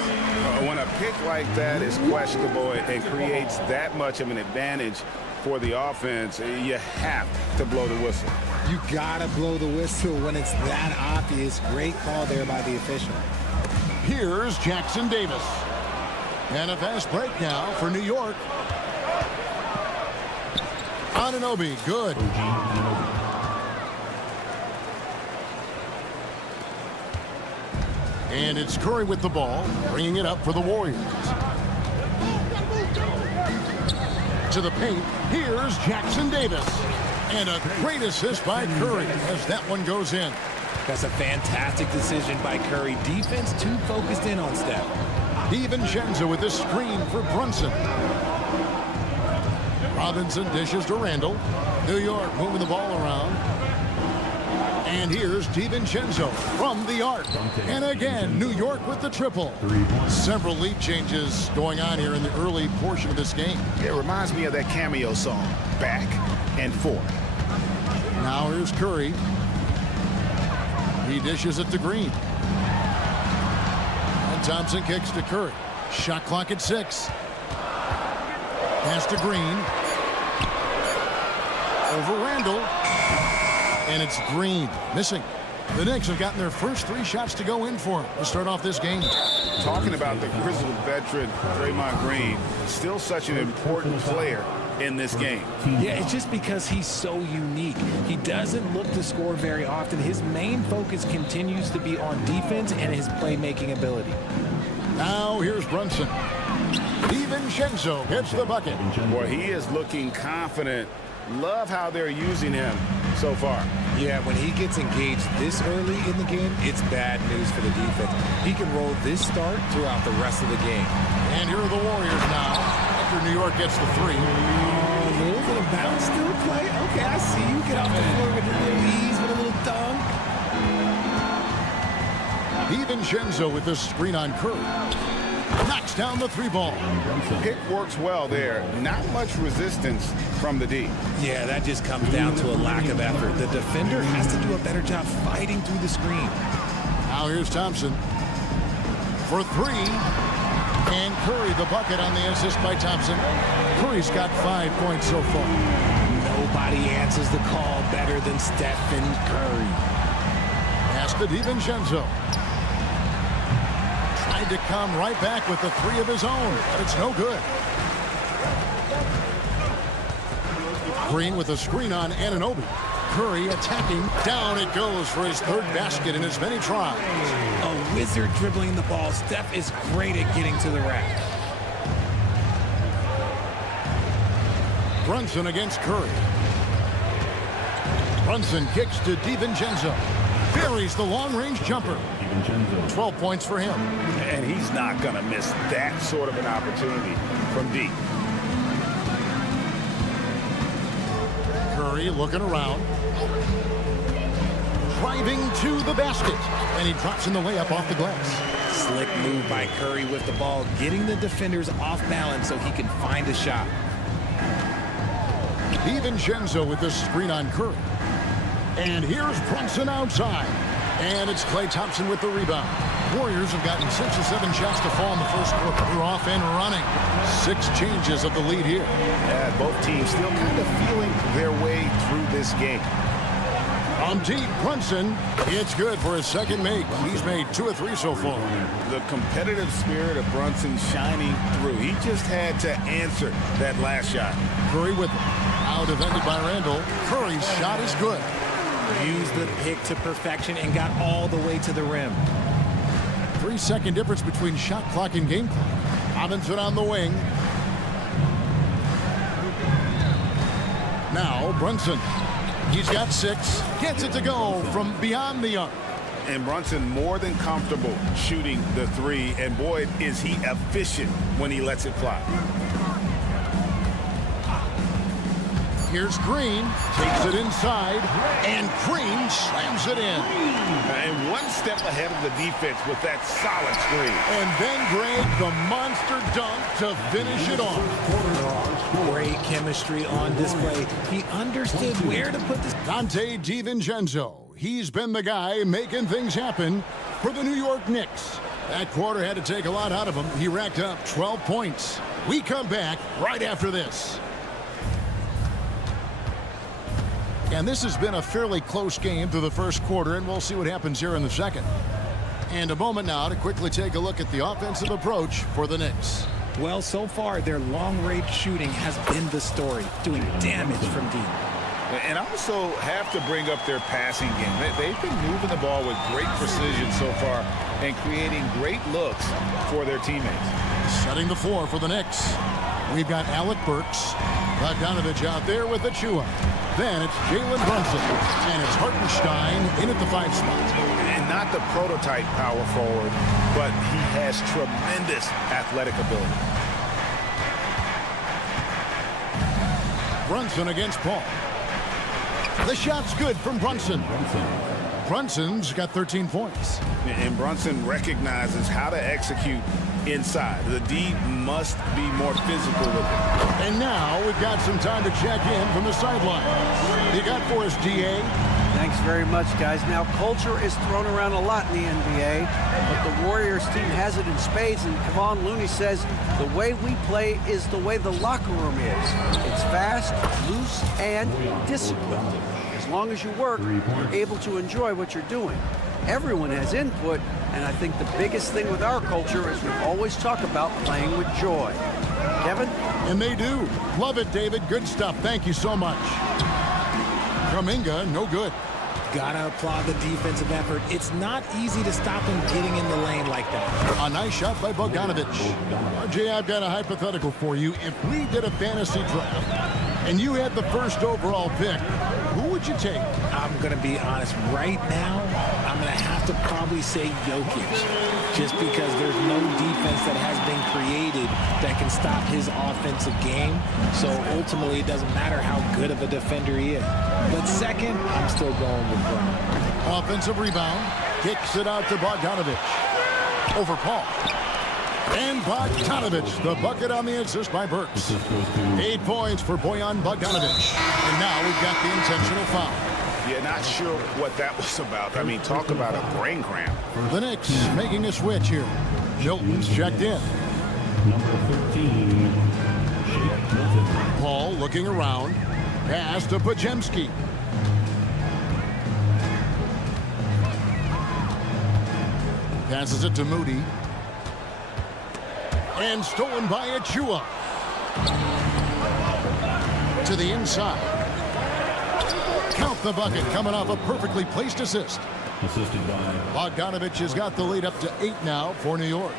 When a pick like that is questionable and creates that much of an advantage for the offense, you have to blow the whistle. You gotta blow the whistle when it's that obvious. Great call there by the official. Here's Jackson Davis. And a fast break now for New York. Anunoby, good. And it's Curry with the ball, bringing it up for the Warriors. To the paint, here's Jackson Davis. And a great assist by Curry as that one goes in. That's a fantastic decision by Curry. Defense too focused in on Steph. DiVincenzo with the screen for Brunson. Robinson dishes to Randall. New York moving the ball around. And here's DiVincenzo from the arc. And again, New York with the triple. Several lead changes going on here in the early portion of this game. It reminds me of that cameo song, Back and Forth. Now here's Curry. He dishes it to Green. And Thompson kicks to Curry. Shot clock at 6. Pass to Green. Over Randall. And it's Green missing. The Knicks have gotten their first 3 shots to go in for him to start off this game. Talking about the grizzled veteran, Draymond Green, still such an important player in this game. Yeah, it's just because he's so unique. He doesn't look to score very often. His main focus continues to be on defense and his playmaking ability. Now here's Brunson. DiVincenzo gets the bucket. Boy, he is looking confident. Love how they're using him so far. Yeah, when he gets engaged this early in the game, it's bad news for the defense. He can roll this start throughout the rest of the game. And here are the Warriors now after New York gets the 3. A little bit of bounce still play. Okay, I see you. Get off the floor with a little ease, with a little thumb. DiVincenzo with the screen on Curry. Knocks down the 3 ball. Pick works well there. Not much resistance from the D. Yeah, that just comes down to a lack of effort. The defender has to do a better job fighting through the screen. Now here's Thompson for 3. And Curry the bucket on the assist by Thompson. Curry's got 5 points so far. Nobody answers the call better than Stephen Curry. Pass to DiVincenzo. Tried to come right back with the 3 of his own, but it's no good. Green with a screen on Anunoby. Curry attacking. Down it goes for his 3rd basket in as many tries. A wizard dribbling the ball. Steph is great at getting to the rack. Brunson against Curry. Brunson kicks to DiVincenzo. Buries the long-range jumper. 12 points for him. And he's not going to miss that sort of an opportunity from deep. Curry looking around. Driving to the basket. And he drops in the layup off the glass. Slick move by Curry with the ball, getting the defenders off balance so he can find a shot. DiVincenzo with the screen on Curry. And here's Brunson outside. And it's Klay Thompson with the rebound. Warriors have gotten 6 or 7 shots to fall in the first quarter. They're off and running. 6 changes of the lead here. Yeah, both teams still kind of feeling their way through this game. On deep, Brunson. It's good for his second make. He's made 2 or 3 so far. The competitive spirit of Brunson shining through. He just had to answer that last shot. Curry with it. Now defended by Randall. Curry's shot is good. Used the pick to perfection and got all the way to the rim. 3-second difference between shot clock and game clock. Robinson on the wing. Now Brunson. He's got 6. Gets it to go from beyond the arc. And Brunson more than comfortable shooting the 3. And boy, is he efficient when he lets it fly. Here's Green. Takes it inside. And Green slams it in. And one step ahead of the defense with that solid screen. And then Greg, the monster dunk to finish it off. Great chemistry on display. He understood where to put this. Dante DiVincenzo. He's been the guy making things happen for the New York Knicks. That quarter had to take a lot out of him. He racked up 12 points. We come back right after this. And this has been a fairly close game through the first quarter, and we'll see what happens here in the second. And a moment now to quickly take a look at the offensive approach for the Knicks. Well, so far, their long-range shooting has been the story, doing damage from deep. And I also have to bring up their passing game. They've been moving the ball with great precision so far and creating great looks for their teammates. Setting the floor for the Knicks. We've got Alec Burks. Bogdanovich out there with Achua. Then it's Jalen Brunson. And it's Hartenstein in at the 5 spot. And not the prototype power forward, but he has tremendous athletic ability. Brunson against Paul. The shot's good from Brunson. Brunson's got 13 points. And Brunson recognizes how to execute inside. The D must be more physical with it. And now we've got some time to check in from the sideline. You got for us, DA? Thanks very much, guys. Now, culture is thrown around a lot in the NBA, but the Warriors team has it in spades, and Kevon Looney says the way we play is the way the locker room is. It's fast, loose, and disciplined. As long as you work, you're able to enjoy what you're doing. Everyone has input, and I think the biggest thing with our culture is we always talk about playing with joy. Kevin? And they do. Love it, David. Good stuff. Thank you so much. Kuminga, no good. Gotta applaud the defensive effort. It's not easy to stop him getting in the lane like that. A nice shot by Bogdanovich. RJ, I've got a hypothetical for you. If we did a fantasy draft and you had the first overall pick, who would you take? I'm going to be honest. Right now, I'm going to have to probably say Jokic. Just because there's no defense that has been created that can stop his offensive game. So ultimately, it doesn't matter how good of a defender he is. But second, I'm still going with Brown. Offensive rebound. Kicks it out to Bogdanovich. Over Paul. And Bogdanovich, the bucket on the assist by Burks. 8 points for Bojan Bogdanovich. And now we've got the intentional foul. Yeah, not sure what that was about. I mean, talk about a brain cramp. The Knicks making a switch here. Milton's checked in. Number 13, Shake Milton. Paul looking around. Pass to Pajemski. Passes it to Moody. And stolen by Achua. To the inside. Count the bucket coming off a perfectly placed assist. Assisted by Bogdanovich has got the lead up to 8 now for New York.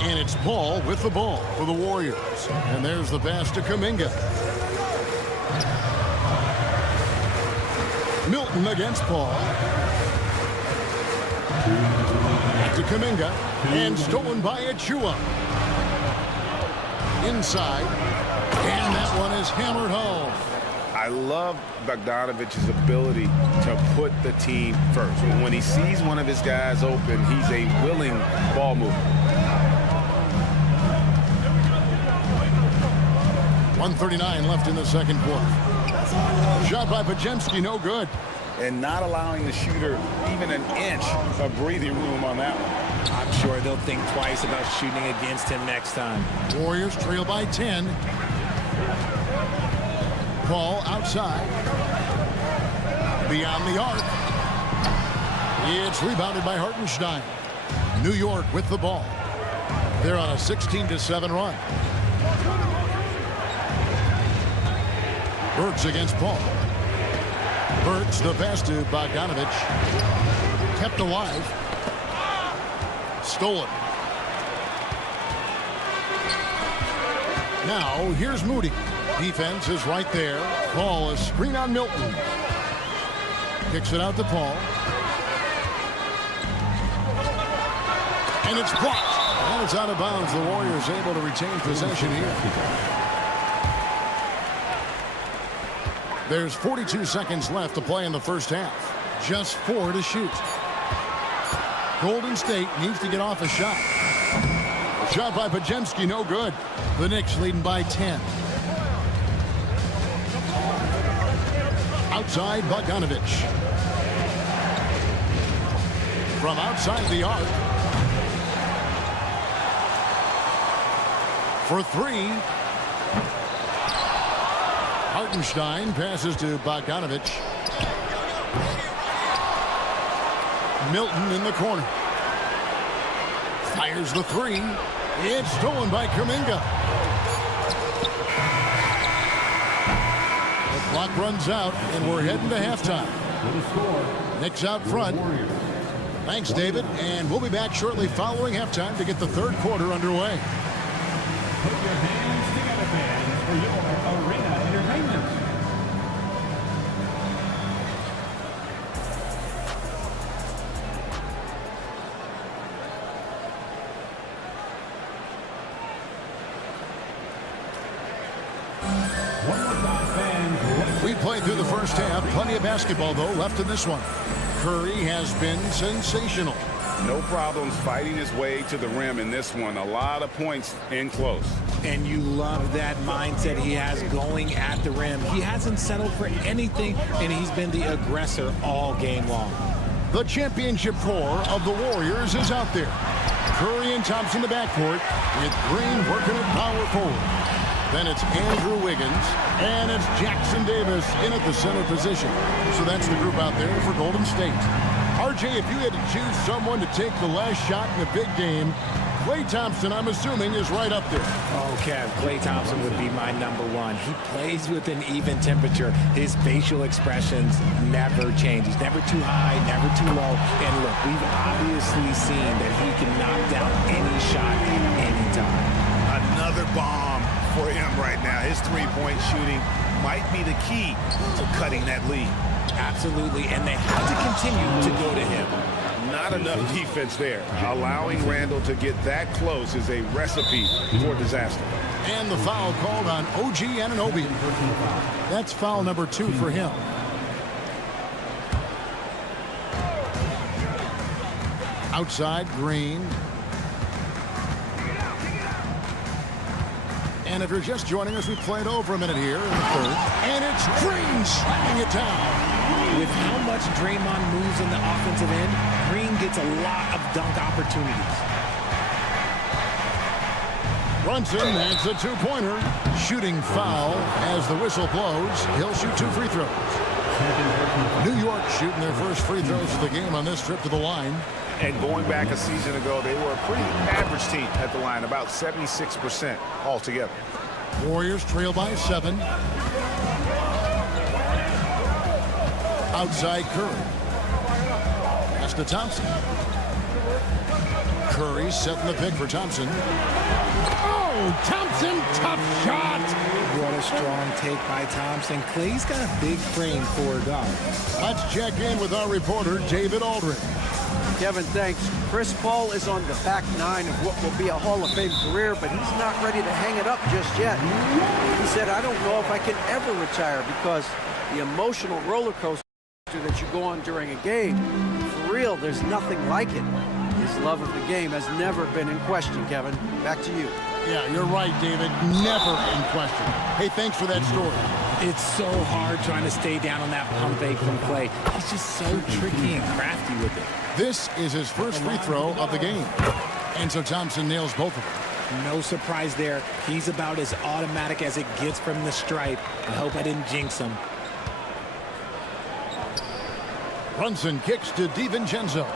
And it's Paul with the ball for the Warriors. And there's the pass to Kuminga. Milton against Paul. To Kuminga. And stolen by Achua. Inside. And that one is hammered home. I love Bogdanovich's ability to put the team first. When he sees one of his guys open, he's a willing ball mover. 1:39 left in the second quarter. Shot by Pajemski, no good. and not allowing the shooter even an inch of breathing room on that one. I'm sure they'll think twice about shooting against him next time. Warriors trail by 10. Ball outside. Beyond the arc. It's rebounded by Hartenstein. New York with the ball. They're on a 16-7 run. Burks against Paul. Burks the pass to Bogdanovich. Kept alive. Stolen. Now here's Moody. Defense is right there. Paul, a screen on Milton. Kicks it out to Paul. And it's blocked. And it's out of bounds. The Warriors able to retain possession here. There's 42 seconds left to play in the first half. Just 4 to shoot. Golden State needs to get off a shot. A shot by Pajemski, no good. The Knicks leading by 10. Outside Bogdanovich. From outside the arc. For 3. Hartenstein passes to Bogdanovich. Milton in the corner. Fires the 3. It's stolen by Kuminga. The clock runs out, and we're heading to halftime. Knicks out front. Thanks, David. And we'll be back shortly following halftime to get the third quarter underway. Put your hands together, fans, for your arena entertainment. We played through the first half. Plenty of basketball, though, left in this one. Curry has been sensational. No problems fighting his way to the rim in this one. A lot of points in close. And you love that mindset he has going at the rim. He hasn't settled for anything, and he's been the aggressor all game long. The championship core of the Warriors is out there. Curry and Thompson in the backcourt with Green working at power forward. Then it's Andrew Wiggins, and it's Jackson Davis in at the center position. So that's the group out there for Golden State. RJ, if you had to choose someone to take the last shot in a big game, Klay Thompson, I'm assuming, is right up there. Oh, Kev, Klay Thompson would be my #1. He plays with an even temperature. His facial expressions never change. He's never too high, never too low. And look, we've obviously seen that he can knock down any shot at any time. Another bomb for him right now. His three-point shooting might be the key to cutting that lead. Absolutely, and they have to continue to go to him. Not enough defense there. Allowing Randall to get that close is a recipe for disaster. And the foul called on OG Anunoby. That's foul number 2 for him. Outside, Green. And if you're just joining us, we played over a minute here in the third. And it's Green slamming it down. With how much Draymond moves in the offensive end, Green gets a lot of dunk opportunities. Brunson, that's a 2-pointer. Shooting foul as the whistle blows. He'll shoot 2 free throws. New York shooting their first free throws of the game on this trip to the line. And going back a season ago, they were a pretty average team at the line, about 76% altogether. Warriors trail by 7. Outside Curry. Pass to Thompson. Curry setting the pick for Thompson. Oh, Thompson, tough shot. What a strong take by Thompson. Clay's got a big frame for a guard. Let's check in with our reporter, David Aldrin. Kevin, thanks. Chris Paul is on the back 9 of what will be a Hall of Fame career, but he's not ready to hang it up just yet. He said, I don't know if I can ever retire because the emotional roller coaster that you go on during a game, for real, there's nothing like it. His love of the game has never been in question, Kevin. Back to you. Yeah, you're right, David. Never in question. Hey, thanks for that story. It's so hard trying to stay down on that pump fake from Clay. He's just so tricky and crafty with it. This is his first free throw of the game. And so Thompson nails both of them. No surprise there. He's about as automatic as it gets from the stripe. I hope I didn't jinx him. Brunson kicks to DiVincenzo.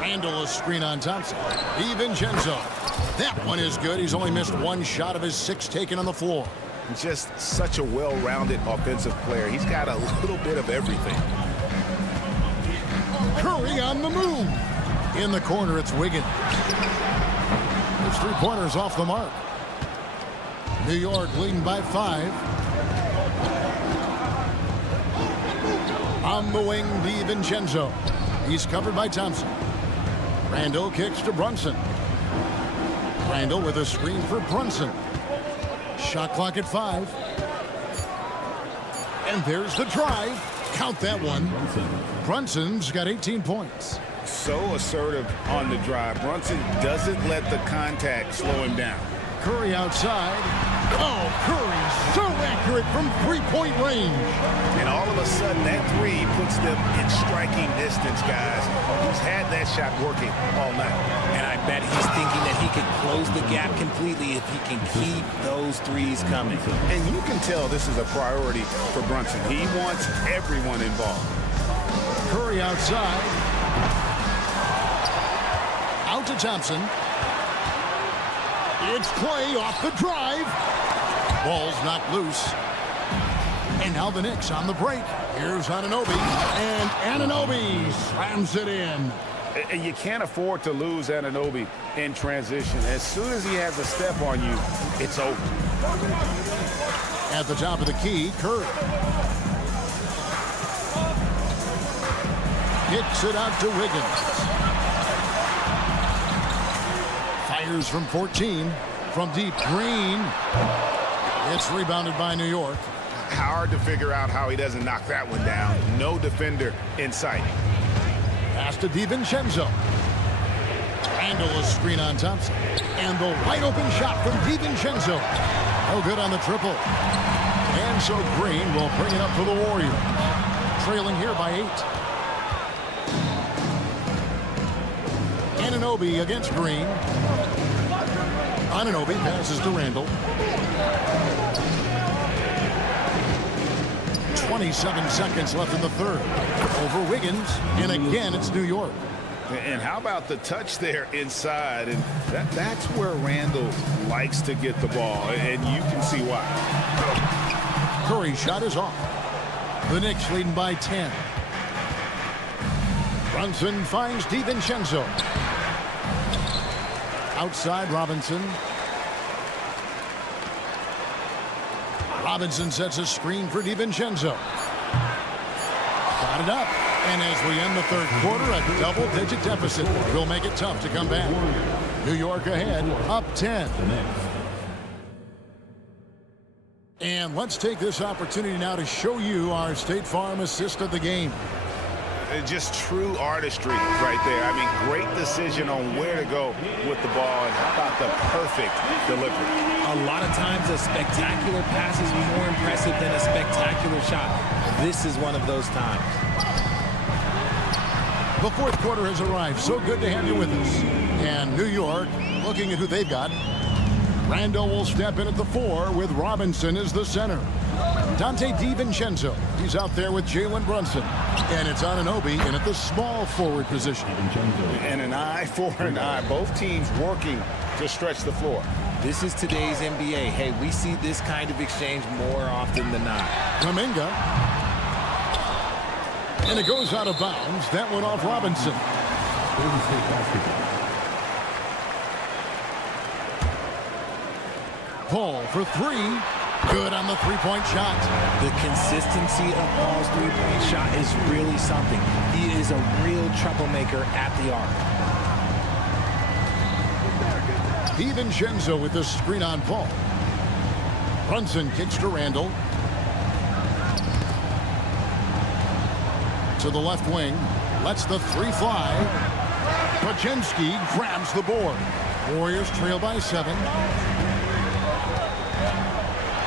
Randall a screen on Thompson. DiVincenzo. That one is good. He's only missed one shot of his 6 taken on the floor. Just such a well-rounded offensive player. He's got a little bit of everything. Curry on the move. In the corner, it's Wiggins. His 3-pointers off the mark. New York leading by 5. On the wing, DiVincenzo. He's covered by Thompson. Randall kicks to Brunson. Randall with a screen for Brunson. Shot clock at 5. And there's the drive. Count that one. Brunson's got 18 points. So assertive on the drive. Brunson doesn't let the contact slow him down. Curry outside. Oh, Curry so accurate from 3-point range. And all of a sudden, that 3 puts them in striking distance, guys. He's had that shot working all night. And I bet he's thinking that he could close the gap completely if he can keep those 3s coming. And you can tell this is a priority for Brunson. He wants everyone involved. Curry outside. Out to Thompson. It's Clay off the drive. Ball's knocked loose. And now the Knicks on the break. Here's Anunoby. And Anunoby slams it in. And you can't afford to lose Anunoby in transition. As soon as he has a step on you, it's over. At the top of the key, Curry. Kicks it out to Wiggins. Fires from 14. From deep, Green. It's rebounded by New York. Hard to figure out how he doesn't knock that one down. No defender in sight. Pass to DiVincenzo. Randall a screen on Thompson. And the wide open shot from DiVincenzo. No good on the triple. And so Green will bring it up for the Warriors. Trailing here by 8. Anunoby against Green. Anunoby passes to Randall. 27 seconds left in the third. Over Wiggins, and again it's New York. And how about the touch there inside? And that's where Randall likes to get the ball, and you can see why. Curry's shot is off. The Knicks leading by 10. Brunson finds DiVincenzo. Outside Robinson. Robinson sets a screen for DiVincenzo. Got it up. And as we end the third quarter, a double-digit deficit will make it tough to come back. New York ahead, up 10. And let's take this opportunity now to show you our State Farm assist of the game. Just true artistry right there. I mean, great decision on where to go with the ball, and how about the perfect delivery. A lot of times a spectacular pass is more impressive than a spectacular shot. This is one of those times. The fourth quarter has arrived. So good to have you with us. And New York, looking at who they've got. Randall will step in at the 4 with Robinson as the center. Dante DiVincenzo, he's out there with Jalen Brunson. And it's Anunoby in at the small forward position. And an eye for an eye. Both teams working to stretch the floor. This is today's NBA. Hey, we see this kind of exchange more often than not. Kuminga. And it goes out of bounds. That went off Robinson. Paul for 3. Good on the three-point shot. The consistency of Paul's three-point shot is really something. He is a real troublemaker at the arc. DiVincenzo with the screen on Paul. Brunson kicks to Randall. To the left wing. Lets the 3 fly. Pachinski grabs the board. Warriors trail by 7.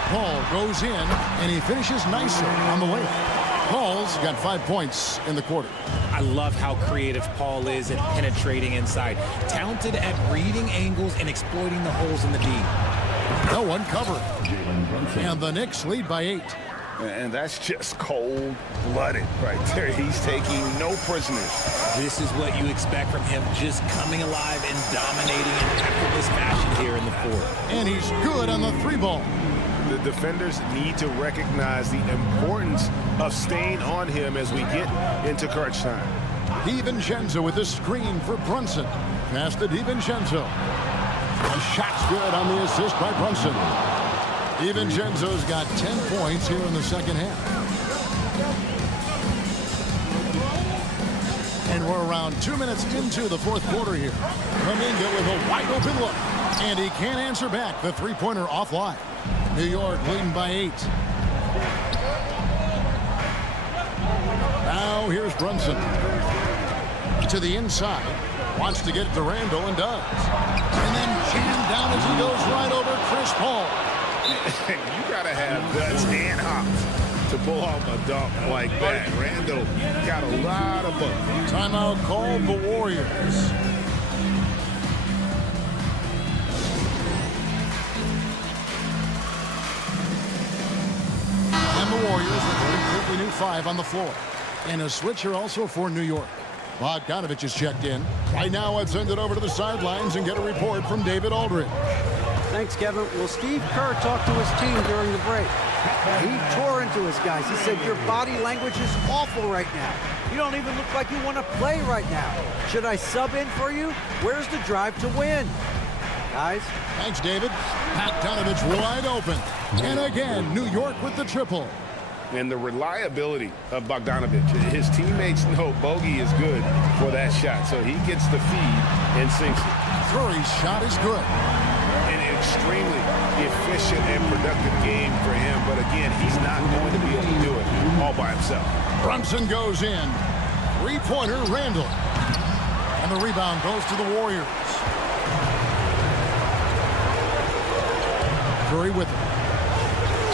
Paul goes in, and he finishes nicely on the layup. Paul's got 5 points in the quarter. I love how creative Paul is at penetrating inside. Talented at reading angles and exploiting the holes in the D. No one covered. And the Knicks lead by 8. And that's just cold-blooded right there. He's taking no prisoners. This is what you expect from him, just coming alive and dominating in effortless fashion here in the fourth. And he's good on the 3-ball. The defenders need to recognize the importance of staying on him as we get into crunch time. DiVincenzo with the screen for Brunson. Pass to DiVincenzo. The shot's good on the assist by Brunson. DiVincenzo's got 10 points here in the second half. And we're around 2 minutes into the fourth quarter here. Kuminga with a wide open look. And he can't answer back. The three-pointer offline. New York leading by 8. Now here's Brunson. To the inside. Wants to get it to Randall and does. And then jammed down as he goes right over Chris Paul. You got to have guts and hops to pull off a dunk like that. Randall got a lot of bugs. Timeout called the Warriors. And the Warriors with a completely new 5 on the floor. And a switcher also for New York. Bogdanovich is checked in. Right now, let's send it over to the sidelines and get a report from David Aldridge. Thanks, Kevin. Well, Steve Kerr talked to his team during the break. He tore into his guys. He said, your body language is awful right now. You don't even look like you want to play right now. Should I sub in for you? Where's the drive to win? Guys? Thanks, David. Bogdanovich wide open. And again, New York with the triple. And the reliability of Bogdanovich. His teammates know Bogey is good for that shot. So he gets the feed and sinks it. Curry's shot is good. An extremely efficient and productive game for him. But again, he's not going to be able to do it all by himself. Brunson goes in. Three-pointer, Randall. And the rebound goes to the Warriors. Curry with it.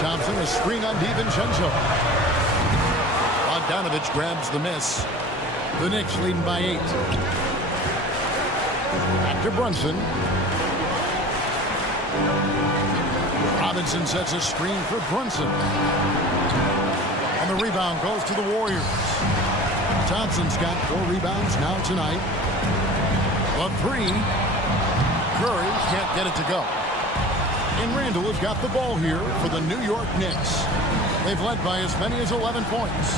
Thompson, a screen on DiVincenzo. Bogdanovich grabs the miss. The Knicks leading by 8. Back to Brunson. Robinson sets a screen for Brunson. And the rebound goes to the Warriors. Thompson's got 4 rebounds now tonight. A 3. Curry can't get it to go. And Randall has got the ball here for the New York Knicks. They've led by as many as 11 points.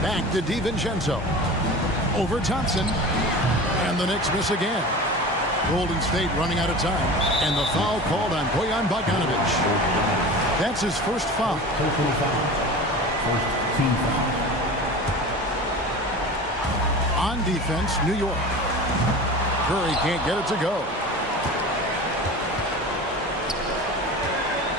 Back to DiVincenzo. Over Thompson. And the Knicks miss again. Golden State running out of time. And the foul called on Bojan Bogdanovich. That's his first foul. First team foul. On defense, New York. Curry can't get it to go.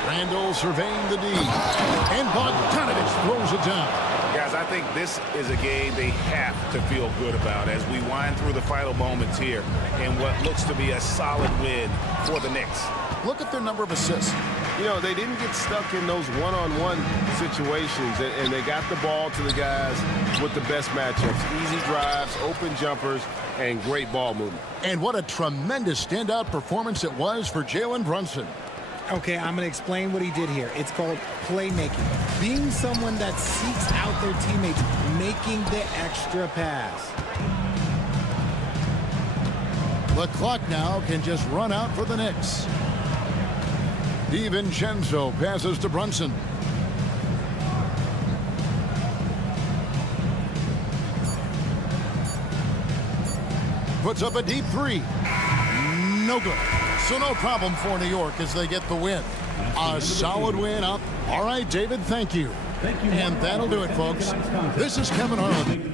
Randall surveying the D. And Bogdanovich throws it down. Guys, I think this is a game they have to feel good about as we wind through the final moments here in what looks to be a solid win for the Knicks. Look at their number of assists. You know, they didn't get stuck in those one-on-one situations, and they got the ball to the guys with the best matchups. Easy drives, open jumpers, and great ball movement. And what a tremendous standout performance it was for Jalen Brunson. Okay, I'm going to explain what he did here. It's called playmaking. Being someone that seeks out their teammates, making the extra pass. The clock now can just run out for the Knicks. DiVincenzo passes to Brunson. Puts up a deep 3. No good. So no problem for New York as they get the win. A solid win up. All right, David, thank you. And that'll do it, folks. This is Kevin Harlan.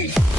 Eagle.